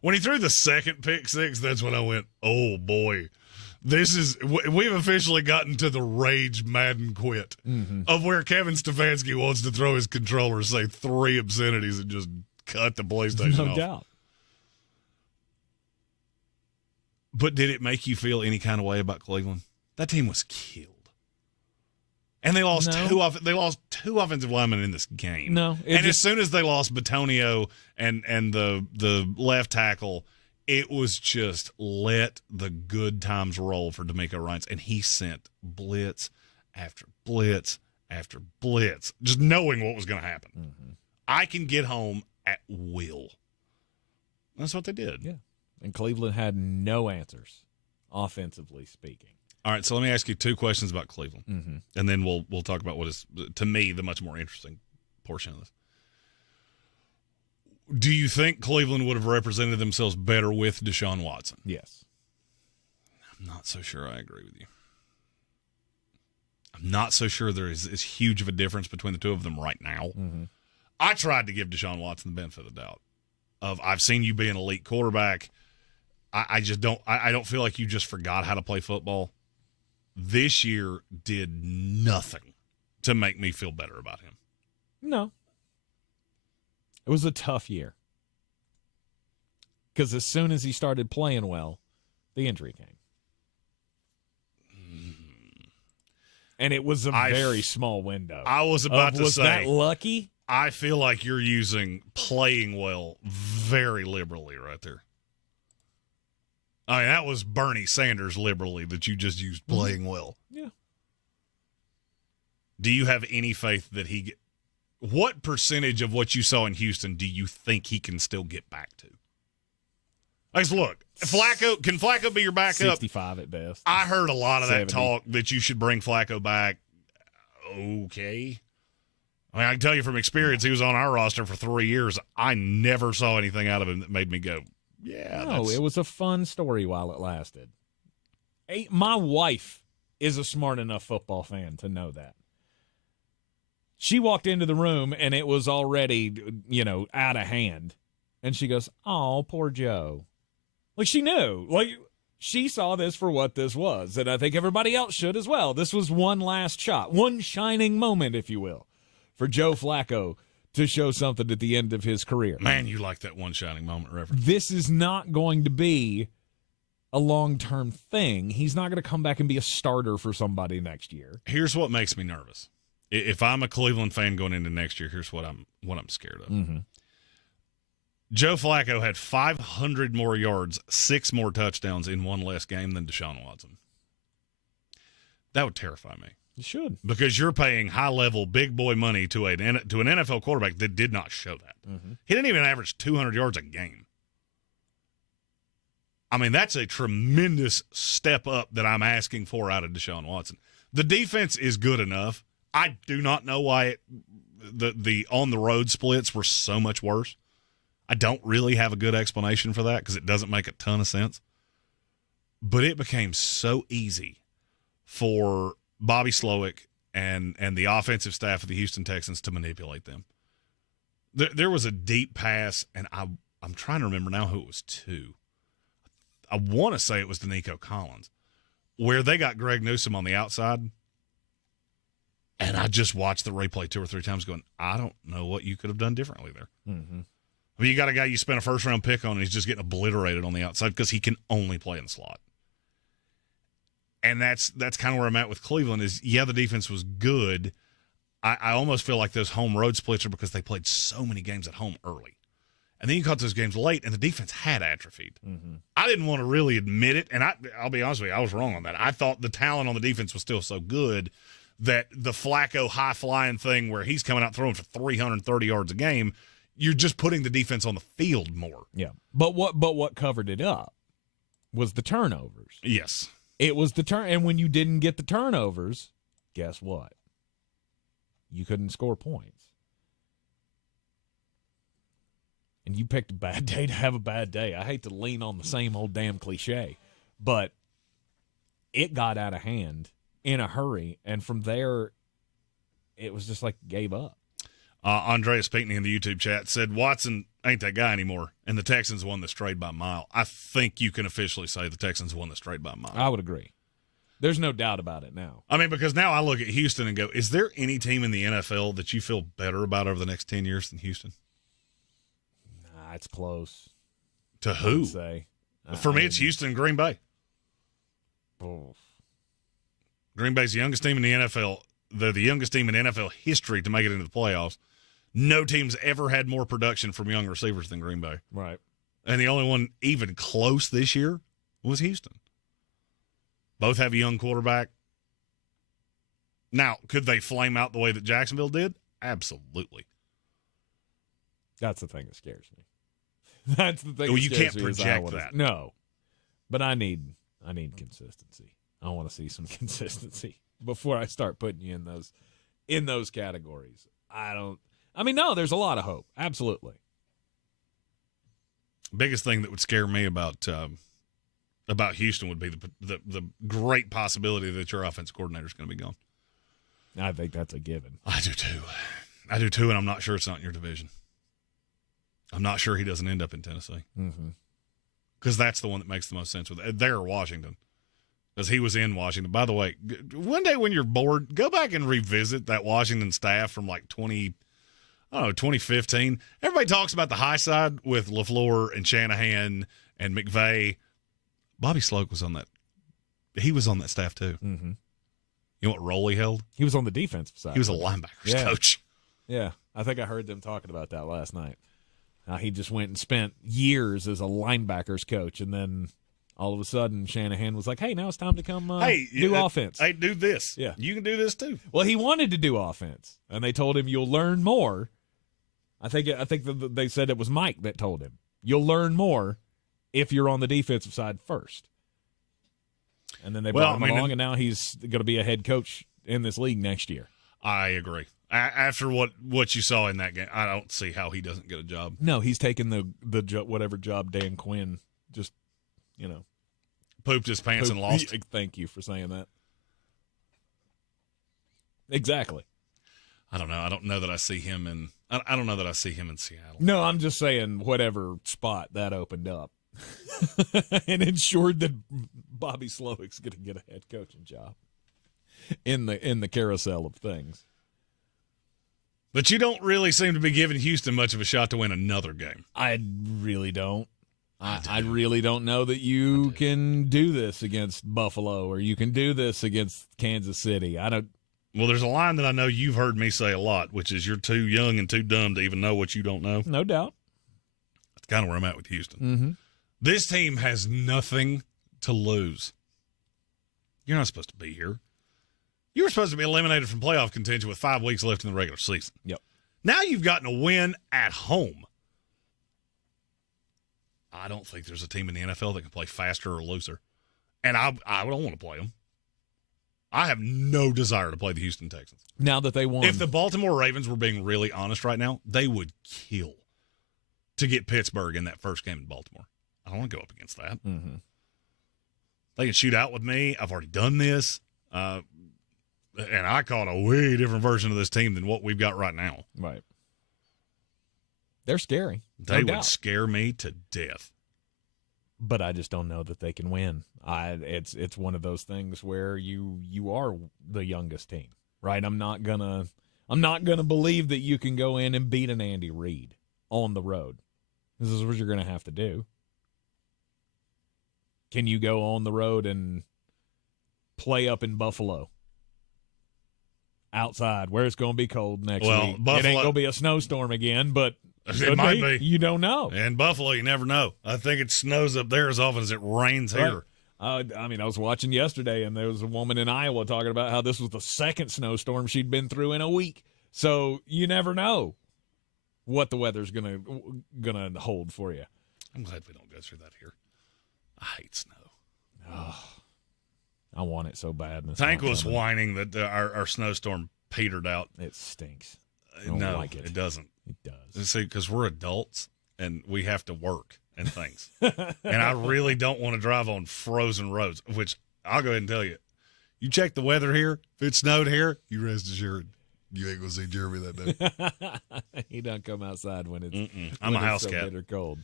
When he threw the second pick six, that's when I went, oh boy, we've officially gotten to the rage Madden quit of where Kevin Stefanski wants to throw his controller, say 3 obscenities, and just cut the PlayStation off. No doubt. But did it make you feel any kind of way about Cleveland? That team was killed. And they lost two offensive linemen in this game. As soon as they lost Batonio and the left tackle, it was just let the good times roll for D'Amico Ryans. And he sent blitz after blitz after blitz, just knowing what was going to happen. I can get home at will. That's what they did. Yeah. And Cleveland had no answers, offensively speaking. All right, so let me ask you 2 questions about Cleveland, and then we'll talk about what is, to me, the much more interesting portion of this. Do you think Cleveland would have represented themselves better with Deshaun Watson? Yes. I'm not so sure I agree with you. I'm not so sure there is as huge of a difference between the two of them right now. I tried to give Deshaun Watson the benefit of the doubt. I've seen you be an elite quarterback. I just don't. I don't feel like you just forgot how to play football. This year did nothing to make me feel better about him. No. It was a tough year. Because as soon as he started playing well, the injury came. And it was a very small window. I was about to say. Was that lucky? I feel like you're using playing well very liberally right there. I mean, that was Bernie Sanders liberally that you just used playing well. Yeah. Do you have any faith that what percentage of what you saw in Houston do you think he can still get back to? Look, can Flacco be your backup? 65 at best. I heard a lot of 70. that talk that you should bring Flacco back. Okay. I mean, I can tell you from experience, he was on our roster for 3 years. I never saw anything out of him that made me go, yeah. No, it was a fun story while it lasted. My wife is a smart enough football fan to know that. She walked into the room, and it was already, out of hand. And she goes, oh, poor Joe. Like, she knew. Like, she saw this for what this was, and I think everybody else should as well. This was one last shot, one shining moment, if you will, for Joe Flacco to show something at the end of his career. Man, you like that one shining moment reference. This is not going to be a long-term thing. He's not going to come back and be a starter for somebody next year. Here's what makes me nervous. If I'm a Cleveland fan going into next year, here's what I'm scared of. Joe Flacco had 500 more yards, 6 more touchdowns in one less game than Deshaun Watson. That would terrify me. You should. Because you're paying high-level, big-boy money to an NFL quarterback that did not show that. He didn't even average 200 yards a game. I mean, that's a tremendous step up that I'm asking for out of Deshaun Watson. The defense is good enough. I do not know why the on-the-road splits were so much worse. I don't really have a good explanation for that because it doesn't make a ton of sense. But it became so easy for Bobby Slowick and the offensive staff of the Houston Texans to manipulate them. There was a deep pass, and I'm trying to remember now who it was to. I want to say it was to Nico Collins, where they got Greg Newsome on the outside, and I just watched the replay 2 or 3 times going, I don't know what you could have done differently there. I mean, you got a guy you spent a first-round pick on, and he's just getting obliterated on the outside because he can only play in the slot. And that's kind of where I'm at with Cleveland is, yeah, the defense was good. I almost feel like those home road splits are because they played so many games at home early. And then you caught those games late, and the defense had atrophied. Mm-hmm. I didn't want to really admit it, and I'll be honest with you, I was wrong on that. I thought the talent on the defense was still so good that the Flacco high-flying thing where he's coming out throwing for 330 yards a game, you're just putting the defense on the field more. Yeah. But what covered it up was the turnovers. Yes. It was the turn, and when you didn't get the turnovers, guess what? You couldn't score points. And you picked a bad day to have a bad day. I hate to lean on the same old damn cliche, but it got out of hand in a hurry, and from there, it was just like gave up. Andreas Pinckney in the YouTube chat said Watson ain't that guy anymore, and the Texans won this trade by a mile. I think you can officially say the Texans won this trade by a mile. I would agree. There's no doubt about it now. I mean, because now I look at Houston and go, is there any team in the NFL that you feel better about over the next 10 years than Houston? Nah, it's close. To who? I would say. For me, it's Houston and Green Bay. Oh. Green Bay's the youngest team in the NFL. They're the youngest team in NFL history to make it into the playoffs. No team's ever had more production from young receivers than Green Bay. Right. And the only one even close this year was Houston. Both have a young quarterback. Now, could they flame out the way that Jacksonville did? Absolutely. That's the thing that scares me. That's the thing. Well, that you scares can't me project that. No, but I need consistency. I want to see some consistency before I start putting you in those categories. No, there's a lot of hope. Absolutely. Biggest thing that would scare me about Houston would be the great possibility that your offensive coordinator is going to be gone. I think that's a given. I do too, and I'm not sure it's not in your division. I'm not sure he doesn't end up in Tennessee. Because that's the one that makes the most sense with it. There, Washington. Because he was in Washington. By the way, one day when you're bored, go back and revisit that Washington staff from like 2015. Everybody talks about the high side with LaFleur and Shanahan and McVay. Bobby Sloak was on that. He was on that staff too. Mm-hmm. You know what role he held? He was on the defensive side. He was a linebackers coach. Yeah, I think I heard them talking about that last night. He just went and spent years as a linebackers coach, and then all of a sudden Shanahan was like, hey, now it's time to come do offense. Hey, do this. Yeah. You can do this too. Well, he wanted to do offense, and they told him you'll learn more. I think they said it was Mike that told him you'll learn more if you're on the defensive side first. And then they brought him along, and now he's going to be a head coach in this league next year. I agree. After what you saw in that game, I don't see how he doesn't get a job. No, he's taking the whatever job Dan Quinn just, pooped his pants and lost. Thank you for saying that. Exactly. I don't know. I don't know that I see him in. I don't know that I see him in Seattle. No, I'm just saying whatever spot that opened up and ensured that Bobby Slowick's going to get a head coaching job in the carousel of things. But you don't really seem to be giving Houston much of a shot to win another game. I really don't. I really don't know that you can do this against Buffalo or you can do this against Kansas City. I don't. Well, there's a line that I know you've heard me say a lot, which is you're too young and too dumb to even know what you don't know. No doubt. That's kind of where I'm at with Houston. Mm-hmm. This team has nothing to lose. You're not supposed to be here. You were supposed to be eliminated from playoff contention with 5 weeks left in the regular season. Yep. Now you've gotten a win at home. I don't think there's a team in the NFL that can play faster or looser. And I don't want to play them. I have no desire to play the Houston Texans. Now that they won. If the Baltimore Ravens were being really honest right now, they would kill to get Pittsburgh in that first game in Baltimore. I don't want to go up against that. Mm-hmm. They can shoot out with me. I've already done this. And I caught a way different version of this team than what we've got right now. Right. They're scary. They would scare me to death. But I just don't know that they can win. It's one of those things where you are the youngest team, right? I'm not gonna believe that you can go in and beat an Andy Reid on the road. This is what you're gonna have to do. Can you go on the road and play up in Buffalo? Outside, where it's going to be cold next week. Buffalo, it ain't going to be a snowstorm again, but It might be. You don't know. And Buffalo, you never know. I think it snows up there as often as it rains here. I was watching yesterday, and there was a woman in Iowa talking about how this was the second snowstorm she'd been through in a week. So you never know what the weather's gonna hold for you. I'm glad we don't go through that here. I hate snow. Oh, I want it so bad. Tank was whining that our snowstorm petered out. It stinks. No, like it. It doesn't. It does. See, because we're adults and we have to work and things. And I really don't want to drive on frozen roads, which I'll go ahead and tell you. You check the weather here. If it snowed here, you rest assured you ain't going to see Jeremy that day. He doesn't come outside when it's I'm a house so cat. bitter cold.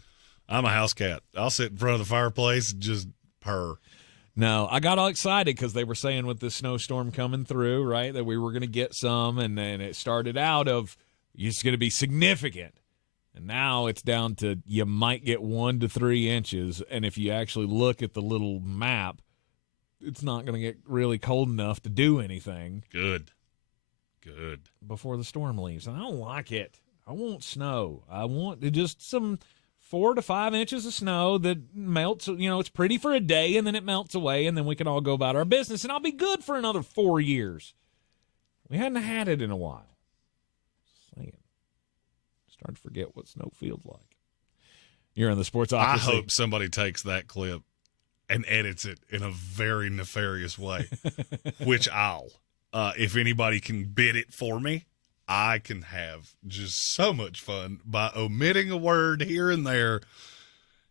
I'm a house cat. I'll sit in front of the fireplace and just purr. No, I got all excited because they were saying with the snowstorm coming through, right, that we were going to get some, and then it started out of it's going to be significant. And now it's down to you might get 1 to 3 inches, and if you actually look at the little map, it's not going to get really cold enough to do anything. Good. Before the storm leaves. And I don't like it. I want snow. I want just some 4 to 5 inches of snow that melts. It's pretty for a day, and then it melts away, and then we can all go about our business, and I'll be good for another 4 years. We hadn't had it in a while. Just saying. Starting to forget what snow feels like. You're in the Sportsocracy. I hope somebody takes that clip and edits it in a very nefarious way, which I'll. If anybody can bid it for me, I can have just so much fun by omitting a word here and there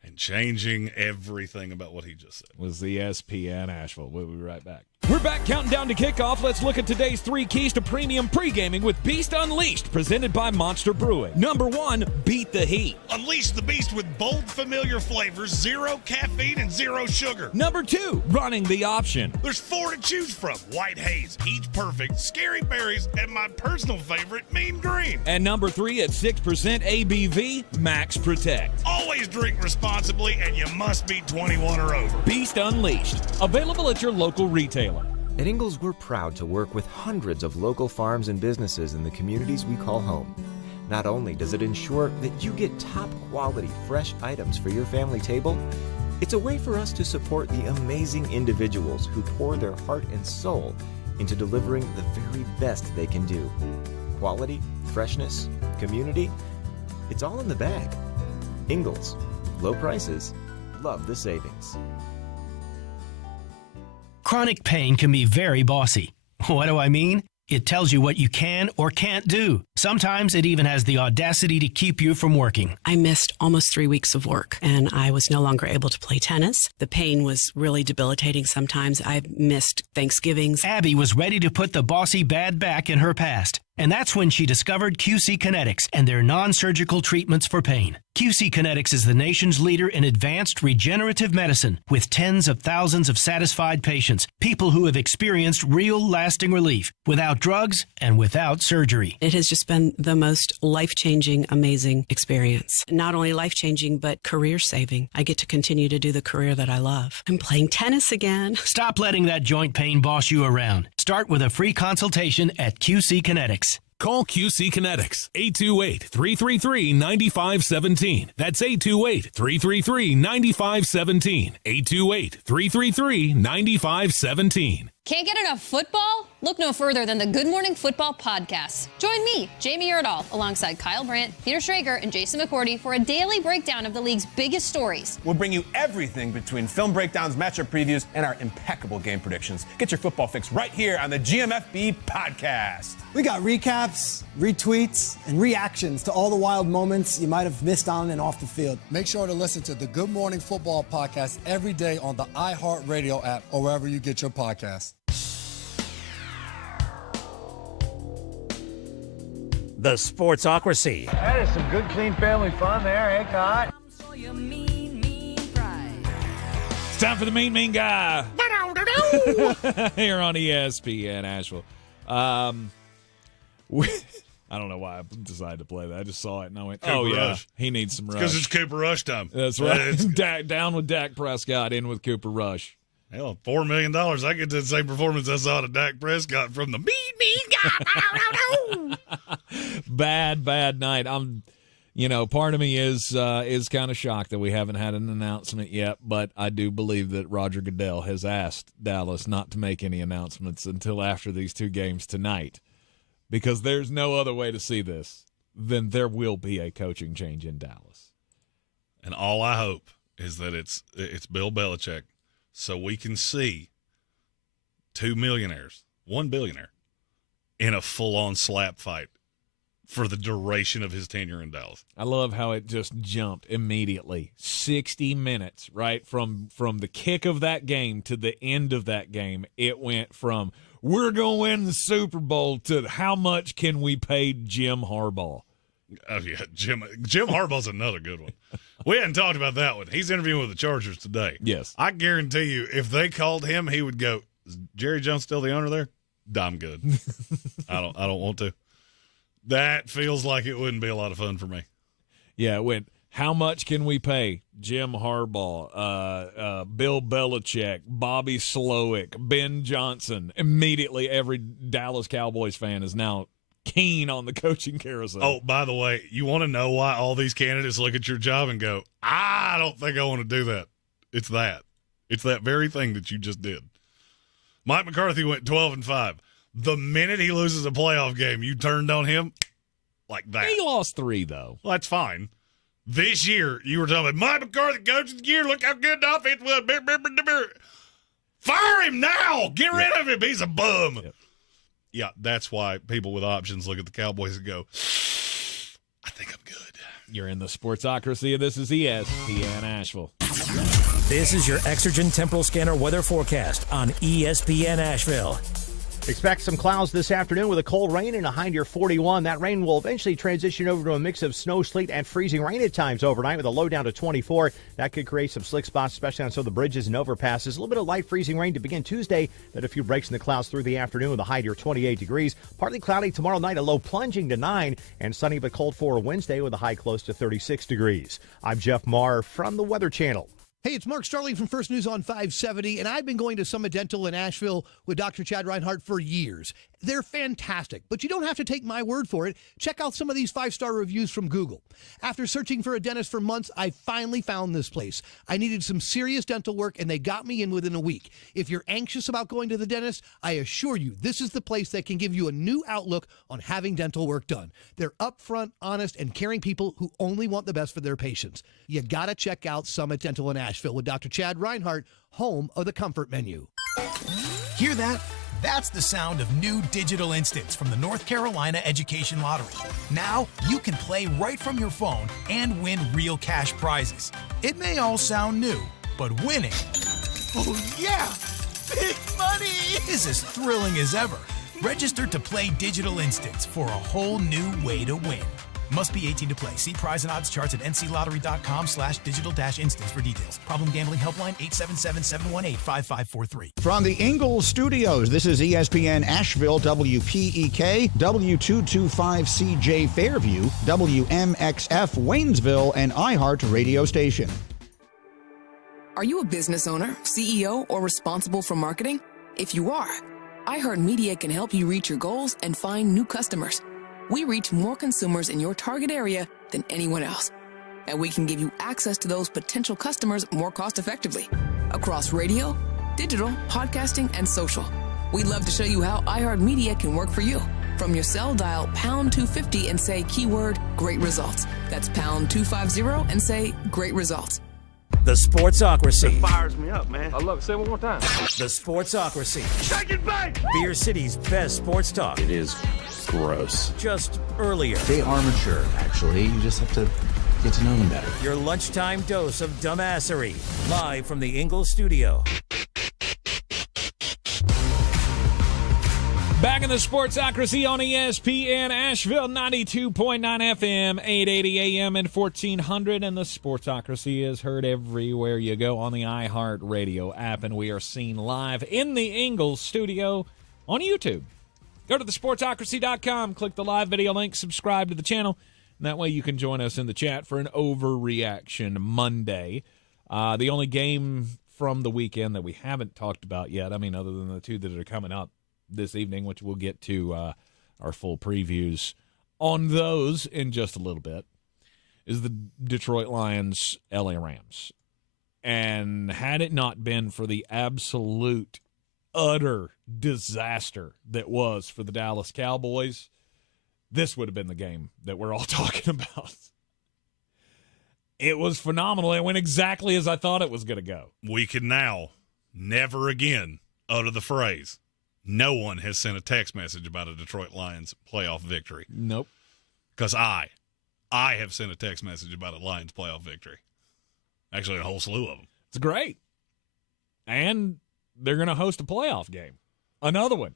and changing everything about what he just said. It was the ESPN Asheville. We'll be right back. We're back counting down to kickoff. Let's look at today's 3 keys to premium pre-gaming with Beast Unleashed, presented by Monster Brewing. Number 1, beat the heat. Unleash the beast with bold, familiar flavors, 0 caffeine and 0 sugar. Number 2, running the option. There's 4 to choose from. White Haze, Peach Perfect, Scary Berries, and my personal favorite, Mean Green. And number 3, at 6% ABV, Max Protect. Always drink responsibly, and you must be 21 or over. Beast Unleashed, available at your local retailer. At Ingalls, we're proud to work with hundreds of local farms and businesses in the communities we call home. Not only does it ensure that you get top quality, fresh items for your family table, it's a way for us to support the amazing individuals who pour their heart and soul into delivering the very best they can do. Quality, freshness, community, it's all in the bag. Ingalls, low prices, love the savings. Chronic pain can be very bossy. What do I mean? It tells you what you can or can't do. Sometimes it even has the audacity to keep you from working. I missed almost 3 weeks of work, and I was no longer able to play tennis. The pain was really debilitating sometimes. I missed Thanksgivings. Abby was ready to put the bossy bad back in her past. And that's when she discovered QC Kinetics and their non-surgical treatments for pain. QC Kinetics is the nation's leader in advanced regenerative medicine with tens of thousands of satisfied patients, people who have experienced real lasting relief without drugs and without surgery. It has just been the most life-changing, amazing experience. Not only life-changing, but career-saving. I get to continue to do the career that I love. I'm playing tennis again. Stop letting that joint pain boss you around. Start with a free consultation at QC Kinetics. Call QC Kinetics, 828-333-9517. That's 828-333-9517. 828-333-9517. Can't get enough football? Look no further than the Good Morning Football podcast. Join me, Jamie Erdahl, alongside Kyle Brandt, Peter Schrager, and Jason McCourty for a daily breakdown of the league's biggest stories. We'll bring you everything between film breakdowns, matchup previews, and our impeccable game predictions. Get your football fix right here on the GMFB podcast. We got recaps, retweets, and reactions to all the wild moments you might have missed on and off the field. Make sure to listen to the Good Morning Football podcast every day on the iHeartRadio app or wherever you get your podcasts. The Sportsocracy. That is some good, clean family fun there, eh, Cod? It's time for the Mean Guy. Here on ESPN Asheville. I don't know why I decided to play that. I just saw it and I went, Cooper yeah, Rush. He needs some rush. Because it's Cooper Rush time. That's right. Down with Dak Prescott, in with Cooper Rush. Hell, $4 million. I get the same performance I saw to Dak Prescott from the Mean Guy. Bad night. part of me is kind of shocked that we haven't had an announcement yet, but I do believe that Roger Goodell has asked Dallas not to make any announcements until after these two games tonight, because there's no other way to see this than there will be a coaching change in Dallas. And all I hope is that it's Bill Belichick, so we can see 2 millionaires, 1 billionaire, in a full-on slap fight for the duration of his tenure in Dallas. I love how it just jumped immediately. 60 minutes, right? From the kick of that game to the end of that game, it went from, we're going to win the Super Bowl to how much can we pay Jim Harbaugh? Oh, yeah, Jim Harbaugh's another good one. We hadn't talked about that one. He's interviewing with the Chargers today. Yes. I guarantee you, if they called him, he would go, is Jerry Jones still the owner there? I'm good. I don't want to. That feels like it wouldn't be a lot of fun for me. Yeah, it went, how much can we pay Jim Harbaugh, Bill Belichick, Bobby Slowick, Ben Johnson? Immediately, every Dallas Cowboys fan is now keen on the coaching carousel. Oh, by the way, you want to know why all these candidates look at your job and go, I don't think I want to do that. It's that. It's that very thing that you just did. Mike McCarthy went 12-5. The minute he loses a playoff game, you turned on him like that. He lost 3, though. Well, that's fine. This year, you were talking about Mike McCarthy, coach of the year. Look how good the offense was. Fire him now. Get rid of him. He's a bum. Yep. Yeah, that's why people with options look at the Cowboys and go, I think I'm good. You're in the Sportsocracy, and this is ESPN Asheville. This is your Exergen Temporal Scanner weather forecast on ESPN Asheville. Expect some clouds this afternoon with a cold rain and a high near 41. That rain will eventually transition over to a mix of snow, sleet, and freezing rain at times overnight with a low down to 24. That could create some slick spots, especially on some of the bridges and overpasses. A little bit of light freezing rain to begin Tuesday, then a few breaks in the clouds through the afternoon with a high near 28 degrees. Partly cloudy tomorrow night, a low plunging to 9, and sunny but cold for Wednesday with a high close to 36 degrees. I'm Jeff Marr from the Weather Channel. Hey, it's Mark Starling from First News on 570, and I've been going to Summit Dental in Asheville with Dr. Chad Reinhardt for years. They're fantastic, but you don't have to take my word for it. Check out some of these 5-star reviews from Google. After searching for a dentist for months, I finally found this place. I needed some serious dental work, and they got me in within a week. If you're anxious about going to the dentist, I assure you this is the place that can give you a new outlook on having dental work done. They're upfront, honest, and caring people who only want the best for their patients. You gotta check out Summit Dental in Asheville with Dr. Chad Reinhardt, home of the Comfort Menu. Hear that? That's the sound of new digital instants from the North Carolina Education Lottery. Now you can play right from your phone and win real cash prizes. It may all sound new, but winning, oh yeah, big money, is as thrilling as ever. Register to play digital instants for a whole new way to win. Must be 18 to play. See prize and odds charts at nclottery.com/digital-instants for details. Problem gambling helpline 877-718-5543. From the Ingalls Studios, this is ESPN Asheville, WPEK, W225CJ Fairview, WMXF Waynesville, and iHeart Radio Station. Are you a business owner, CEO, or responsible for marketing? If you are, iHeartMedia can help you reach your goals and find new customers. We reach more consumers in your target area than anyone else. And we can give you access to those potential customers more cost-effectively across radio, digital, podcasting, and social. We'd love to show you how iHeartMedia can work for you. From your cell, dial pound 250 and say keyword great results. That's pound 250 and say great results. The Sportsocracy. It fires me up, man. I love it. Say it one more time. The Sportsocracy. Take it back! Beer City's best sports talk. It is gross. Just earlier. They are mature, actually. You just have to get to know them better. Your lunchtime dose of dumbassery. Live from the Ingalls studio. Back in the Sportsocracy on ESPN Asheville, 92.9 FM, 880 AM, and 1400. And the Sportsocracy is heard everywhere you go on the iHeart Radio app. And we are seen live in the Ingalls studio on YouTube. Go to thesportsocracy.com, click the live video link, subscribe to the channel. And that way you can join us in the chat for an Overreaction Monday. The only game from the weekend that we haven't talked about yet, I mean, other than the two that are coming up this evening, which we'll get to our full previews on those in just a little bit. is the Detroit Lions, LA Rams. And had it not been for the absolute, utter disaster that was for the Dallas Cowboys, this would have been the game that we're all talking about. It was phenomenal. It went exactly as I thought it was going to go. We can now never again utter the phrase, no one has sent a text message about a Detroit Lions playoff victory. Nope. Because I have sent a text message about a Lions playoff victory. Actually, a whole slew of them. It's great. And they're going to host a playoff game. Another one.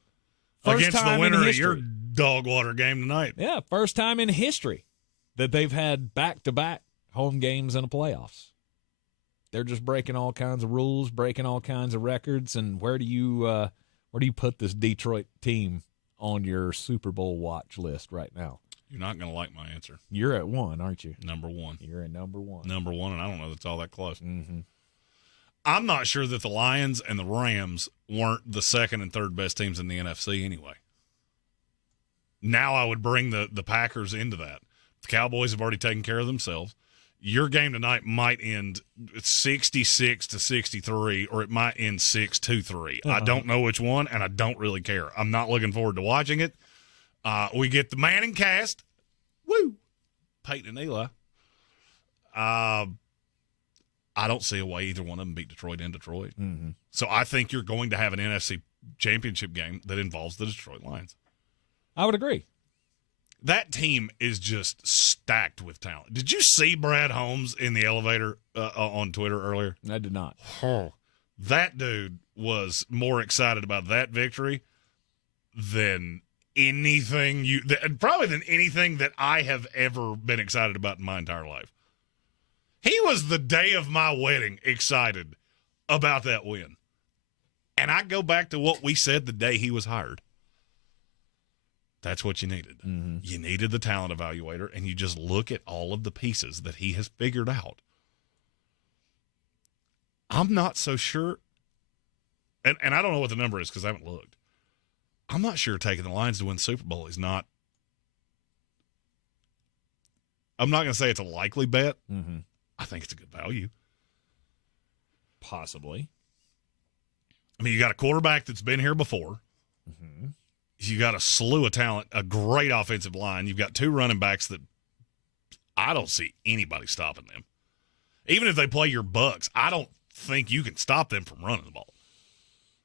First Against time the winner in of history. your dog water game tonight. Yeah, first time in history that they've had back-to-back home games in the playoffs. They're just breaking all kinds of rules, breaking all kinds of records. And where do you put this Detroit team on your Super Bowl watch list right now? You're not going to like my answer. You're at 1, aren't you? Number 1. You're at number 1. Number 1, and I don't know that's all that close. Mm-hmm. I'm not sure that the Lions and the Rams weren't the second and third best teams in the NFC anyway. Now I would bring the Packers into that. The Cowboys have already taken care of themselves. Your game tonight might end 66-63, or it might end 6-3. I don't know which one, and I don't really care. I'm not looking forward to watching it. We get the Manning cast. Woo! Peyton and Eli. I don't see a way either one of them beat Detroit in Detroit. Mm-hmm. So I think you're going to have an NFC championship game that involves the Detroit Lions. I would agree. That team is just stacked with talent. Did you see Brad Holmes in the elevator on Twitter earlier? I did not. That dude was more excited about that victory than probably than anything that I have ever been excited about in my entire life. He was the day of my wedding excited about that win. And I go back to what we said the day he was hired. That's what you needed. Mm-hmm. You needed the talent evaluator, and you just look at all of the pieces that he has figured out. I'm not so sure, and I don't know what the number is because I haven't looked. I'm not sure taking the Lions to win the Super Bowl is not – I'm not going to say it's a likely bet. Mm-hmm. I think it's a good value. Possibly. I mean, you got a quarterback that's been here before. Mm-hmm. You got a slew of talent, a great offensive line. You've got 2 running backs that I don't see anybody stopping them. Even if they play your Bucks, I don't think you can stop them from running the ball.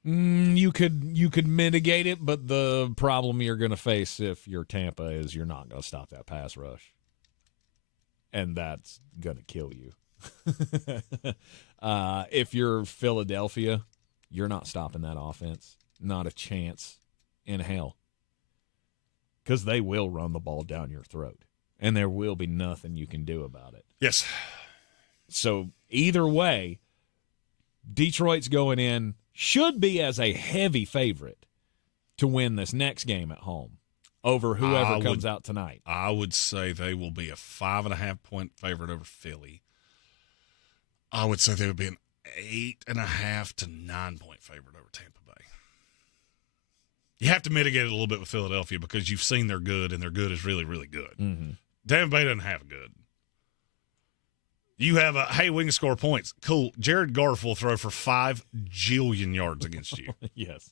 You could mitigate it, but the problem you're going to face if you're Tampa is you're not going to stop that pass rush. And that's going to kill you. If you're Philadelphia, you're not stopping that offense. Not a chance in hell. Because they will run the ball down your throat. And there will be nothing you can do about it. Yes. So either way, Detroit's going in, should be as a heavy favorite to win this next game at home over whoever comes out tonight. I would say they will be a 5.5-point favorite over Philly. I would say they would be an 8.5 to 9-point favorite over Tampa Bay. You have to mitigate it a little bit with Philadelphia because you've seen they're good, and their good is really, really good. Mm-hmm. Tampa Bay doesn't have good. You have hey, we can score points. Cool. Jared Goff will throw for 5 jillion yards against you. Yes.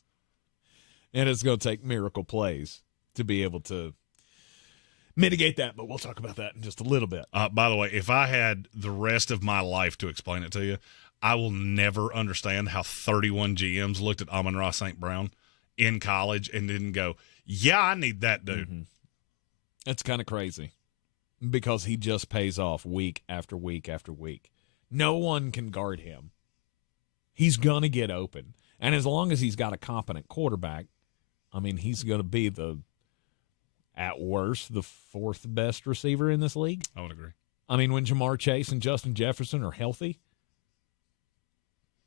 And it's going to take miracle plays to be able to mitigate that, but we'll talk about that in just a little bit. By the way, if I had the rest of my life to explain it to you, I will never understand how 31 GMs looked at Amon-Ra St. Brown in college and didn't go, yeah, I need that dude. Mm-hmm. It's kind of crazy because he just pays off week after week after week. No one can guard him. He's going to get open. And as long as he's got a competent quarterback, I mean, he's going to be at worst, the 4th best receiver in this league. I would agree. I mean, when Jamar Chase and Justin Jefferson are healthy,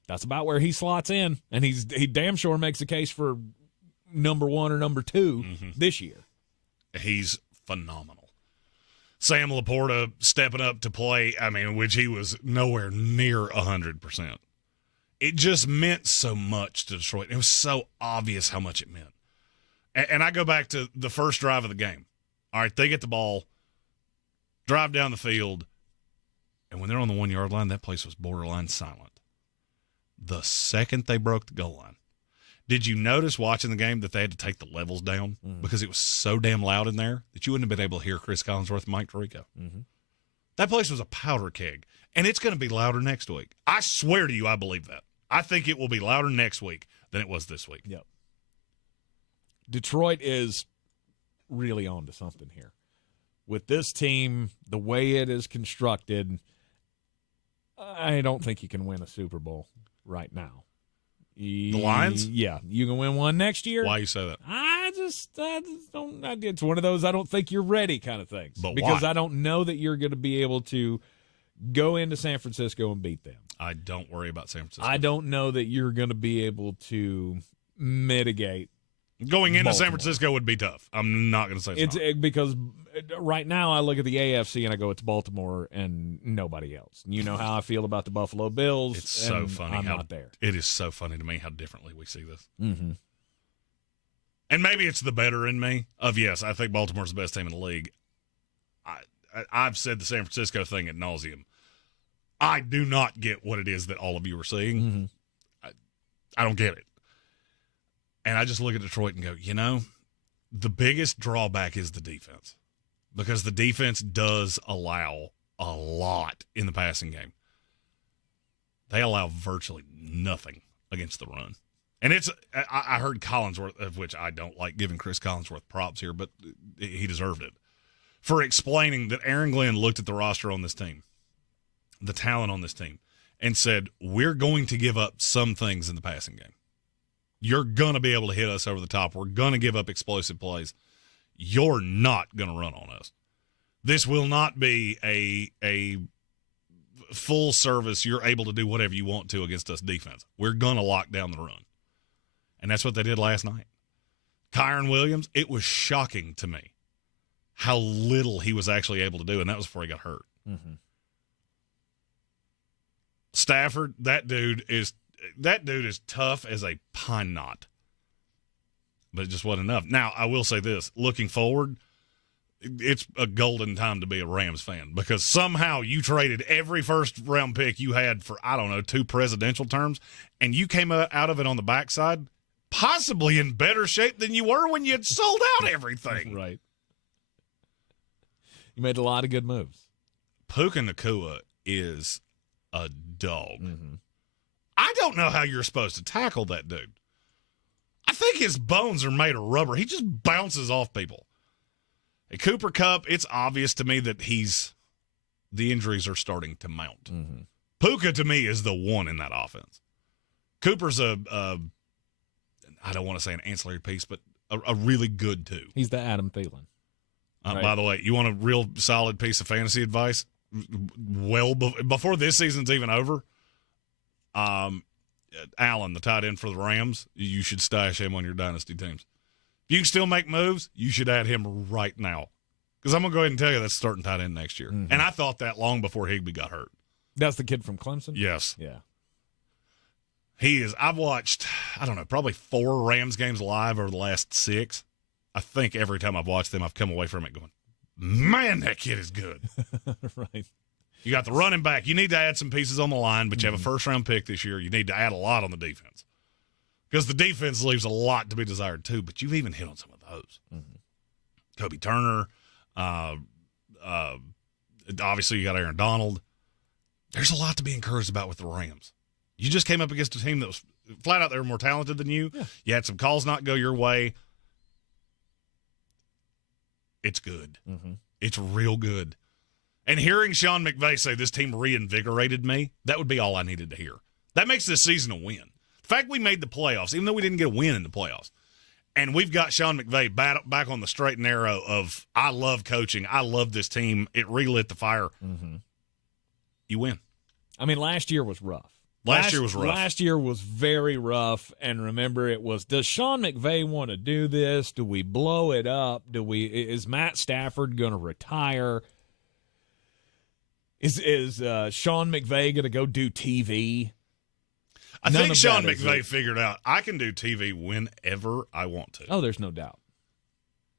that's about where he slots in. And he damn sure makes a case for number 1 or number 2 this year. He's phenomenal. Sam Laporta stepping up to play, I mean, which he was nowhere near 100%. It just meant so much to Detroit. It was so obvious how much it meant. And I go back to the first drive of the game. All right, they get the ball, drive down the field, And when they're on the 1 yard line, that place was borderline silent. The second they broke the goal line, did you notice watching the game that they had to take the levels down because it was so damn loud in there that you wouldn't have been able to hear Chris Collinsworth and Mike Tirico? That place was a powder keg, and it's going to be louder next week. I swear to you, I believe that. I think it will be louder next week than it was this week. Yep. Detroit is really on to something here. With this team, the way it is constructed, I don't think you can win a Super Bowl right now. The Lions? Yeah. You can win one next year. Why you say that? I just don't. It's one of those I don't think you're ready kind of things. But because why? I don't know that you're going to be able to go into San Francisco and beat them. I don't worry about San Francisco. I don't know that you're going to be able to mitigate. Going into San Baltimore. Francisco would be tough. I'm not going to say it's not. Because right now I look at the AFC and I go, it's Baltimore and nobody else. You know how I feel about the Buffalo Bills. It's so funny. I'm not there. It is so funny to me how differently we see this. Mm-hmm. And maybe it's the better in me of, yes, I think Baltimore's the best team in the league. I've said the San Francisco thing ad nauseum. I do not get what it is that all of you are seeing. Mm-hmm. I don't get it. And I just look at Detroit and go, the biggest drawback is the defense. Because the defense does allow a lot in the passing game. They allow virtually nothing against the run. And I heard Collinsworth, of which I don't like giving Chris Collinsworth props here, but he deserved it, for explaining that Aaron Glenn looked at the roster on this team, the talent on this team, and said, we're going to give up some things in the passing game. You're going to be able to hit us over the top. We're going to give up explosive plays. You're not going to run on us. This will not be a full service, you're able to do whatever you want to against us defense. We're going to lock down the run. And that's what they did last night. Kyron Williams, it was shocking to me how little he was actually able to do, and that was before he got hurt. Mm-hmm. Stafford, that dude is tough as a pine knot. But it just wasn't enough. Now, I will say this. Looking forward, it's a golden time to be a Rams fan because somehow you traded every first-round pick you had for, 2 presidential terms, and you came out of it on the backside possibly in better shape than you were when you had sold out everything. Right. You made a lot of good moves. Puka Nacua is a dog. Mm-hmm. I don't know how you're supposed to tackle that dude. I think his bones are made of rubber. He just bounces off people. At Cooper Kupp, it's obvious to me that the injuries are starting to mount. Mm-hmm. Puka, to me, is the one in that offense. Cooper's I don't want to say an ancillary piece, but a really good two. He's the Adam Thielen. Right. By the way, you want a real solid piece of fantasy advice? Well, before this season's even over, Allen, the tight end for the Rams, you should stash him on your dynasty teams. If you can still make moves, you should add him right now. Because I'm going to go ahead and tell you that's starting tight end next year. Mm-hmm. And I thought that long before Higbee got hurt. That's the kid from Clemson? Yes. Yeah. He is. I've watched, probably 4 Rams games live over the last 6. I think every time I've watched them, I've come away from it going, man, that kid is good. Right. You got the running back. You need to add some pieces on the line, but you have a first-round pick this year. You need to add a lot on the defense. Because the defense leaves a lot to be desired, too, but you've even hit on some of those. Mm-hmm. Kobe Turner. Obviously, you got Aaron Donald. There's a lot to be encouraged about with the Rams. You just came up against a team that was flat out, they were more talented than you. Yeah. You had some calls not go your way. It's good. Mm-hmm. It's real good. And hearing Sean McVay say this team reinvigorated me, that would be all I needed to hear. That makes this season a win. The fact we made the playoffs, even though we didn't get a win in the playoffs, and we've got Sean McVay back on the straight and narrow of, I love coaching, I love this team, it relit the fire, you win. I mean, last year was rough. Last year was rough. Last year was very rough, and remember, it was, does Sean McVay want to do this? Do we blow it up? Is Matt Stafford going to retire? Is Sean McVay going to go do TV? I think Sean McVay figured out I can do TV whenever I want to. Oh, there's no doubt.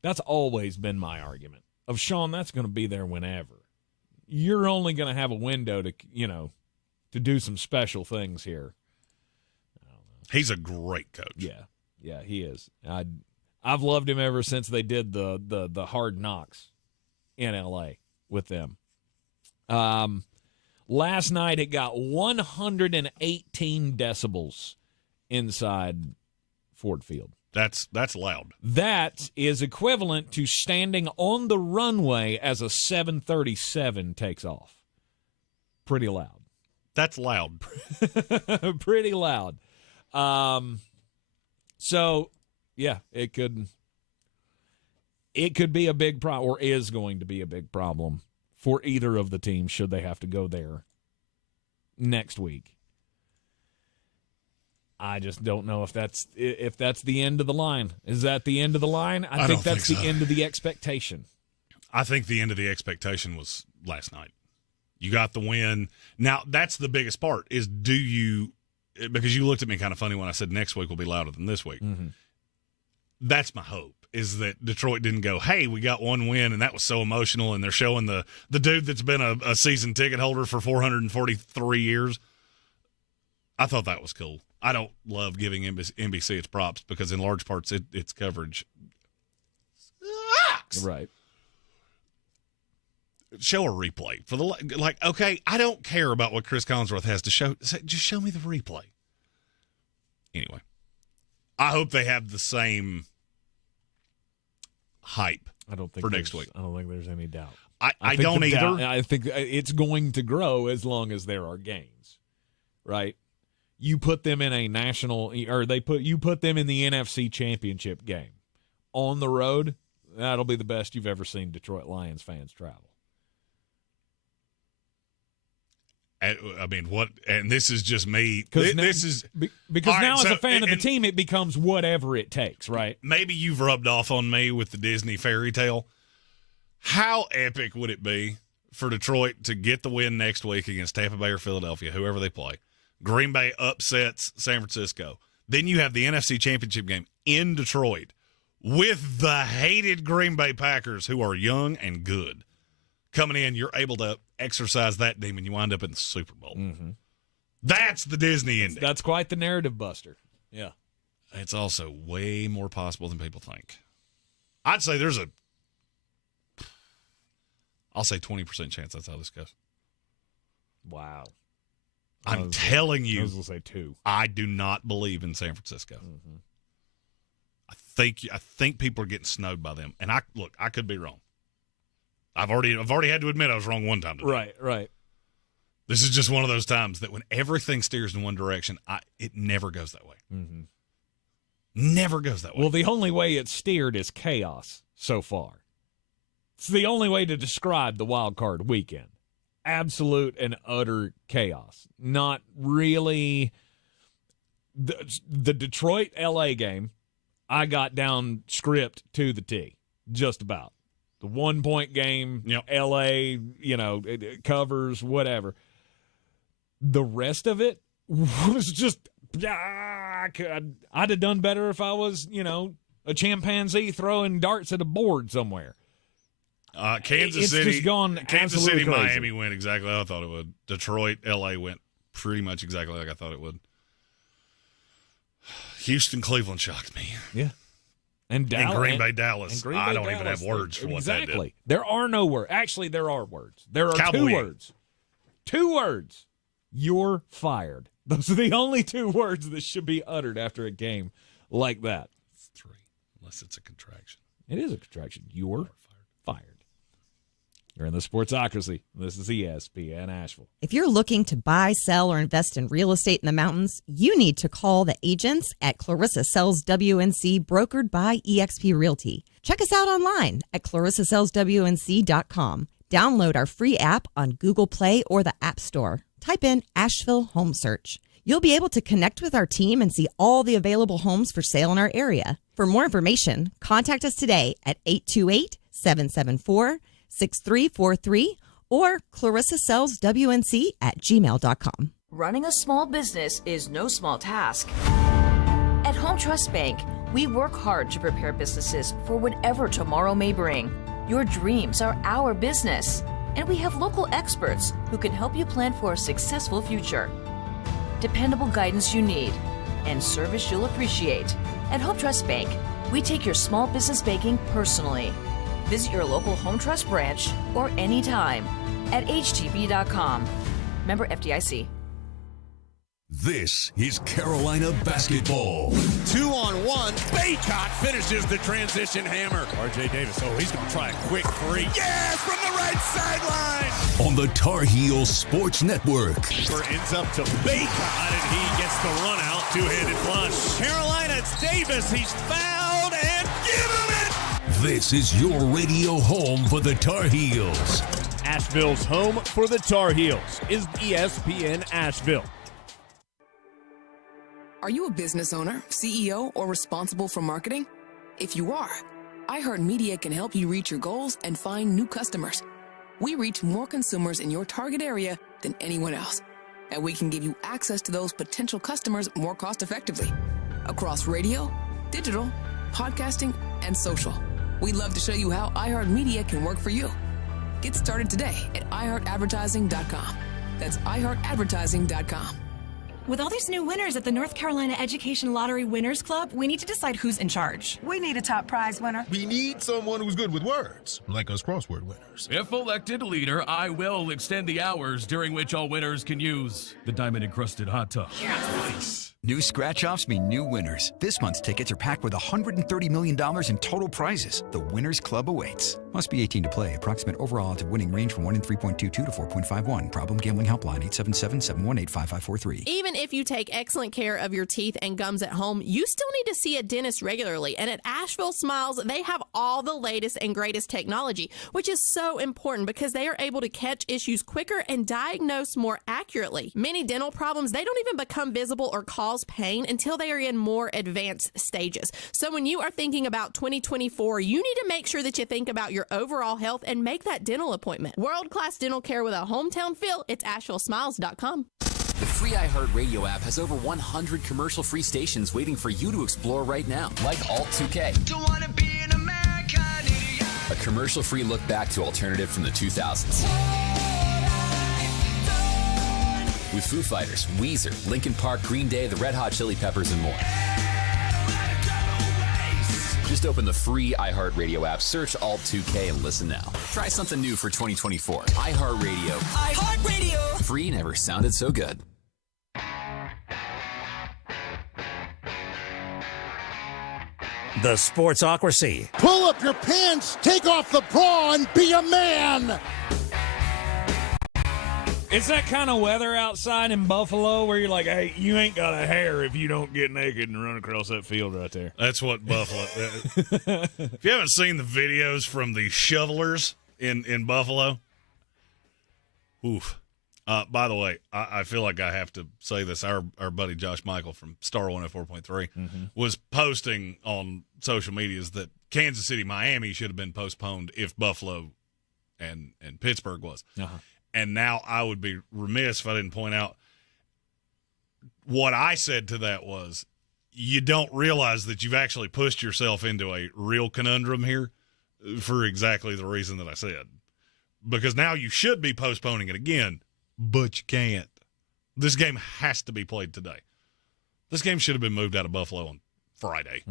That's always been my argument. Of Sean, that's going to be there whenever. you're only going to have a window to, to do some special things here. He's a great coach. Yeah, he is. I've loved him ever since they did the Hard Knocks in L.A. with them. Last night it got 118 decibels inside Ford Field. That's loud. That is equivalent to standing on the runway as a 737 takes off. Pretty loud. That's loud. Pretty loud. So, yeah, it could be a big problem, or is going to be a big problem for either of the teams should they have to go there next week. I just don't know if that's the end of the line. Is that the end of the line? I think that's the end of the expectation. I think the end of the expectation was last night. You got the win. Now, that's the biggest part is because you looked at me kind of funny when I said next week will be louder than this week. Mm-hmm. That's my hope, is that Detroit didn't go, hey, we got one win, and that was so emotional, and they're showing the dude that's been a season ticket holder for 443 years. I thought that was cool. I don't love giving NBC its props because in large parts its coverage sucks. Right. Show a replay for okay, I don't care about what Chris Collinsworth has to show. Just show me the replay. Anyway, I hope they have the same hype for next week. I don't think there's any doubt. I don't either. I think it's going to grow as long as there are games, right? You put them in a national, or you put them in the NFC Championship game on the road. That'll be the best you've ever seen Detroit Lions fans travel. I mean, what? And this is just me. Because now as a fan of the team, it becomes whatever it takes, right? Maybe you've rubbed off on me with the Disney fairy tale. How epic would it be for Detroit to get the win next week against Tampa Bay or Philadelphia, whoever they play? Green Bay upsets San Francisco. Then you have the NFC Championship game in Detroit with the hated Green Bay Packers, who are young and good. Coming in, you're able to exercise that demon. You wind up in the Super Bowl. Mm-hmm. That's the Disney ending. That's quite the narrative buster. Yeah. It's also way more possible than people think. I'd say I'll say 20% chance that's how this goes. Wow. I'm telling you. I was going to say 2. I do not believe in San Francisco. Mm-hmm. I think people are getting snowed by them. And I could be wrong. I've already had to admit I was wrong one time today. Right. This is just one of those times that when everything steers in one direction, it never goes that way. Mm-hmm. Never goes that way. Well, the only way it's steered is chaos so far. It's the only way to describe the wild card weekend. Absolute and utter chaos. Not really. The Detroit LA game, I got down script to the T, just about. The 1 point game, LA, it covers, whatever. The rest of it was just, I'd have done better if I was, a chimpanzee throwing darts at a board somewhere. Kansas City, just gone Kansas City, crazy. Miami went exactly how I thought it would. Detroit, LA went pretty much exactly like I thought it would. Houston, Cleveland shocked me. Yeah. And Green Bay, Dallas. I don't even have words for what that did. Exactly. There are no words. Actually, there are words. There are Cowboy. 2 words. 2 words. You're fired. Those are the only 2 words that should be uttered after a game like that. It's 3, unless it's a contraction. It is a contraction. You're fired. You're in the Sportsocracy. This is ESPN Asheville. If you're looking to buy, sell, or invest in real estate in the mountains, you need to call the agents at Clarissa Sells WNC, brokered by eXp Realty. Check us out online at clarissasellswnc.com. Download our free app on Google Play or the App Store. Type in Asheville Home Search. You'll be able to connect with our team and see all the available homes for sale in our area. For more information, contact us today at 828-774-6343 or clarissasellswnc@gmail.com. Running a small business is no small task. At Home Trust Bank, we work hard to prepare businesses for whatever tomorrow may bring. Your dreams are our business, And we have local experts who can help you plan for a successful future. Dependable guidance you need and service you'll appreciate. At Home Trust Bank, we take your small business banking personally. Visit your local Home Trust branch or anytime at htb.com. Member FDIC. This is Carolina basketball. 2-on-1. Baycott finishes the transition hammer. R.J. Davis, he's going to try a quick three. Yes, from the right sideline. On the Tar Heels Sports Network. Ends up to Baycott, and he gets the run out. Two-handed flush. Carolina, it's Davis. He's fouled, and give him it. This is your radio home for the Tar Heels. Asheville's home for the Tar Heels is ESPN Asheville. Are you a business owner, CEO, or responsible for marketing? If you are, iHeartMedia can help you reach your goals and find new customers. We reach more consumers in your target area than anyone else, and we can give you access to those potential customers more cost-effectively across radio, digital, podcasting, and social. We'd love to show you how iHeartMedia can work for you. Get started today at iHeartAdvertising.com. That's iHeartAdvertising.com. With all these new winners at the North Carolina Education Lottery Winners Club, we need to decide who's in charge. We need a top prize winner. We need someone who's good with words, like us crossword winners. If elected leader, I will extend the hours during which all winners can use the diamond-encrusted hot tub. Yes. New scratch-offs mean new winners. This month's tickets are packed with $130 million in total prizes. The Winners Club awaits. Must be 18 to play. Approximate overall odds of winning range from 1 in 3.22 to 4.51. Problem gambling helpline 877-718-5543. Even if you take excellent care of your teeth and gums at home, you still need to see a dentist regularly. And at Asheville Smiles, they have all the latest and greatest technology, which is so important because they are able to catch issues quicker and diagnose more accurately. Many dental problems, they don't even become visible or cause pain until they are in more advanced stages. So when you are thinking about 2024, you need to make sure that you think about your overall health and make that dental appointment. World-class dental care with a hometown feel. It's AshevilleSmiles.com. The free iHeartRadio app has over 100 commercial-free stations waiting for you to explore right now, like Alt 2K. Don't wanna be an American idiot. A commercial-free look back to alternative from the 2000s. With Foo Fighters, Weezer, Linkin Park, Green Day, the Red Hot Chili Peppers, and more. Just open the free iHeartRadio app, search Alt 2K, and listen now. Try something new for 2024. iHeartRadio. iHeartRadio. Free never sounded so good. The Sportsocracy. Pull up your pants, take off the bra, and be a man. It's that kind of weather outside in Buffalo where you're like, hey, you ain't got a hair if you don't get naked and run across that field right there. That's what Buffalo. If you haven't seen the videos from the shovelers in Buffalo, oof. By the way, I feel like I have to say this. Our buddy Josh Michael from Star 104.3 was posting on social medias that Kansas City, Miami should have been postponed if Buffalo and Pittsburgh was. And now I would be remiss if I didn't point out what I said to that was, you don't realize that you've actually pushed yourself into a real conundrum here for exactly the reason that I said. Because now you should be postponing it again, but you can't. This game has to be played today. This game should have been moved out of Buffalo on Friday.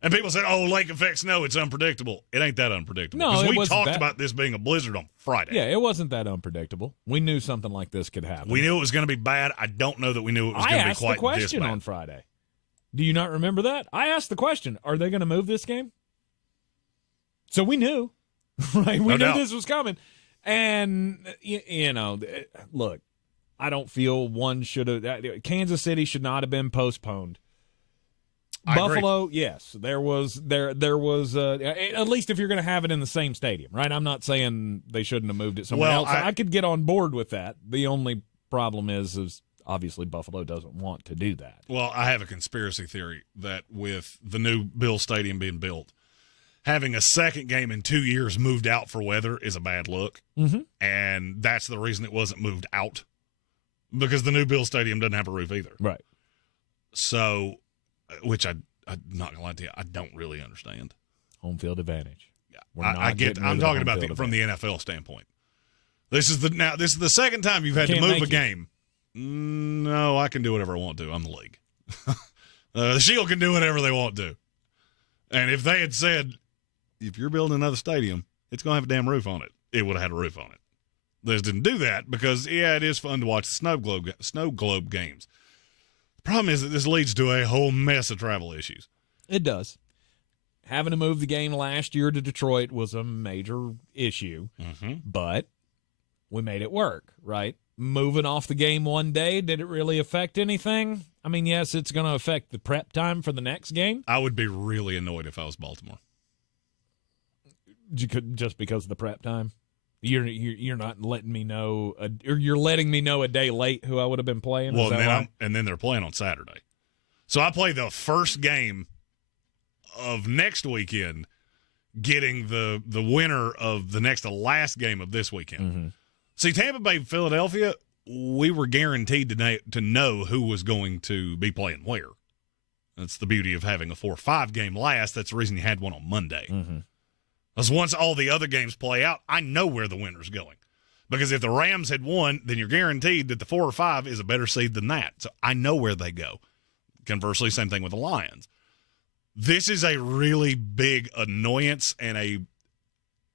And people said, oh, lake effect snow, it's unpredictable. It ain't that unpredictable. No, because we talked about this being a blizzard on Friday. Yeah, it wasn't that unpredictable. We knew something like this could happen. We knew it was going to be bad. I don't know that we knew it was going to be quite this bad. I asked the question on Friday. Do you not remember that? I asked the question, are they going to move this game? So we knew, right? We knew this was coming. And, you know, look, I don't feel one should have – Kansas City should not have been postponed. Buffalo, agree. Yes, there was at least if you're going to have it in the same stadium, right? I'm not saying they shouldn't have moved it somewhere else. I could get on board with that. The only problem is obviously Buffalo doesn't want to do that. Well, I have a conspiracy theory that with the new Bill Stadium being built, having a second game in 2 years moved out for weather is a bad look, and that's the reason it wasn't moved out, because the new Bill Stadium doesn't have a roof either. Right. So. Which I'm not gonna lie to you, I don't really understand. Home field advantage. Yeah, I get. I'm talking about from the NFL standpoint. This is the second time you've had to move a make game. No, I can do whatever I want to. I'm the league. The Shield can do whatever they want to. And if they had said, if you're building another stadium, it's going to have a damn roof on it, it would have had a roof on it. They just didn't do that because, yeah, it is fun to watch the snow globe games. The problem is that this leads to a whole mess of travel issues. It does. Having to move the game last year to Detroit was a major issue, but we made it work, right? Moving off the game one day, did it really affect anything? I mean, yes, it's going to affect the prep time for the next game. I would be really annoyed if I was Baltimore. Just because of the prep time? You're not letting me know, or you're letting me know a day late who I would have been playing? Well, and then they're playing on Saturday. So I play the first game of next weekend, getting the winner of the next to last game of this weekend. See, Tampa Bay, Philadelphia, we were guaranteed to know who was going to be playing where. That's the beauty of having a 4-5 game last. That's the reason you had one on Monday. Because once all the other games play out, I know where the winner's going. Because if the Rams had won, then you're guaranteed that the 4 or 5 is a better seed than that. So I know where they go. Conversely, same thing with the Lions. This is a really big annoyance, and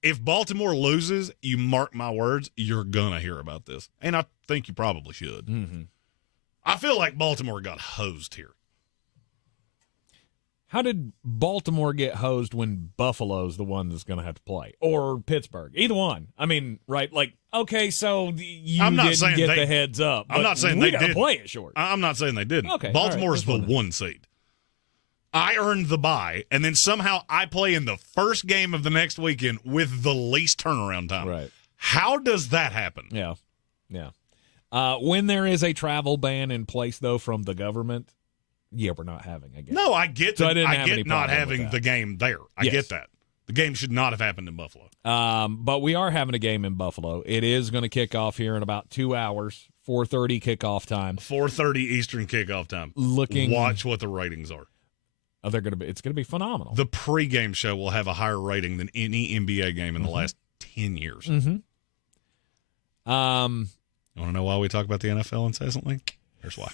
if Baltimore loses, you mark my words, you're going to hear about this. And I think you probably should. I feel like Baltimore got hosed here. How did Baltimore get hosed when Buffalo's the one that's going to have to play? Or Pittsburgh? Either one. I mean, right? Like, okay, so you didn't get the heads up. I'm not saying they didn't. Play it short. I'm not saying they didn't. Okay, Baltimore is the 1 seed. I earned the bye, and then somehow I play in the first game of the next weekend with the least turnaround time. Right. How does that happen? Yeah. When there is a travel ban in place, though, from the government, we're not having a game. No, I get so that. I get not having the game there. I get that. The game should not have happened in Buffalo. But we are having a game in Buffalo. It is going to kick off here in about 2 hours, 4:30 kickoff time. 4:30 Eastern kickoff time. Watch what the ratings are. Oh, it's going to be phenomenal. The pregame show will have a higher rating than any NBA game in the last 10 years. You want to know why we talk about the NFL incessantly? Here's why.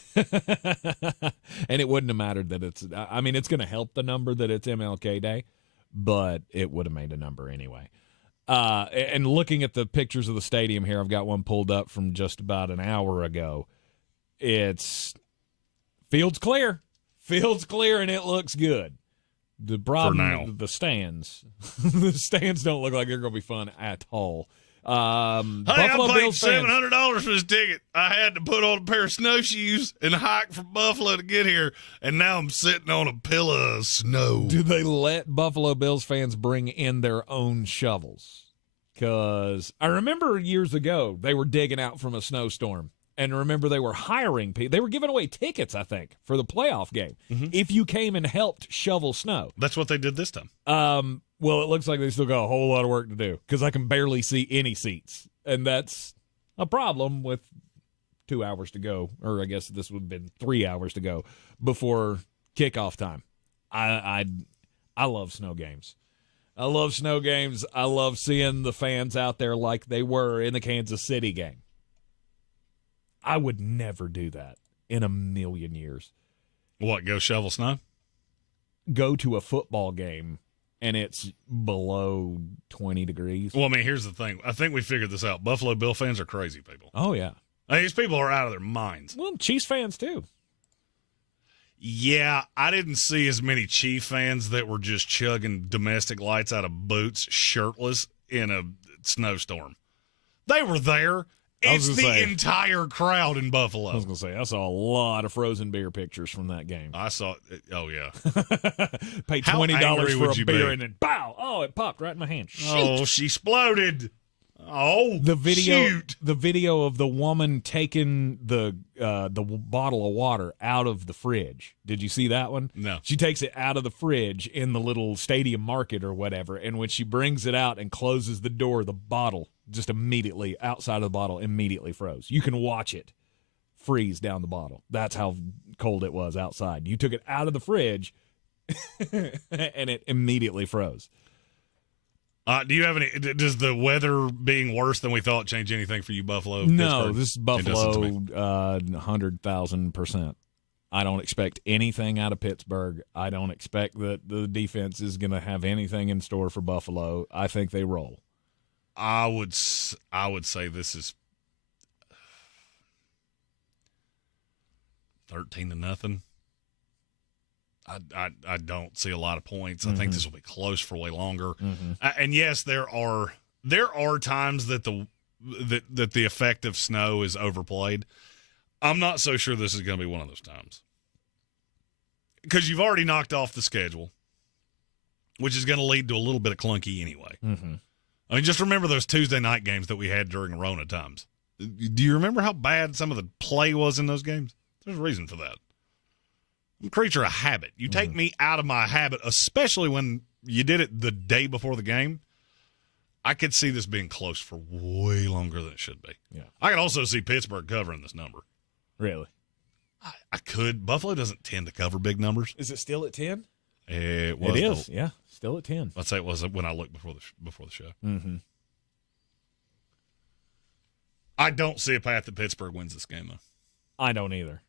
And it wouldn't have mattered that it's going to help the number that it's MLK Day, but it would have made a number anyway. And looking at the pictures of the stadium here, I've got one pulled up from just about an hour ago. It's field's clear. Field's clear, and it looks good. The problem, the stands. The stands don't look like they're going to be fun at all. I paid $700 for this ticket. I had to put on a pair of snowshoes and hike from Buffalo to get here, and now I'm sitting on a pillow of snow. Do they let Buffalo Bills fans bring in their own shovels? Because I remember years ago they were digging out from a snowstorm. And remember, they were hiring people. They were giving away tickets, I think, for the playoff game if you came and helped shovel snow. That's what they did this time. Well, it looks like they still got a whole lot of work to do because I can barely see any seats. And that's a problem with 2 hours to go. Or I guess this would have been 3 hours to go before kickoff time. I love snow games. I love snow games. I love seeing the fans out there like they were in the Kansas City game. I would never do that in a million years. What, go shovel snow? Go to a football game, and it's below 20 degrees. Well, I mean, here's the thing. I think we figured this out. Buffalo Bill fans are crazy people. Oh, yeah. These people are out of their minds. Well, Chiefs fans, too. Yeah, I didn't see as many Chief fans that were just chugging domestic lights out of boots, shirtless, in a snowstorm. They were there. It's the entire crowd in Buffalo. I was going to say, I saw a lot of frozen beer pictures from that game. I saw it. Oh, yeah. Paid $20 for a beer, and then, bow! Oh, it popped right in my hand. Shoot. Oh, she exploded. Oh, shoot. The video of the woman taking the bottle of water out of the fridge. Did you see that one? No. She takes it out of the fridge in the little stadium market or whatever, and when she brings it out and closes the door, the bottle just immediately, outside of the bottle, immediately froze. You can watch it freeze down the bottle. That's how cold it was outside. You took it out of the fridge, and it immediately froze. Do you have any? Does the weather being worse than we thought change anything for you, Buffalo? No, Pittsburgh? this is Buffalo 100,000%. I don't expect anything out of Pittsburgh. I don't expect that the defense is going to have anything in store for Buffalo. I think they roll. I would say this is 13-0. I don't see a lot of points. I think this will be close for way longer. And yes, there are times that the effect of snow is overplayed. I'm not so sure this is going to be one of those times, because you've already knocked off the schedule, which is going to lead to a little bit of clunky anyway. I mean, just remember those Tuesday night games that we had during Rona times. Do you remember how bad some of the play was in those games? There's a reason for that. I'm a creature of habit. You take me out of my habit, especially when you did it the day before the game. I could see this being close for way longer than it should be. Yeah, I could also see Pittsburgh covering this number. Really? I could. Buffalo doesn't tend to cover big numbers. Is it still at 10? It was. It is, yeah. Still at 10. I'd say it was when I looked before the show. I don't see a path that Pittsburgh wins this game, though. I don't either.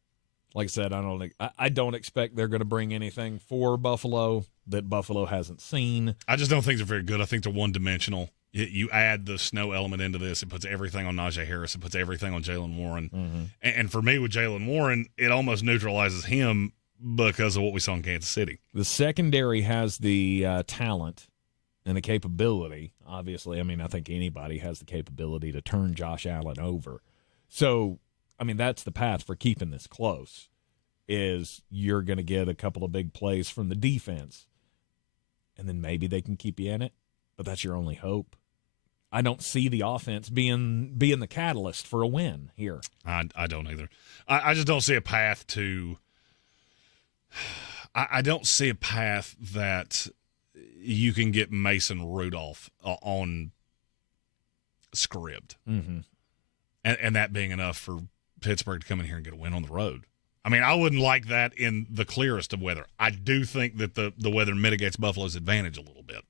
Like I said, I don't expect they're going to bring anything for Buffalo that Buffalo hasn't seen. I just don't think they're very good. I think they're one-dimensional. You add the snow element into this, it puts everything on Najee Harris. It puts everything on Jaylen Warren. And for me, with Jaylen Warren, it almost neutralizes him because of what we saw in Kansas City. The secondary has the talent and the capability. Obviously, I mean, I think anybody has the capability to turn Josh Allen over. So, I mean, that's the path for keeping this close, is you're going to get a couple of big plays from the defense, and then maybe they can keep you in it, but that's your only hope. I don't see the offense being the catalyst for a win here. I don't either. I just don't see a path to – I don't see a path that you can get Mason Rudolph on script, and that being enough for Pittsburgh to come in here and get a win on the road. I mean, I wouldn't like that in the clearest of weather. I do think that the weather mitigates Buffalo's advantage a little bit.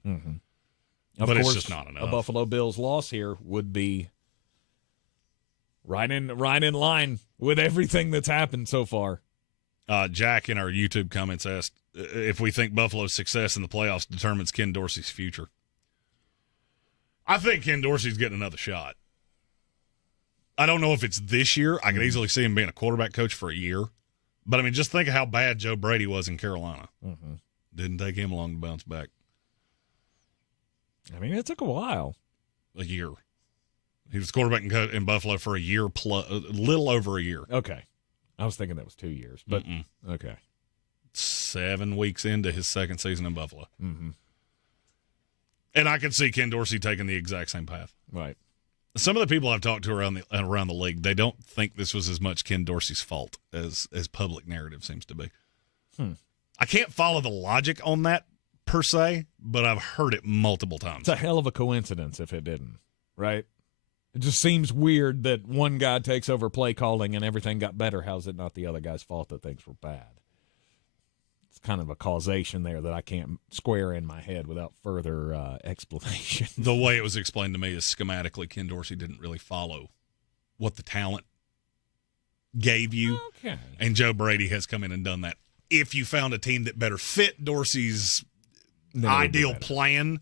But it's just not enough. A Buffalo Bills loss here would be right in line with everything that's happened so far. Jack in our YouTube comments asked if we think Buffalo's success in the playoffs determines Ken Dorsey's future. I think Ken Dorsey's getting another shot. I don't know if it's this year. I could easily see him being a quarterback coach for a year. But, I mean, just think of how bad Joe Brady was in Carolina. Didn't take him long to bounce back. I mean, it took a while. A year. He was quarterback in Buffalo for a year plus, a little over a year. Okay. I was thinking that was 2 years, but okay. 7 weeks into his second season in Buffalo. And I could see Ken Dorsey taking the exact same path. Right. Some of the people I've talked to around the league, they don't think this was as much Ken Dorsey's fault as public narrative seems to be. I can't follow the logic on that per se, but I've heard it multiple times. It's a hell of a coincidence if it didn't, right? It just seems weird that one guy takes over play calling and everything got better. How's it not the other guy's fault that things were bad? It's kind of a causation there that I can't square in my head without further explanation. The way it was explained to me is schematically Ken Dorsey didn't really follow what the talent gave you. Okay. And Joe Brady has come in and done that. If you found a team that better fit Dorsey's ideal plan,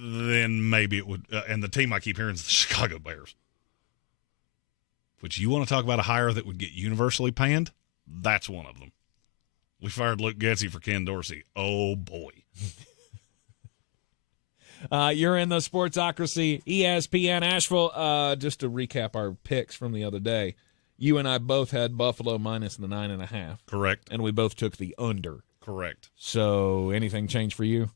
then maybe it would. And the team I keep hearing is the Chicago Bears. Which, you want to talk about a hire that would get universally panned? That's one of them. We fired Luke Getsy for Ken Dorsey. Oh, boy. You're in the Sportsocracy, ESPN Asheville. Just to recap our picks from the other day, you and I both had Buffalo minus the 9.5. Correct. And we both took the under. Correct. So anything changed for you?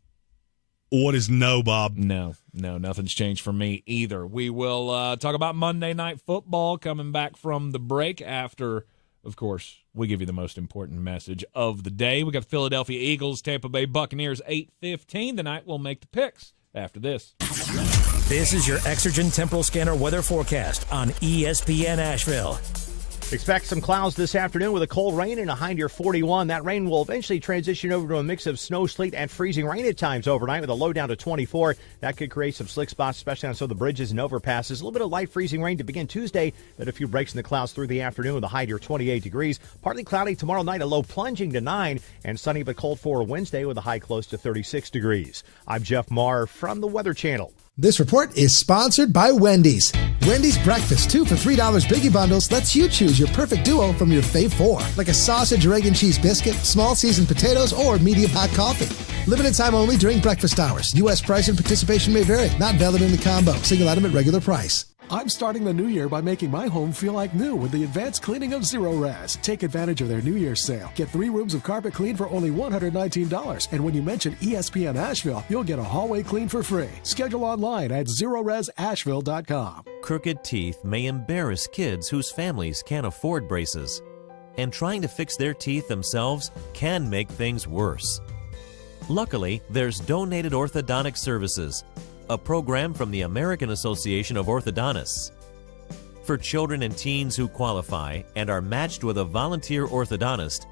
What is no, Bob? No, nothing's changed for me either. We will talk about Monday Night Football coming back from the break after, of course, we give you the most important message of the day. We got the Philadelphia Eagles, Tampa Bay Buccaneers, 8:15 tonight. We'll make the picks after this. This is your Exergen Temporal Scanner weather forecast on ESPN Asheville. Expect some clouds this afternoon with a cold rain and a high near 41. That rain will eventually transition over to a mix of snow, sleet, and freezing rain at times overnight with a low down to 24. That could create some slick spots, especially on some of the bridges and overpasses. A little bit of light freezing rain to begin Tuesday, then a few breaks in the clouds through the afternoon with a high near 28 degrees. Partly cloudy tomorrow night, a low plunging to 9, and sunny but cold for Wednesday with a high close to 36 degrees. I'm Jeff Marr from the Weather Channel. This report is sponsored by Wendy's. Wendy's Breakfast 2 for $3 Biggie Bundles lets you choose your perfect duo from your fave 4, like a sausage or egg and cheese biscuit, small seasoned potatoes, or medium hot coffee. Limited time only during breakfast hours. U.S. price and participation may vary. Not valid in the combo. Single item at regular price. I'm starting the new year by making my home feel like new with the advanced cleaning of Zero Res. Take advantage of their New Year's sale. Get 3 rooms of carpet clean for only $119. And when you mention ESPN Asheville, you'll get a hallway clean for free. Schedule online at ZeroResAsheville.com. Crooked teeth may embarrass kids whose families can't afford braces. And trying to fix their teeth themselves can make things worse. Luckily, there's Donated Orthodontic Services, a program from the American Association of Orthodontists. For children and teens who qualify and are matched with a volunteer orthodontist,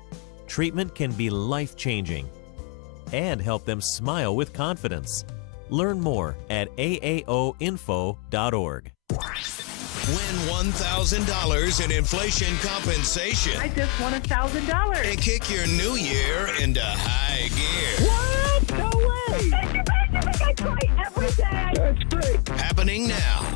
treatment can be life-changing and help them smile with confidence. Learn more at aaoinfo.org. Win $1,000 in inflation compensation. I just won $1,000. And kick your new year into high gear. What? No way. I try every day. That's great. Happening now.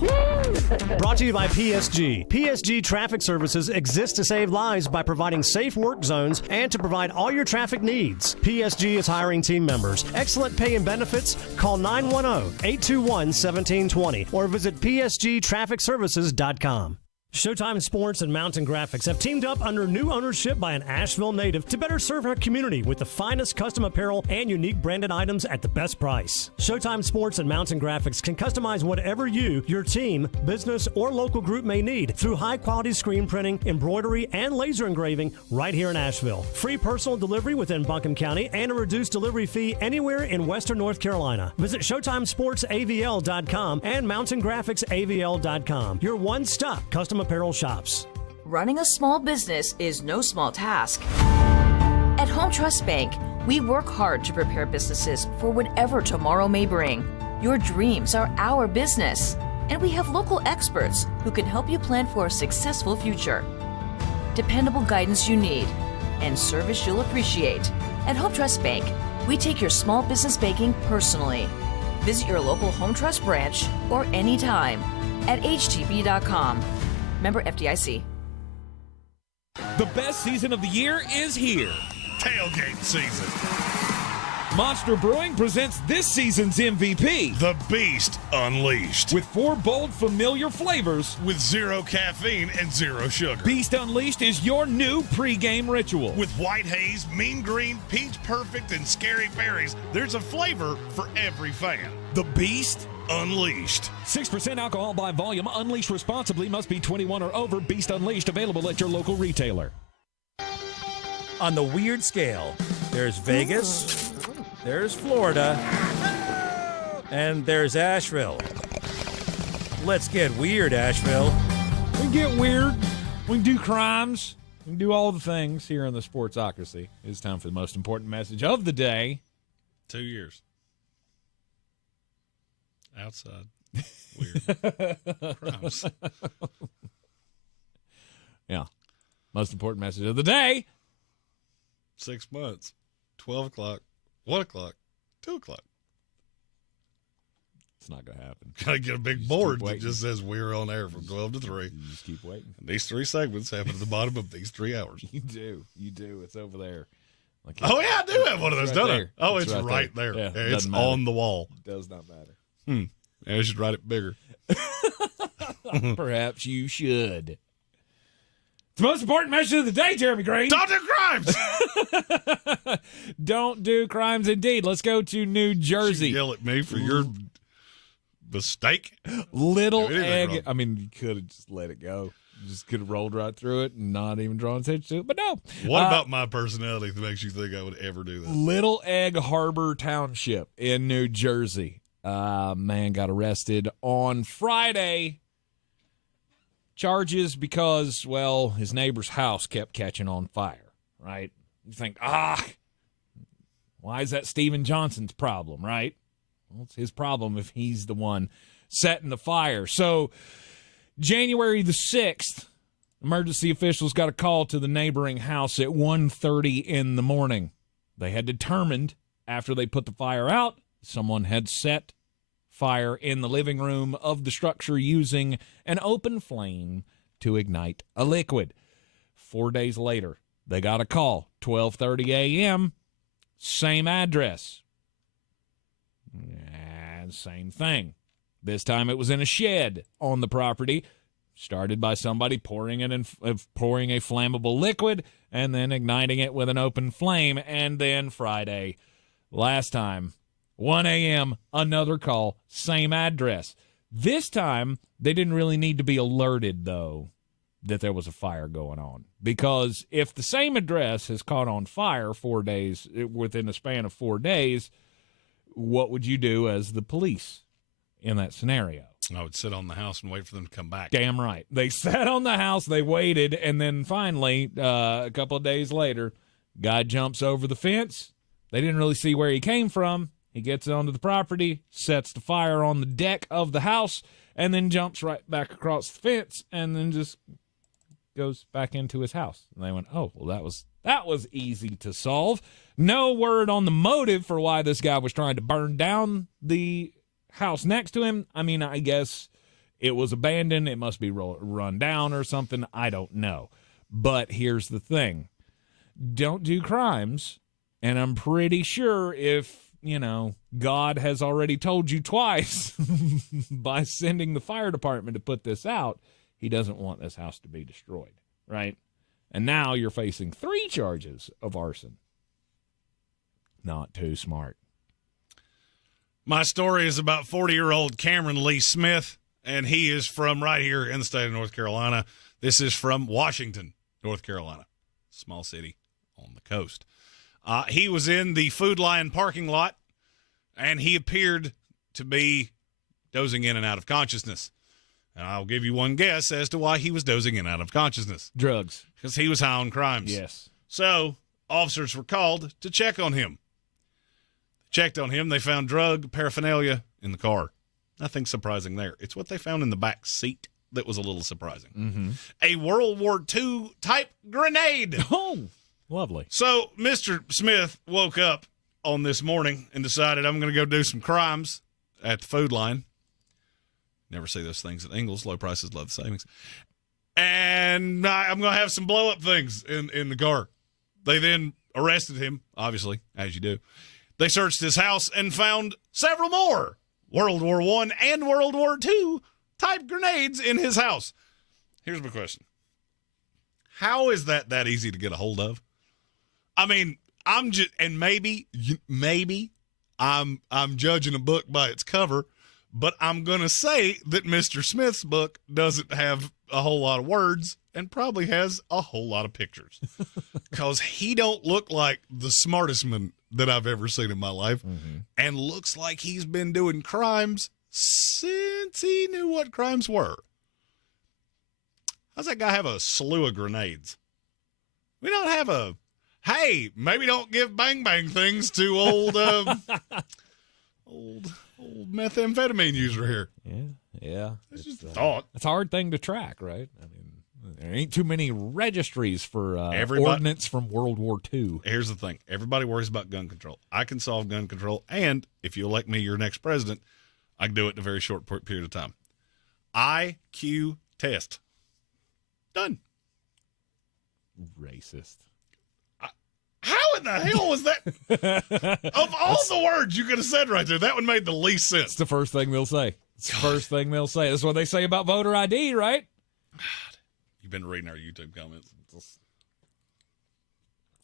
Brought to you by PSG. PSG Traffic Services exists to save lives by providing safe work zones and to provide all your traffic needs. PSG is hiring team members. Excellent pay and benefits. Call 910-821-1720 or visit psgtrafficservices.com. Showtime Sports and Mountain Graphics have teamed up under new ownership by an Asheville native to better serve our community with the finest custom apparel and unique branded items at the best price. Showtime Sports and Mountain Graphics can customize whatever you, your team, business, or local group may need through high-quality screen printing, embroidery, and laser engraving right here in Asheville. Free personal delivery within Buncombe County and a reduced delivery fee anywhere in western North Carolina. Visit ShowtimeSportsAVL.com and MountainGraphicsAVL.com. Your one-stop custom apparel shops. Running a small business is no small task. At Home Trust Bank, we work hard to prepare businesses for whatever tomorrow may bring. Your dreams are our business, and we have local experts who can help you plan for a successful future. Dependable guidance you need and service you'll appreciate. At Home Trust Bank, we take your small business banking personally. Visit your local Home Trust branch or anytime at htb.com. Member FDIC. The best season of the year is here. Tailgate season. Monster Brewing presents this season's MVP. The Beast Unleashed. With 4 bold, familiar flavors. With 0 caffeine and 0 sugar. Beast Unleashed is your new pregame ritual. With white haze, mean green, peach perfect, and scary berries, there's a flavor for every fan. The Beast Unleashed. 6% alcohol by volume. Unleashed responsibly. Must be 21 or over. Beast Unleashed. Available at your local retailer. On the weird scale, there's Vegas, there's Florida, and there's Asheville. Let's get weird, Asheville. We can get weird. We can do crimes. We can do all the things here in the Sportsocracy. It's time for the most important message of the day. 2 years. Outside. Weird. Crimes. Yeah. Most important message of the day. 6 months. 12 o'clock. 1 o'clock. 2 o'clock. It's not going to happen. Gotta get a big board that just says we're on air from 12 to 3. You just keep waiting. And these 3 segments happen at the bottom of these 3 hours. You do. You do. It's over there. Like, oh, yeah, I do have one of those, don't I? Oh, it's right there. Yeah, it's on the wall. It does not matter. I should write it bigger. Perhaps you should. The most important message of the day, Jeremy Green. Don't do crimes! Don't do crimes indeed. Let's go to New Jersey. You yell at me for your mistake? Little egg. I mean, you could have just let it go. You just could have rolled right through it and not even drawn attention to it. But no. What about my personality that makes you think I would ever do that? Little Egg Harbor Township in New Jersey. Man got arrested on Friday charges because, well, his neighbor's house kept catching on fire, right? You think, why is that Steven Johnson's problem, right? Well, it's his problem if he's the one setting the fire. So January the 6th, emergency officials got a call to the neighboring house at 1:30 in the morning. They had determined after they put the fire out, someone had set fire in the living room of the structure using an open flame to ignite a liquid. 4 days later, they got a call, 12:30 a.m., same address. And same thing. This time it was in a shed on the property, started by somebody pouring a flammable liquid and then igniting it with an open flame. And then Friday, last time, 1 a.m., another call, same address. This time, they didn't really need to be alerted, though, that there was a fire going on. Because if the same address has caught on fire 4 days, within a span of 4 days, what would you do as the police in that scenario? I would sit on the house and wait for them to come back. Damn right. They sat on the house, they waited, and then finally, a couple of days later, guy jumps over the fence. They didn't really see where he came from. He gets onto the property, sets the fire on the deck of the house, and then jumps right back across the fence, and then just goes back into his house. And they went, oh, well, that was easy to solve. No word on the motive for why this guy was trying to burn down the house next to him. I mean, I guess it was abandoned. It must be run down or something. I don't know. But here's the thing. Don't do crimes. And I'm pretty sure if, God has already told you twice by sending the fire department to put this out, he doesn't want this house to be destroyed, right? And now you're facing 3 charges of arson. Not too smart. My story is about 40-year-old Cameron Lee Smith, and he is from right here in the state of North Carolina. This is from Washington, North Carolina, small city on the coast. He was in the Food Lion parking lot, and he appeared to be dozing in and out of consciousness. And I'll give you one guess as to why he was dozing in and out of consciousness. Drugs. Because he was high on crimes. Yes. So officers were called to check on him. Checked on him. They found drug paraphernalia in the car. Nothing surprising there. It's what they found in the back seat that was a little surprising. Mm-hmm. A World War II type grenade. Oh, lovely. So Mr. Smith woke up on this morning and decided, I'm going to go do some crimes at the Food Line. Never see those things at Ingles. Low prices, love the savings. And I'm going to have some blow-up things in the car. They then arrested him, obviously, as you do. They searched his house and found several more World War I and World War II type grenades in his house. Here's my question. How is that easy to get a hold of? I mean, I'm just, and maybe I'm judging a book by its cover, but I'm going to say that Mr. Smith's book doesn't have a whole lot of words and probably has a whole lot of pictures because he don't look like the smartest man that I've ever seen in my life, and looks like he's been doing crimes since he knew what crimes were. How's that guy have a slew of grenades? We don't have a, hey, maybe don't give bang-bang things to old methamphetamine user here. Yeah. It's just a thought. It's a hard thing to track, right? I mean, there ain't too many registries for ordnance from World War II. Here's the thing. Everybody worries about gun control. I can solve gun control, and if you elect me your next president, I can do it in a very short period of time. IQ test. Done. Racist. How in the hell was that? Of all the words you could have said right there, that one made the least sense. It's the first thing they'll say. It's the first thing they'll say. That's what they say about voter ID, right? God, you've been reading our YouTube comments.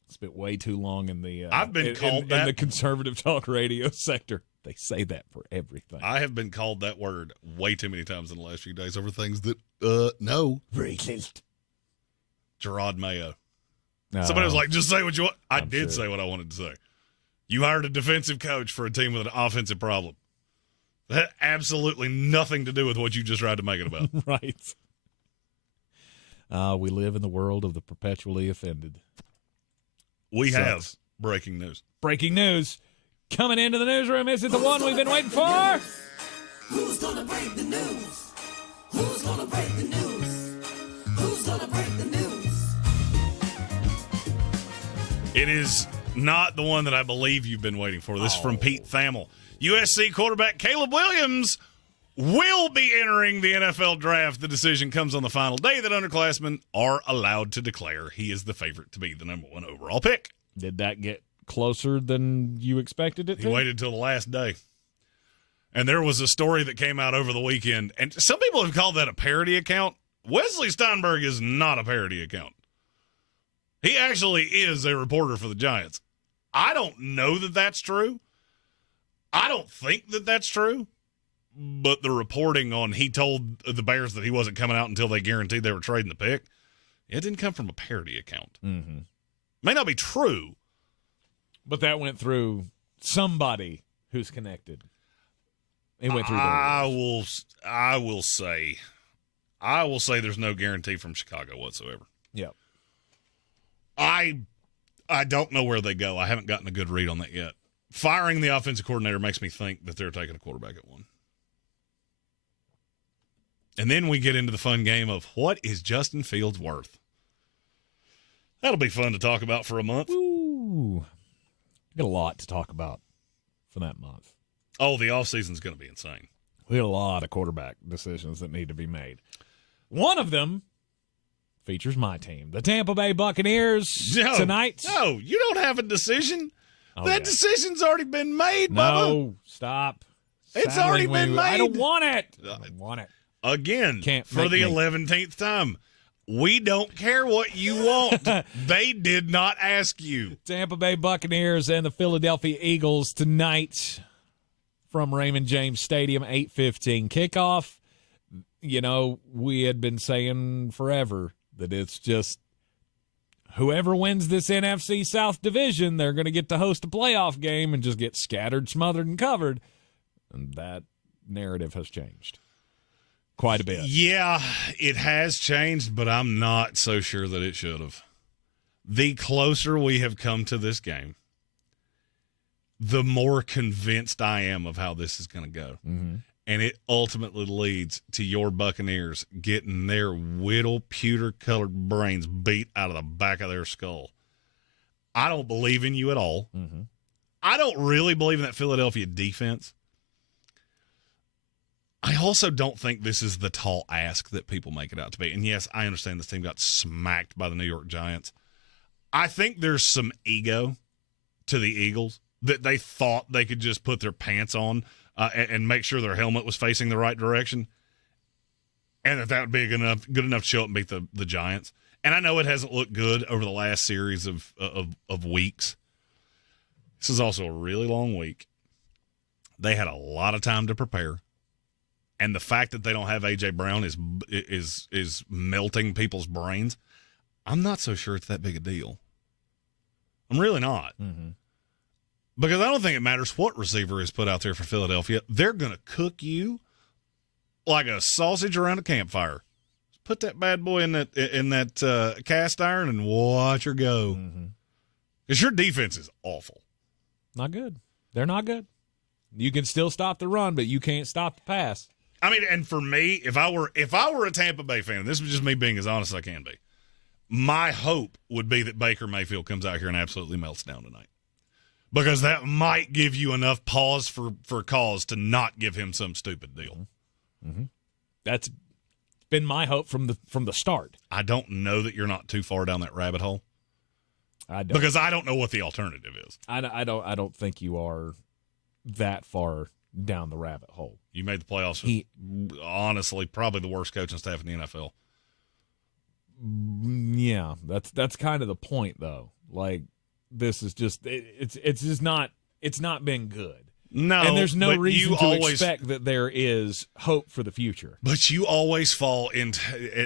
Spent way too long in the I've been called that in the conservative talk radio sector. They say that for everything. I have been called that word way too many times in the last few days over things that no. Racist. Gerard Mayo. No, Somebody was like, just say what you want. I did sure. say what I wanted to say. You hired a defensive coach for a team with an offensive problem. That had absolutely nothing to do with what you just tried to make it about. Right. We live in the world of the perpetually offended. We have breaking news. Breaking news. Coming into the newsroom, is it the one we've been waiting for? Who's gonna break the news? Who's gonna break the news? Who's gonna break the news? It is not the one that I believe you've been waiting for. This is from Pete Thamel. USC quarterback Caleb Williams will be entering the NFL draft. The decision comes on the final day that underclassmen are allowed to declare he is the favorite to be the number 1 overall pick. Did that get closer than you expected it to? He waited till the last day. And there was a story that came out over the weekend, and some people have called that a parody account. Wesley Steinberg is not a parody account. He actually is a reporter for the Giants. I don't know that that's true. I don't think that that's true. But the reporting on he told the Bears that he wasn't coming out until they guaranteed they were trading the pick, it didn't come from a parody account. Mm-hmm. May not be true. But that went through somebody who's connected. It went through I will say there's no guarantee from Chicago whatsoever. Yep. I don't know where they go. I haven't gotten a good read on that yet. Firing the offensive coordinator makes me think that they're taking a quarterback at 1. And then we get into the fun game of what is Justin Fields worth? That'll be fun to talk about for a month. Ooh. Got a lot to talk about for that month. Oh, the offseason's going to be insane. We got a lot of quarterback decisions that need to be made. One of them features my team, the Tampa Bay Buccaneers, tonight. No, you don't have a decision. That decision's already been made, Bubba. No, stop. It's already been made. I don't want it. I don't want it. Again, for the 11th time. We don't care what you want. They did not ask you. Tampa Bay Buccaneers and the Philadelphia Eagles tonight from Raymond James Stadium, 8:15 kickoff. You know, we had been saying forever that it's just whoever wins this NFC South division, they're going to get to host a playoff game and just get scattered, smothered, and covered. And that narrative has changed quite a bit. Yeah, it has changed, but I'm not so sure that it should have. The closer we have come to this game, the more convinced I am of how this is going to go. Mm-hmm. And it ultimately leads to your Buccaneers getting their whittle pewter-colored brains beat out of the back of their skull. I don't believe in you at all. Mm-hmm. I don't really believe in that Philadelphia defense. I also don't think this is the tall ask that people make it out to be. And, yes, I understand this team got smacked by the New York Giants. I think there's some ego to the Eagles that they thought they could just put their pants on and make sure their helmet was facing the right direction, and that would be good enough to show up and beat the Giants. And I know it hasn't looked good over the last series of weeks. This is also a really long week. They had a lot of time to prepare. And the fact that they don't have A.J. Brown is melting people's brains. I'm not so sure it's that big a deal. I'm really not. Mm-hmm. Because I don't think it matters what receiver is put out there for Philadelphia. They're going to cook you like a sausage around a campfire. Put that bad boy in that cast iron and watch her go. Because your defense is awful. Not good. They're not good. You can still stop the run, but you can't stop the pass. I mean, and for me, if I were a Tampa Bay fan, this was just me being as honest as I can be, my hope would be that Baker Mayfield comes out here and absolutely melts down tonight. Because that might give you enough pause for cause to not give him some stupid deal. Mm-hmm. That's been my hope from the start. I don't know that you're not too far down that rabbit hole. I don't. Because I don't know what the alternative is. I don't think you are that far down the rabbit hole. You made the playoffs with, honestly, probably the worst coaching staff in the NFL. Yeah, that's kind of the point, though. Like, this is just it's just not been good. No, and there's no reason to always expect that there is hope for the future. But you always fall into,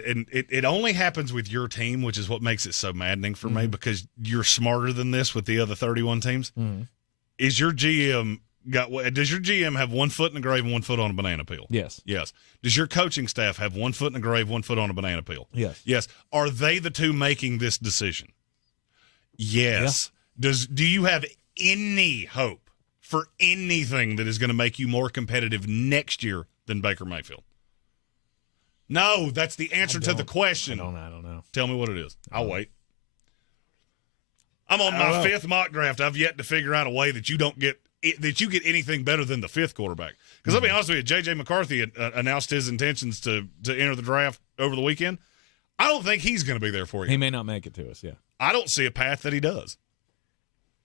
and it only happens with your team, which is what makes it so maddening for me, because you're smarter than this with the other 31 teams. Mm-hmm. Is your GM does your GM have 1 foot in the grave and 1 foot on a banana peel? Yes. Yes. Does your coaching staff have 1 foot in the grave, 1 foot on a banana peel? Yes. Yes. Are they the two making this decision? Yes. Yeah. Do you have any hope for anything that is going to make you more competitive next year than Baker Mayfield? No, that's the answer to the question. I don't know. Tell me what it is. I'll wait. I'm on my 5th mock draft. I've yet to figure out a way that you get anything better than the 5th quarterback. Because I'll be honest with you, J.J. McCarthy announced his intentions to enter the draft over the weekend. I don't think he's going to be there for you. He may not make it to us, yeah. I don't see a path that he does.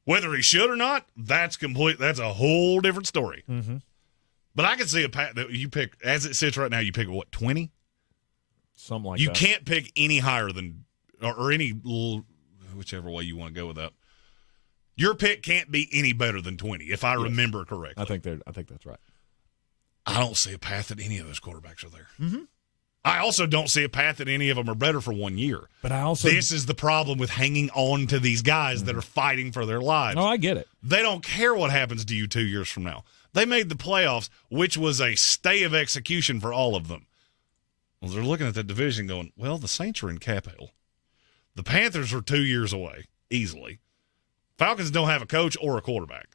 Whether he should or not, that's a whole different story. Mm-hmm. But I can see a path that you pick, as it sits right now, you pick, 20? Something like that. You that. can't pick any higher than, or any, whichever way you want to go with that. Your pick can't be any better than 20, if I remember correctly. I think that's right. I don't see a path that any of those quarterbacks are there. Mm-hmm. I also don't see a path that any of them are better for 1 year. But this is the problem with hanging on to these guys that are fighting for their lives. Oh, I get it. They don't care what happens to you 2 years from now. They made the playoffs, which was a stay of execution for all of them. Well, they're looking at that division going, well, the Saints are in cap hell. The Panthers are 2 years away, easily. Falcons don't have a coach or a quarterback.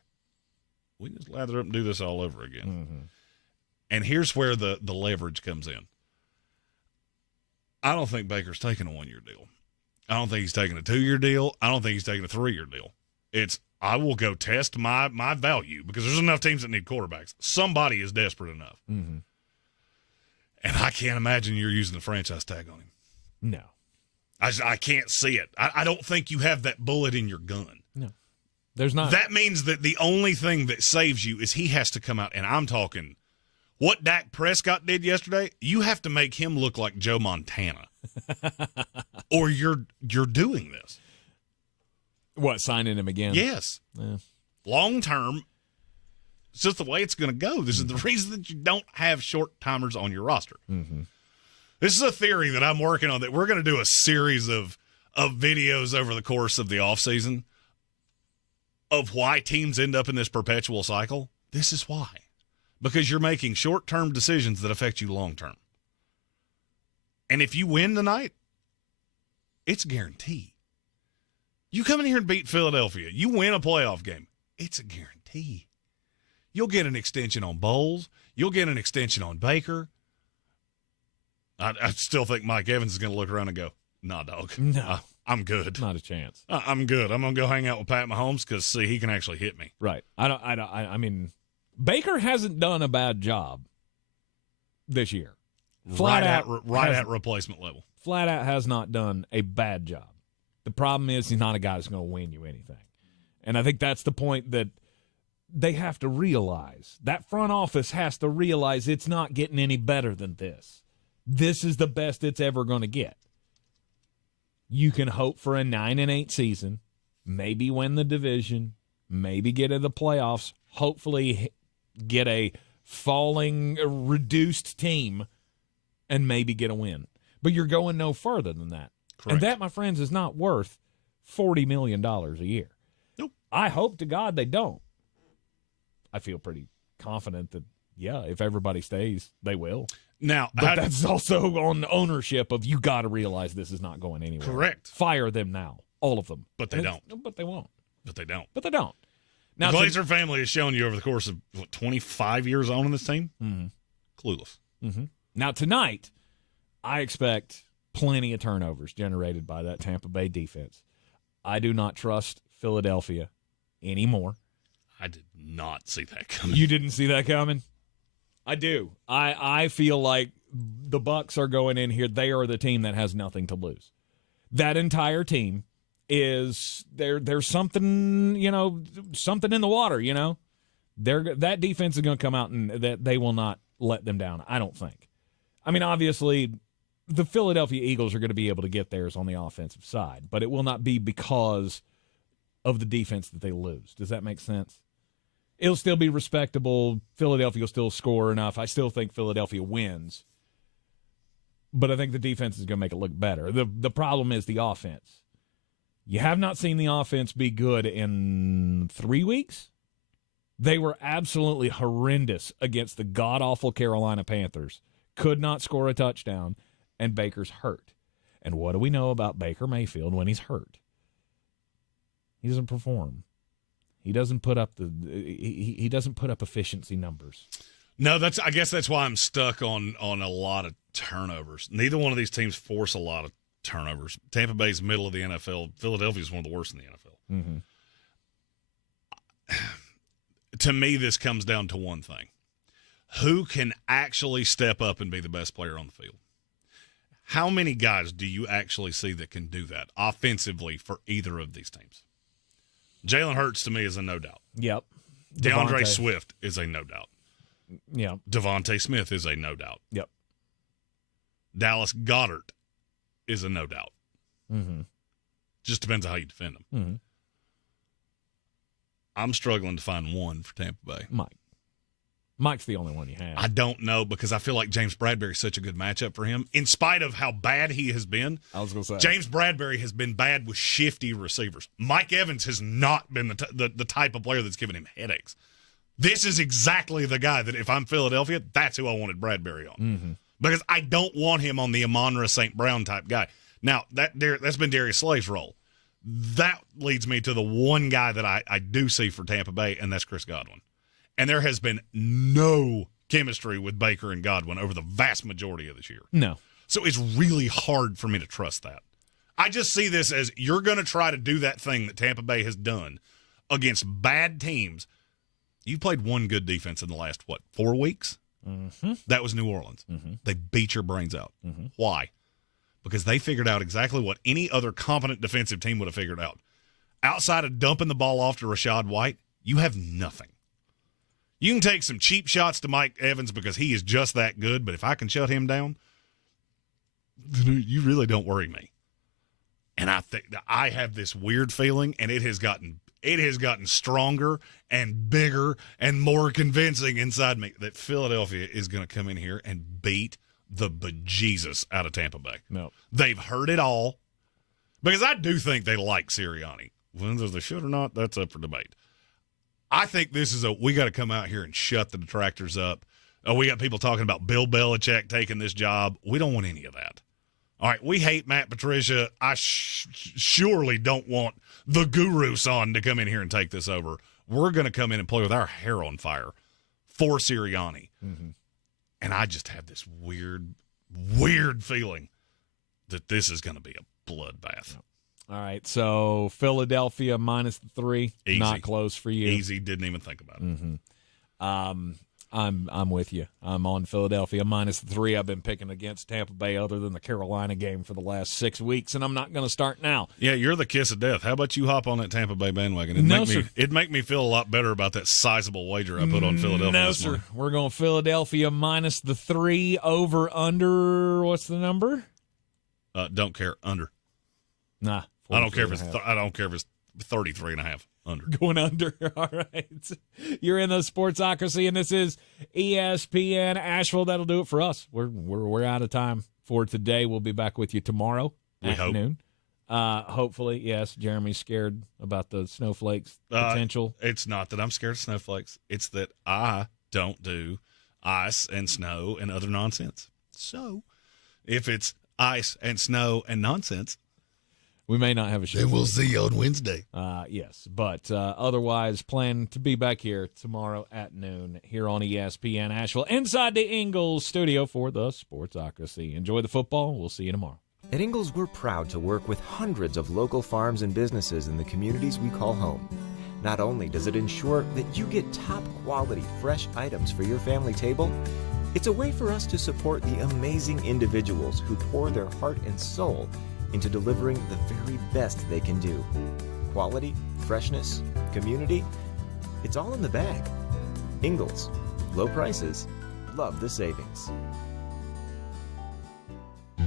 We just lather up and do this all over again. Mm-hmm. And here's where the leverage comes in. I don't think Baker's taking a 1-year deal. I don't think he's taking a 2-year deal. I don't think he's taking a 3-year deal. I will go test my value because there's enough teams that need quarterbacks. Somebody is desperate enough. Mm-hmm. And I can't imagine you're using the franchise tag on him. No. I can't see it. I don't think you have that bullet in your gun. No. There's not. That means that the only thing that saves you is he has to come out, and I'm talking what Dak Prescott did yesterday, you have to make him look like Joe Montana. Or you're doing this. What, signing him again? Yes. Yeah. Long term, it's just the way it's going to go. This is the reason that you don't have short-timers on your roster. Mm-hmm. This is a theory that I'm working on, that we're going to do a series of videos over the course of the offseason of why teams end up in this perpetual cycle. This is why. Because you're making short-term decisions that affect you long-term. And if you win tonight, it's guaranteed. You come in here and beat Philadelphia. You win a playoff game. It's a guarantee. You'll get an extension on Bowles. You'll get an extension on Baker. I still think Mike Evans is going to look around and go, nah, dog. No. I'm good. Not a chance. I'm good. I'm going to go hang out with Pat Mahomes because, see, he can actually hit me. Right. I mean, Baker hasn't done a bad job this year. Right at replacement level. Flat out has not done a bad job. The problem is he's not a guy that's going to win you anything. And I think that's the point that they have to realize. That front office has to realize it's not getting any better than this. This is the best it's ever going to get. You can hope for a 9-8 season, maybe win the division, maybe get to the playoffs, hopefully get a falling, reduced team, and maybe get a win. But you're going no further than that. Correct. And that, my friends, is not worth $40 million a year. Nope. I hope to God they don't. I feel pretty confident that, yeah, if everybody stays, they will. Now, but that's also on the ownership of you got to realize this is not going anywhere. Correct. Fire them now, all of them. But they don't. But they won't. But they don't. But they don't. Now, the Glazer family has shown you over the course of 25 years on this team, clueless. Mm-hmm. Now tonight, I expect plenty of turnovers generated by that Tampa Bay defense. I do not trust Philadelphia anymore. I did not see that coming. You didn't see that coming? I do. I feel like the Bucs are going in here. They are the team that has nothing to lose. That entire team is there's something, something in the water, that defense is going to come out and that they will not let them down, I don't think. I mean, obviously, the Philadelphia Eagles are going to be able to get theirs on the offensive side, but it will not be because of the defense that they lose. Does that make sense? It'll still be respectable. Philadelphia will still score enough. I still think Philadelphia wins, but I think the defense is going to make it look better. The problem is the offense. You have not seen the offense be good in 3 weeks. They were absolutely horrendous against the god-awful Carolina Panthers. Could not score a touchdown, and Baker's hurt. And what do we know about Baker Mayfield when he's hurt? He doesn't perform. He doesn't put up he doesn't put up efficiency numbers. No, I guess that's why I'm stuck on a lot of turnovers. Neither one of these teams force a lot of turnovers. Tampa Bay's middle of the NFL. Philadelphia's one of the worst in the NFL. Mm-hmm. To me, this comes down to one thing. Who can actually step up and be the best player on the field? How many guys do you actually see that can do that offensively for either of these teams? Jalen Hurts, to me, is a no doubt. Yep. DeAndre Swift is a no doubt. Yep. Devontae Smith is a no doubt. Yep. Dallas Goedert is a no doubt. Mm-hmm. Just depends on how you defend them. Mm-hmm. I'm struggling to find one for Tampa Bay. Mike's the only one you have. I don't know, because I feel like James Bradbury is such a good matchup for him. In spite of how bad he has been, I was going to say, James Bradbury has been bad with shifty receivers. Mike Evans has not been the type of player that's given him headaches. This is exactly the guy that if I'm Philadelphia, that's who I wanted Bradbury on. Mm-hmm. Because I don't want him on the Amon-Ra St. Brown type guy. Now, that's been Darius Slay's role. That leads me to the one guy that I do see for Tampa Bay, and that's Chris Godwin. And there has been no chemistry with Baker and Godwin over the vast majority of this year. No. So it's really hard for me to trust that. I just see this as you're going to try to do that thing that Tampa Bay has done against bad teams. You played one good defense in the last, 4 weeks? Mm-hmm. That was New Orleans. Mm-hmm. They beat your brains out. Mm-hmm. Why? Because they figured out exactly what any other competent defensive team would have figured out. Outside of dumping the ball off to Rachaad White, you have nothing. You can take some cheap shots to Mike Evans because he is just that good, but if I can shut him down, you really don't worry me. And I think that I have this weird feeling, and it has gotten stronger and bigger and more convincing inside me that Philadelphia is going to come in here and beat the bejesus out of Tampa Bay. No. They've heard it all. Because I do think they like Sirianni. Whether they should or not, that's up for debate. I think this is we got to come out here and shut the detractors up. We got people talking about Bill Belichick taking this job. We don't want any of that. All right, we hate Matt Patricia. I surely don't want the guru son to come in here and take this over. We're going to come in and play with our hair on fire for Sirianni. Mm-hmm. And I just have this weird feeling that this is going to be a bloodbath. All right, so Philadelphia -3, Easy. Not close for you. Easy, didn't even think about it. Mm-hmm. I'm with you. I'm on Philadelphia -3. I've been picking against Tampa Bay other than the Carolina game for the last 6 weeks, and I'm not going to start now. Yeah, you're the kiss of death. How about you hop on that Tampa Bay bandwagon? It'd make me feel a lot better about that sizable wager I put on Philadelphia. No, this morning. sir. We're going Philadelphia -3 over under. What's the number? Don't care. Under. Nah. I don't care if it's 33.5 under. Going under. All right. You're in the Sportsocracy, and this is ESPN Asheville. That'll do it for us. We're out of time for today. We'll be back with you tomorrow at noon. Hopefully, yes. Jeremy's scared about the snowflakes potential. It's not that I'm scared of snowflakes. It's that I don't do ice and snow and other nonsense. So, if it's ice and snow and nonsense, we may not have a show. Then we'll see you on Wednesday. Yes, but otherwise, plan to be back here tomorrow at noon here on ESPN Asheville, inside the Ingles studio for the Sportsocracy. Enjoy the football. We'll see you tomorrow. At Ingles, we're proud to work with hundreds of local farms and businesses in the communities we call home. Not only does it ensure that you get top-quality, fresh items for your family table, it's a way for us to support the amazing individuals who pour their heart and soul into delivering the very best they can do. Quality, freshness, community, it's all in the bag. Ingles, low prices, love the savings.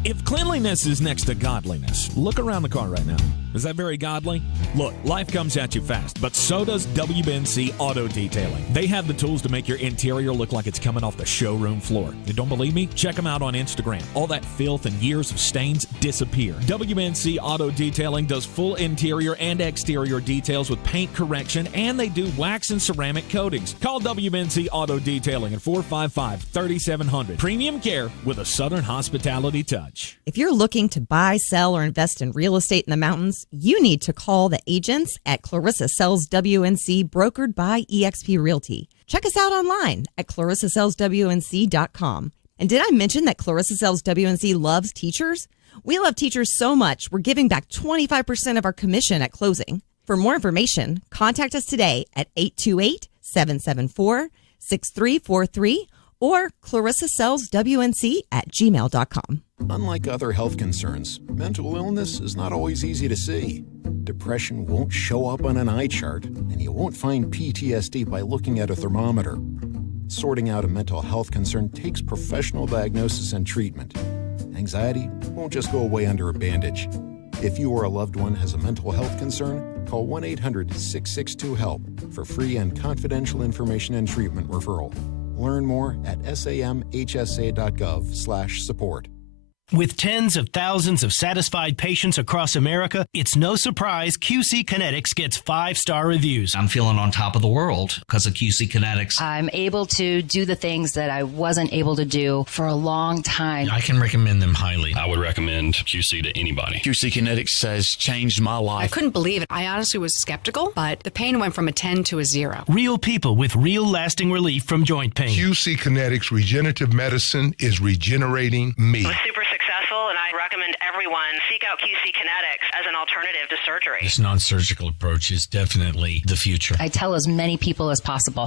If cleanliness is next to godliness, look around the car right now. Is that very godly? Look, life comes at you fast, but so does WBNC Auto Detailing. They have the tools to make your interior look like it's coming off the showroom floor. You don't believe me? Check them out on Instagram. All that filth and years of stains disappear. WBNC Auto Detailing does full interior and exterior details with paint correction, and they do wax and ceramic coatings. Call WBNC Auto Detailing at 455-3700. Premium care with a Southern hospitality touch. If you're looking to buy, sell, or invest in real estate in the mountains, you need to call the agents at Clarissa Sells WNC, brokered by eXp Realty. Check us out online at ClarissaSellsWNC.com. And did I mention that Clarissa Sells WNC loves teachers? We love teachers so much, we're giving back 25% of our commission at closing. For more information, contact us today at 828-774-6343 or ClarissaSellsWNC@gmail.com. Unlike other health concerns, mental illness is not always easy to see. Depression won't show up on an eye chart, and you won't find PTSD by looking at a thermometer. Sorting out a mental health concern takes professional diagnosis and treatment. Anxiety won't just go away under a bandage. If you or a loved one has a mental health concern, call 1-800-662-HELP for free and confidential information and treatment referral. Learn more at samhsa.gov/support. With tens of thousands of satisfied patients across America, it's no surprise QC Kinetics gets 5-star reviews. I'm feeling on top of the world because of QC Kinetics. I'm able to do the things that I wasn't able to do for a long time. I can recommend them highly. I would recommend QC to anybody. QC Kinetics has changed my life. I couldn't believe it. I honestly was skeptical, but the pain went from a 10 to a 0. Real people with real lasting relief from joint pain. QC Kinetics Regenerative Medicine is regenerating me. It was super successful, and I recommend everyone seek out QC Kinetics as an alternative to surgery. This non-surgical approach is definitely the future. I tell as many people as possible.